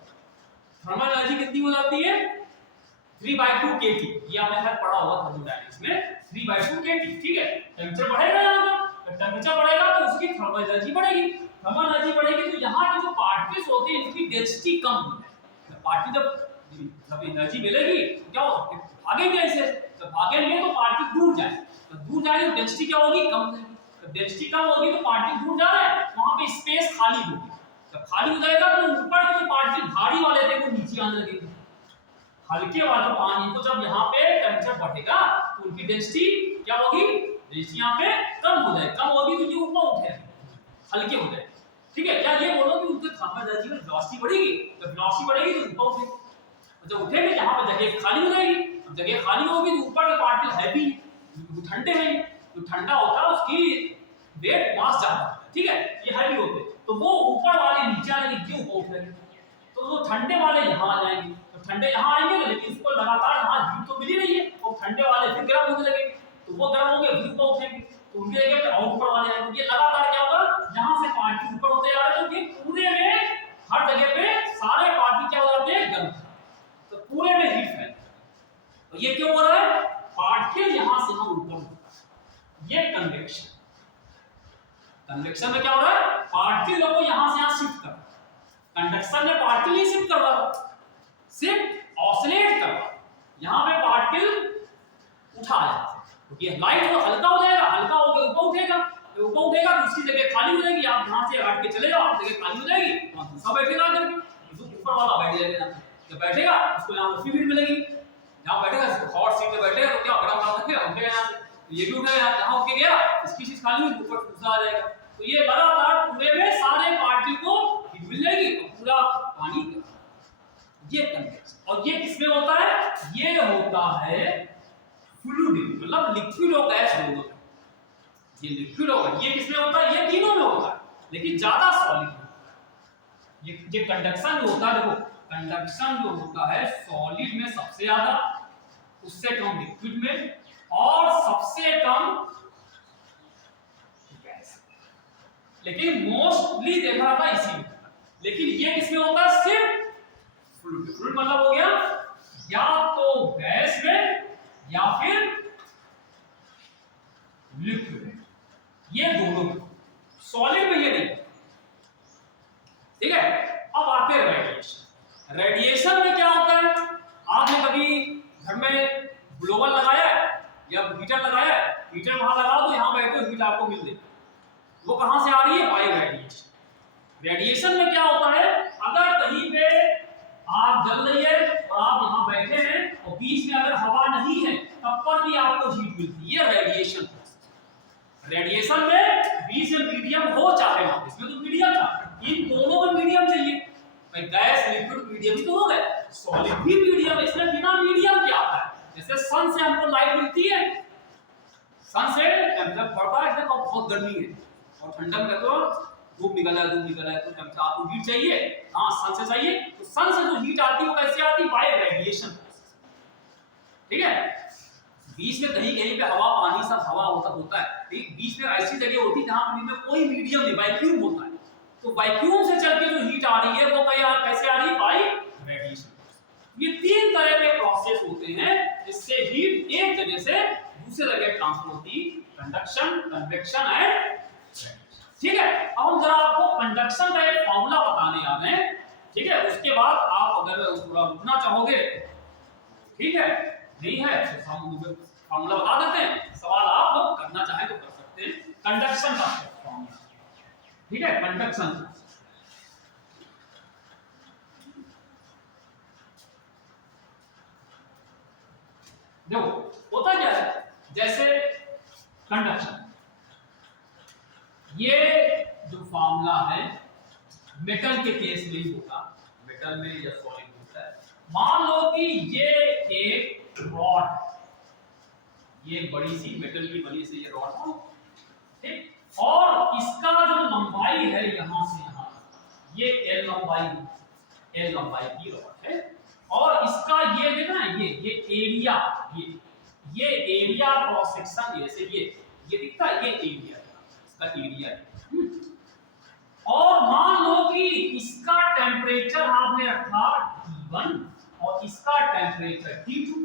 थर्मल एनर्जी कितनी हो जाती है, 3/2 kT, ये आपने शायद पढ़ा होगा थर्मोडायनामिक्स में, 3/2 kT, ठीक है। टेंपरेचर बढ़ेगा यहाँ का, जब टेंपरेचर बढ़ेगा तो उसकी थर्मल एनर्जी बढ़ेगी, थर्मल एनर्जी बढ़ेगी तो यहाँ के जो पार्टिकल्स होते हैं इनकी डेंसिटी कम हो जाएगी। पार्टिकल जब एनर्जी मिलेगी तो क्या होगा, भागेंगे ऐसे, जब भागेंगे तो पार्टिकल दूर जाए, तो दूर जाएगी तो डेंसिटी क्या होगी, कम हो जाएगी, तो डेंसिटी कम होगी तो पार्टिकल दूर जा रहा है, वहां पे स्पेस खाली होगी, जब खाली हो जाएगा तो ऊपर के जो पार्टिकल भारी वाले थे वो नीचे आने लगेंगे, हल्के वाले पानी को जब यहाँ पे टेंपरेचर बढ़ेगा तो उनकी डेंसिटी क्या होगी, डेंसिटी यहाँ पे कम हो जाएगी, कम होगी तो ये ऊपर उठेगा, हल्के हो जाएंगे, ठीक है। क्या ये बोलो कि उनके थर्मल एनर्जी में वेलोसिटी बढ़ेगी, जब वेलोसिटी बढ़ेगी तो ऊपर उठेगी, जब उठेंगे यहाँ पे जगह खाली हो जाएगी, अब जगह खाली होगी तो ऊपर के पार्टिकल हैवी ठंडे हैं, जो ठंडा होता है उसकी वेट मास ज्यादा होता है, ठीक है, ये हैवी होते हैं तो वो ऊपर वाले नीचे आएंगे, क्यों ऊपर उठेंगे, तो वो ठंडे वाले यहाँ आ जाएंगे, तो ठंडे यहाँ आएंगे लेकिन उसको लगातार यहाँ हीट तो मिल ही रही है, और ठंडे वाले फिर गर्म होने लगेंगे, तो वो गर्म होंगे फिर ऊपर उठेंगे, तो उनकी जगह पे और ऊपर वाले आएंगे, ये लगातार क्या होगा, यहाँ से पार्टिकल ऊपर होते जा रहे हैं, तो ये पूरे में हर जगह पे सारे पार्टिकल क्या हो जाते हैं, गर्म, तो पूरे में हीट फैल, तो ये क्यों हो रहा है, पार्टिकल यहां से यहां ऊपर होता है, ये कन्वेक्शन। कन्वेक्शन में क्या हो रहा है, पार्टिकल को यहां से यहां शिफ्ट कर रहा है, कंडक्शन में पार्टिकल ही शिफ्ट कर रहा है, सिर्फ ऑसिलेट कर रहा है, यहां पे पार्टिकल उठा जाता है, क्योंकि लाइट वो हल्का हो जाएगा, हल्का होकर ऊपर उठेगा, तो ऊपर उठेगा तो उसकी जगह खाली हो जाएगी, आप यहां से हट के चले जाओ, आप जगह खाली हो जाएगी, वहां दूसरा बैठेगा करके, जो ऊपर वाला बैठ जाएगा, जब बैठेगा उसको यहां उसी हीट मिलेगी, यहाँ बैठेगा हॉट सीट पे बैठेगा तो क्या गर्म हाथ रखेगा, उठेगा यहाँ से, तो ये भी उठेगा, यहाँ उठ के गया, इसकी चीज खाली हुई, ऊपर दूसरा आ जाएगा, तो ये लगातार पूरे में सारे पार्टिकल को हीट मिल जाएगी और पूरा पानी, ये कन्वेक्शन। और ये किसमें होता है, ये होता है फ्लूइड, मतलब लिक्विड और गैस दोनों में, ये लिक्विड होगा, ये किसमें होता है, ये तीनों में होता है, लेकिन ज्यादा सॉलिड होता है, ये कंडक्शन जो होता है, देखो कंडक्शन जो होता है सॉलिड में सबसे ज्यादा, उससे कम लिक्विड में, और सबसे कम गैस, लेकिन मोस्टली देखा जाता है इसी में, लेकिन ये किसमें होता है, सिर्फ फ्लूइड। फ्लूइड मतलब हो गया या तो गैस में या फिर लिक्विड में, ये दोनों में, सॉलिड में ये नहीं, ठीक है। अब आते हैं रेडिएशन। रेडिएशन में क्या होता है, आपने कभी घर में ग्लोबल लगाया है या हीटर लगाया है, हीटर वहां लगाओ तो यहां बैठे हो हीट आपको मिल देगी, वो कहां से आ रही है, बाय रेडिएशन। रेडिएशन में क्या होता है, अगर कहीं पे आग जल रही है और आप यहां बैठे हैं और बीच में अगर हवा नहीं है तब पर भी आपको हीट मिलती है, ये रेडिएशन। रेडिएशन में बीच में मीडियम हो चाहे ना, इसमें तो मीडियम था, इन दोनों में मीडियम चाहिए, भाई गैस लिक्विड मीडियम ही तो हो गए, सॉलिड भी मीडियम, इसमें बिना मीडियम क्या आता है, जैसे सन से हमको लाइट मिलती है, सन से टेंपरेचर बढ़ता है, इसमें बहुत गर्मी है और ठंडा में तो धूप निकल है, तो टेंपरेचर आपको हीट चाहिए, हाँ सन से चाहिए, तो सन से जो हीट आती है वो कैसे आती है, बाय रेडिएशन, ठीक है। बीच में कहीं कहीं पे हवा पानी सब हवा होता है, ठीक, बीच में ऐसी जगह होती है जहां पर कोई मीडियम नहीं, वैक्यूम होता है, तो वैक्यूम से चल के जो हीट आ रही है वो कैसे आ रही है, बाय रेडिएशन। ये तीन तरह के प्रोसेस होते हैं जिससे हीट एक जगह से दूसरे जगह ट्रांसफर होती है, कंडक्शन, कन्वेक्शन एंड रेडिएशन, ठीक है। अब हम जरा आपको कंडक्शन का एक फॉर्मूला बताने आ रहे हैं, ठीक है, उसके बाद आप अगर थोड़ा रुकना चाहोगे ठीक है, नहीं है तो हम फॉर्मूला बता देते हैं, सवाल आप लोग करना चाहे तो कर सकते हैं। कंडक्शन का फॉर्मूला, ठीक है, कंडक्शन का देखो होता क्या है, जैसे कंडक्शन, ये जो फॉर्मूला है मेटल के केस में ही होगा, मेटल में या सॉलिड होता है। मान लो कि ये एक रॉड है, ये बड़ी सी मेटल की बनी सी ये रॉड है, ठीक, और इसका जो लंबाई है यहां से यहां, ये एल लंबाई की रॉड है, और इसका ये जो ना ये एरिया, ये एरिया क्रॉस सेक्शन जैसे ये दिखता है, ये एरिया इसका एरिया है। और मान लो कि इसका टेम्परेचर आपने रखा T1 और इसका टेम्परेचर T2,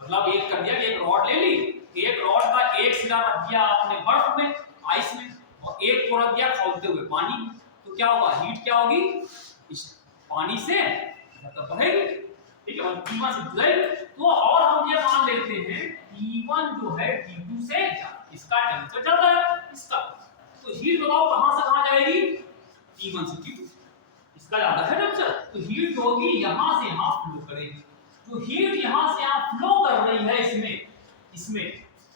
मतलब एक कर दिया कि एक रॉड ले ली, एक रॉड का एक सिरा रख दिया आपने बर्फ में, आइस में, और एक को रख दिया खौलते हुए पानी, तो क्या होगा, हीट क्या होगी, इस पानी से मतलब बढ़ेगी, ठीक है, और T1 से जुड़ेगी। तो और हम ये मान लेते हैं T1 जो है T2 से इसका टेम्परेचर ज्यादा है इसका, तो हीट बताओ कहां से कहां जाएगी, T1 से T2, इसका ज्यादा है टेम्परेचर, तो हीट होगी यहां से यहां फ्लो करेगी। तो हीट यहां से यहां फ्लो कर रही है इसमें,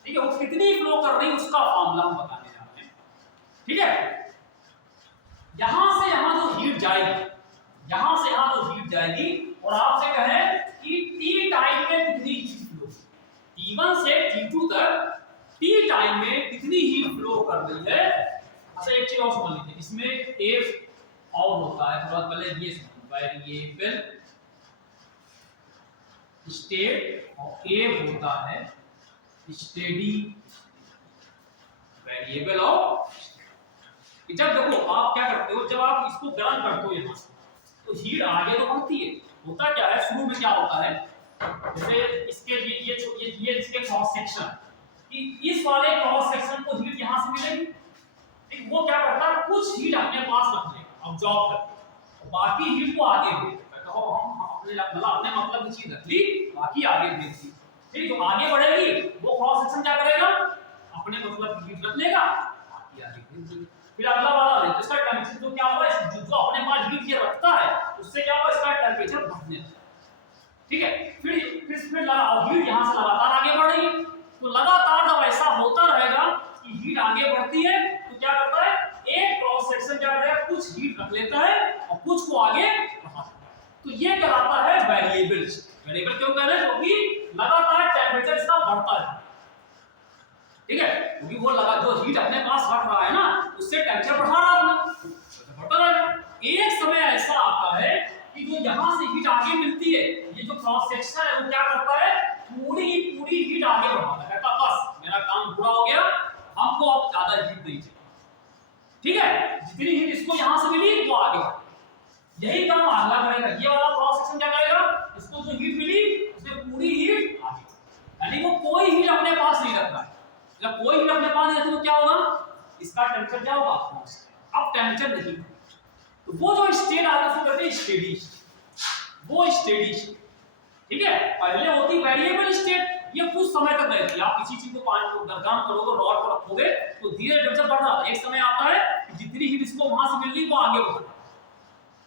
ठीक है, वो कितनी फ्लो कर रही है उसका फॉर्मूला हम बताने जा रहे हैं, ठीक है। यहां से यहां जो हीट जाएगी, यहां से यहां जो हीट जाएगी, और आपसे कहें कि T टाइम में कितनी हीट फ्लो, T1 से T2 तक T टाइम में कितनी हीट फ्लो कर रही है। अच्छा एक चीज और समझ लीजिए, इसमें एक और होता है, थोड़ा पहले ये वेरिएबल स्टेट और एक होता है स्टेडी वेरिएबल ऑफ। जब देखो आप क्या करते हो, जब आप इसको गर्म करते हो यहां से, तो हीट आगे तो बढ़ती है, होता क्या है शुरू में क्या होता है, जैसे इसके ये इसके क्रॉस सेक्शन, कि इस वाले क्रॉस सेक्शन को हीट यहां से मिलेगी, ठीक, वो क्या करता है कुछ हीट अपने पास रख लेगा ऑब्जॉर्ब करके, और बाकी हीट को आगे भेज देता है। कहो हम अपने मतलब की चीज रख ली, बाकी आगे भेज दी, ठीक, जो आगे बढ़ेगी वो क्रॉस सेक्शन क्या करेगा, अपने मतलब की हीट रख लेगा, बाकी आगे भेज देगा। फिर अगला वाला है, इसका टेम्परेचर जो क्या होगा, जो अपने पास हीट ये रखता है उससे क्या होगा, इसका टेम्परेचर बढ़ने लगता है, ठीक है। फिर हीट यहां से लगातार आगे बढ़ रही है, तो लगातार जब ऐसा होता रहेगा कि हीट आगे बढ़ती है, तो क्या करता है एक क्रॉस सेक्शन क्या करेगा, कुछ हीट रख लेता है और कुछ को आगे बढ़ा देता है, तो ये कहलाता है वेरिएबल। वेरिएबल क्यों कह रहे हैं, क्योंकि लगातार टेम्परेचर इसका बढ़ता है, ठीक है, क्योंकि वो लगा जो हीट अपने पास रख रहा है ना, उससे टेम्परेचर बढ़ा रहा है अपना, बढ़ता रहेगा। एक समय ऐसा आता है कि जो यहां से हीट आगे मिलती है, ये जो क्रॉस सेक्शन है वो क्या करता है, पूरी हीट आगे बढ़ाता है, कहता बस मेरा काम पूरा हो गया, हमको अब ज्यादा हीट नहीं चाहिए, ठीक है, जितनी हीट इसको यहां से मिली वो आगे बढ़ा, यही काम अगला करेगा, ये वाला क्रॉस सेक्शन क्या करेगा, इसको जो हीट मिली उससे पूरी हीट आगे, यानी वो कोई हीट अपने पास नहीं रख रहा है। जब कोई हीट अपने पास नहीं रखे तो क्या होगा, इसका टेम्परेचर क्या होगा, अब टेम्परेचर नहीं, तो वो जो स्टेट आता है उसको कहते हैं स्टेडी, वो स्टेडी, ठीक है। पहले होती वेरिएबल स्टेट, ये कुछ समय तक रहती है, आप किसी चीज को पानी को गर्म करोगे, रॉड पर रखोगे तो धीरे टेम्परेचर बढ़ रहा है, एक समय आता है कि जितनी हीट इसको वहां से मिल रही वो आगे बढ़,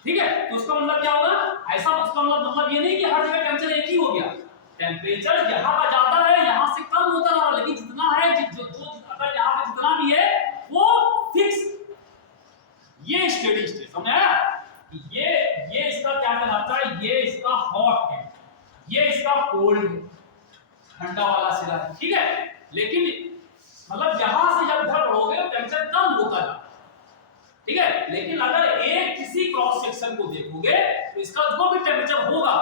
ठीक है, तो उसका मतलब क्या होगा, ऐसा उसका मतलब ये नहीं कि हर जगह टेम्परेचर एक ही हो गया, टेम्परेचर यहाँ का ज्यादा है यहाँ से कम होता रहा, लेकिन जितना है जो अगर यहाँ पे जितना भी है वो फिक्स, ये स्टेडी स्टेट, समझ आया, ये इसका क्या कहलाता है, ये इसका हॉट है, ये इसका कोल्ड है, ठंडा वाला सिरा है, ठीक है, लेकिन मतलब यहां से जब इधर बढ़ोगे तो टेम्परेचर कम होता जाता, ठीक है, लेकिन अगर एक किसी क्रॉस सेक्शन को देखोगे तो इसका जो भी टेम्परेचर होगा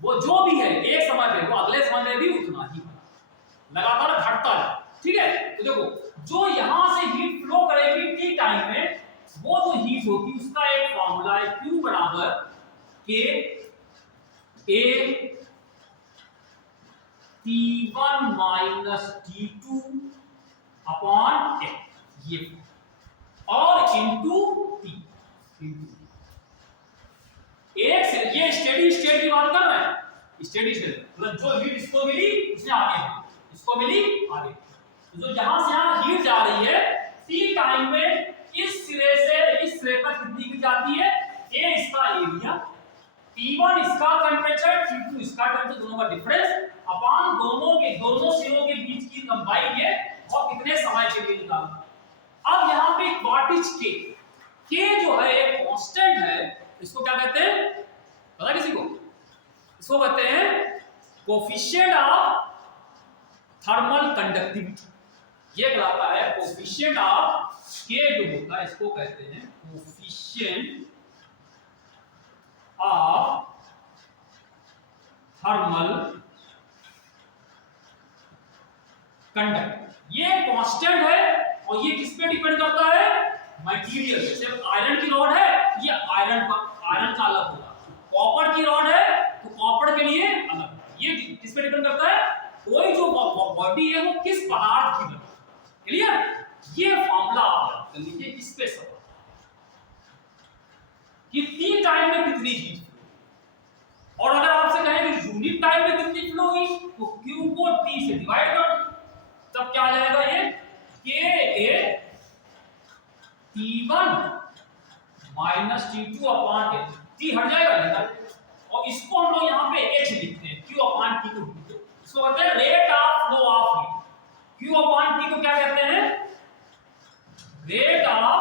वो जो भी है एक समय पे वो अगले समय में भी उतना ही लगातार घटता है, ठीक है। तो देखो जो यहां से हीट फ्लो करेगी टी टाइम में, वो जो हीट होगी उसका एक फॉर्मूला है, Q बराबर K A T1 minus T2 upon A, ये और इनटू T, ये स्टेडी स्टेट की बात कर रहे हैं, स्टेडी स्टेट मतलब जो हीट इसको मिली उसने आगे इसको मिली आगे, तो जो यहां से यहां हीट जा रही है टी टाइम में इस सिरे से इस सिरे पर कितनी हीट जाती है, ए इसका एरिया, T1 इसका टेम्परेचर, T2 इसका टेम्परेचर, दोनों का डिफरेंस अपॉन दोनों सिरों के बीच की लंबाई ये और कितने समय के लिए निकालना। अब यहाँ पे व्हाट इज के, के जो है एक कांस्टेंट है, इसको क्या कहते हैं पता किसी को, इसको कहते हैं कोफिशिएंट ऑफ थर्मल कंडक्टिविटी, ये कहलाता है कोफिशिएंट ऑफ के जो होता है इसको कहते हैं कोफिशिएंट ऑफ थर्मल कंडक्ट, ये कांस्टेंट है और ये किस पे डिपेंड करता है, मटेरियल, जैसे आयरन की रॉड है ये आयरन का अलग होगा, कॉपर की रॉड है तो कॉपर के लिए अलग, ये किस पे डिपेंड करता है, कोई जो बॉडी है वो किस पदार्थ की बनी, क्लियर, ये फॉर्मूला आप याद कर लीजिए, इस पे सब कि टी टाइम में कितनी हीट, और अगर आपसे कहें कि यूनिट टाइम में कितनी फ्लो हुई तो Q को T से डिवाइड कर दो, तब क्या आ जाएगा ये K T1 minus T2 upon T, T हट जाएगा नहीं, और इसको हम लोग यहाँ पे H लिखते हैं, Q अपॉन T को, इसको कहते हैं rate of flow of heat, Q upon T को क्या कहते हैं, rate of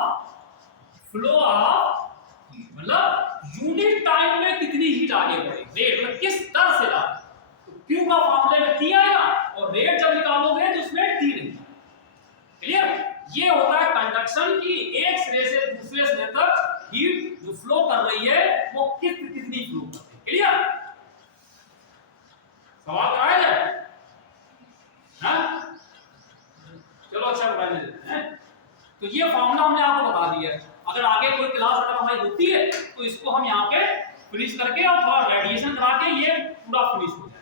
flow of heat, मतलब यूनिट टाइम में कितनी हीट आगे बढ़ेगी, रेट मतलब किस दर से जा रही, तो Q का फॉर्मूले में T आएगा और रेट जब निकालोगे तो उसमें T नहीं, क्लियर, ये होता है कंडक्शन की एक सिरे से दूसरे सिरे तक हीट जो फ्लो कर रही है वो कितनी फ्लो कर रही है, क्लियर, सवाल कराया जाए, हाँ चलो अच्छा करने देते हैं, तो ये फॉर्मूला हमने आपको बता दिया है, अगर आगे कोई क्लास अगर हमारी होती है तो इसको हम यहाँ पे फिनिश करके और थोड़ा रेडिएशन करा के ये पूरा फिनिश हो जाए।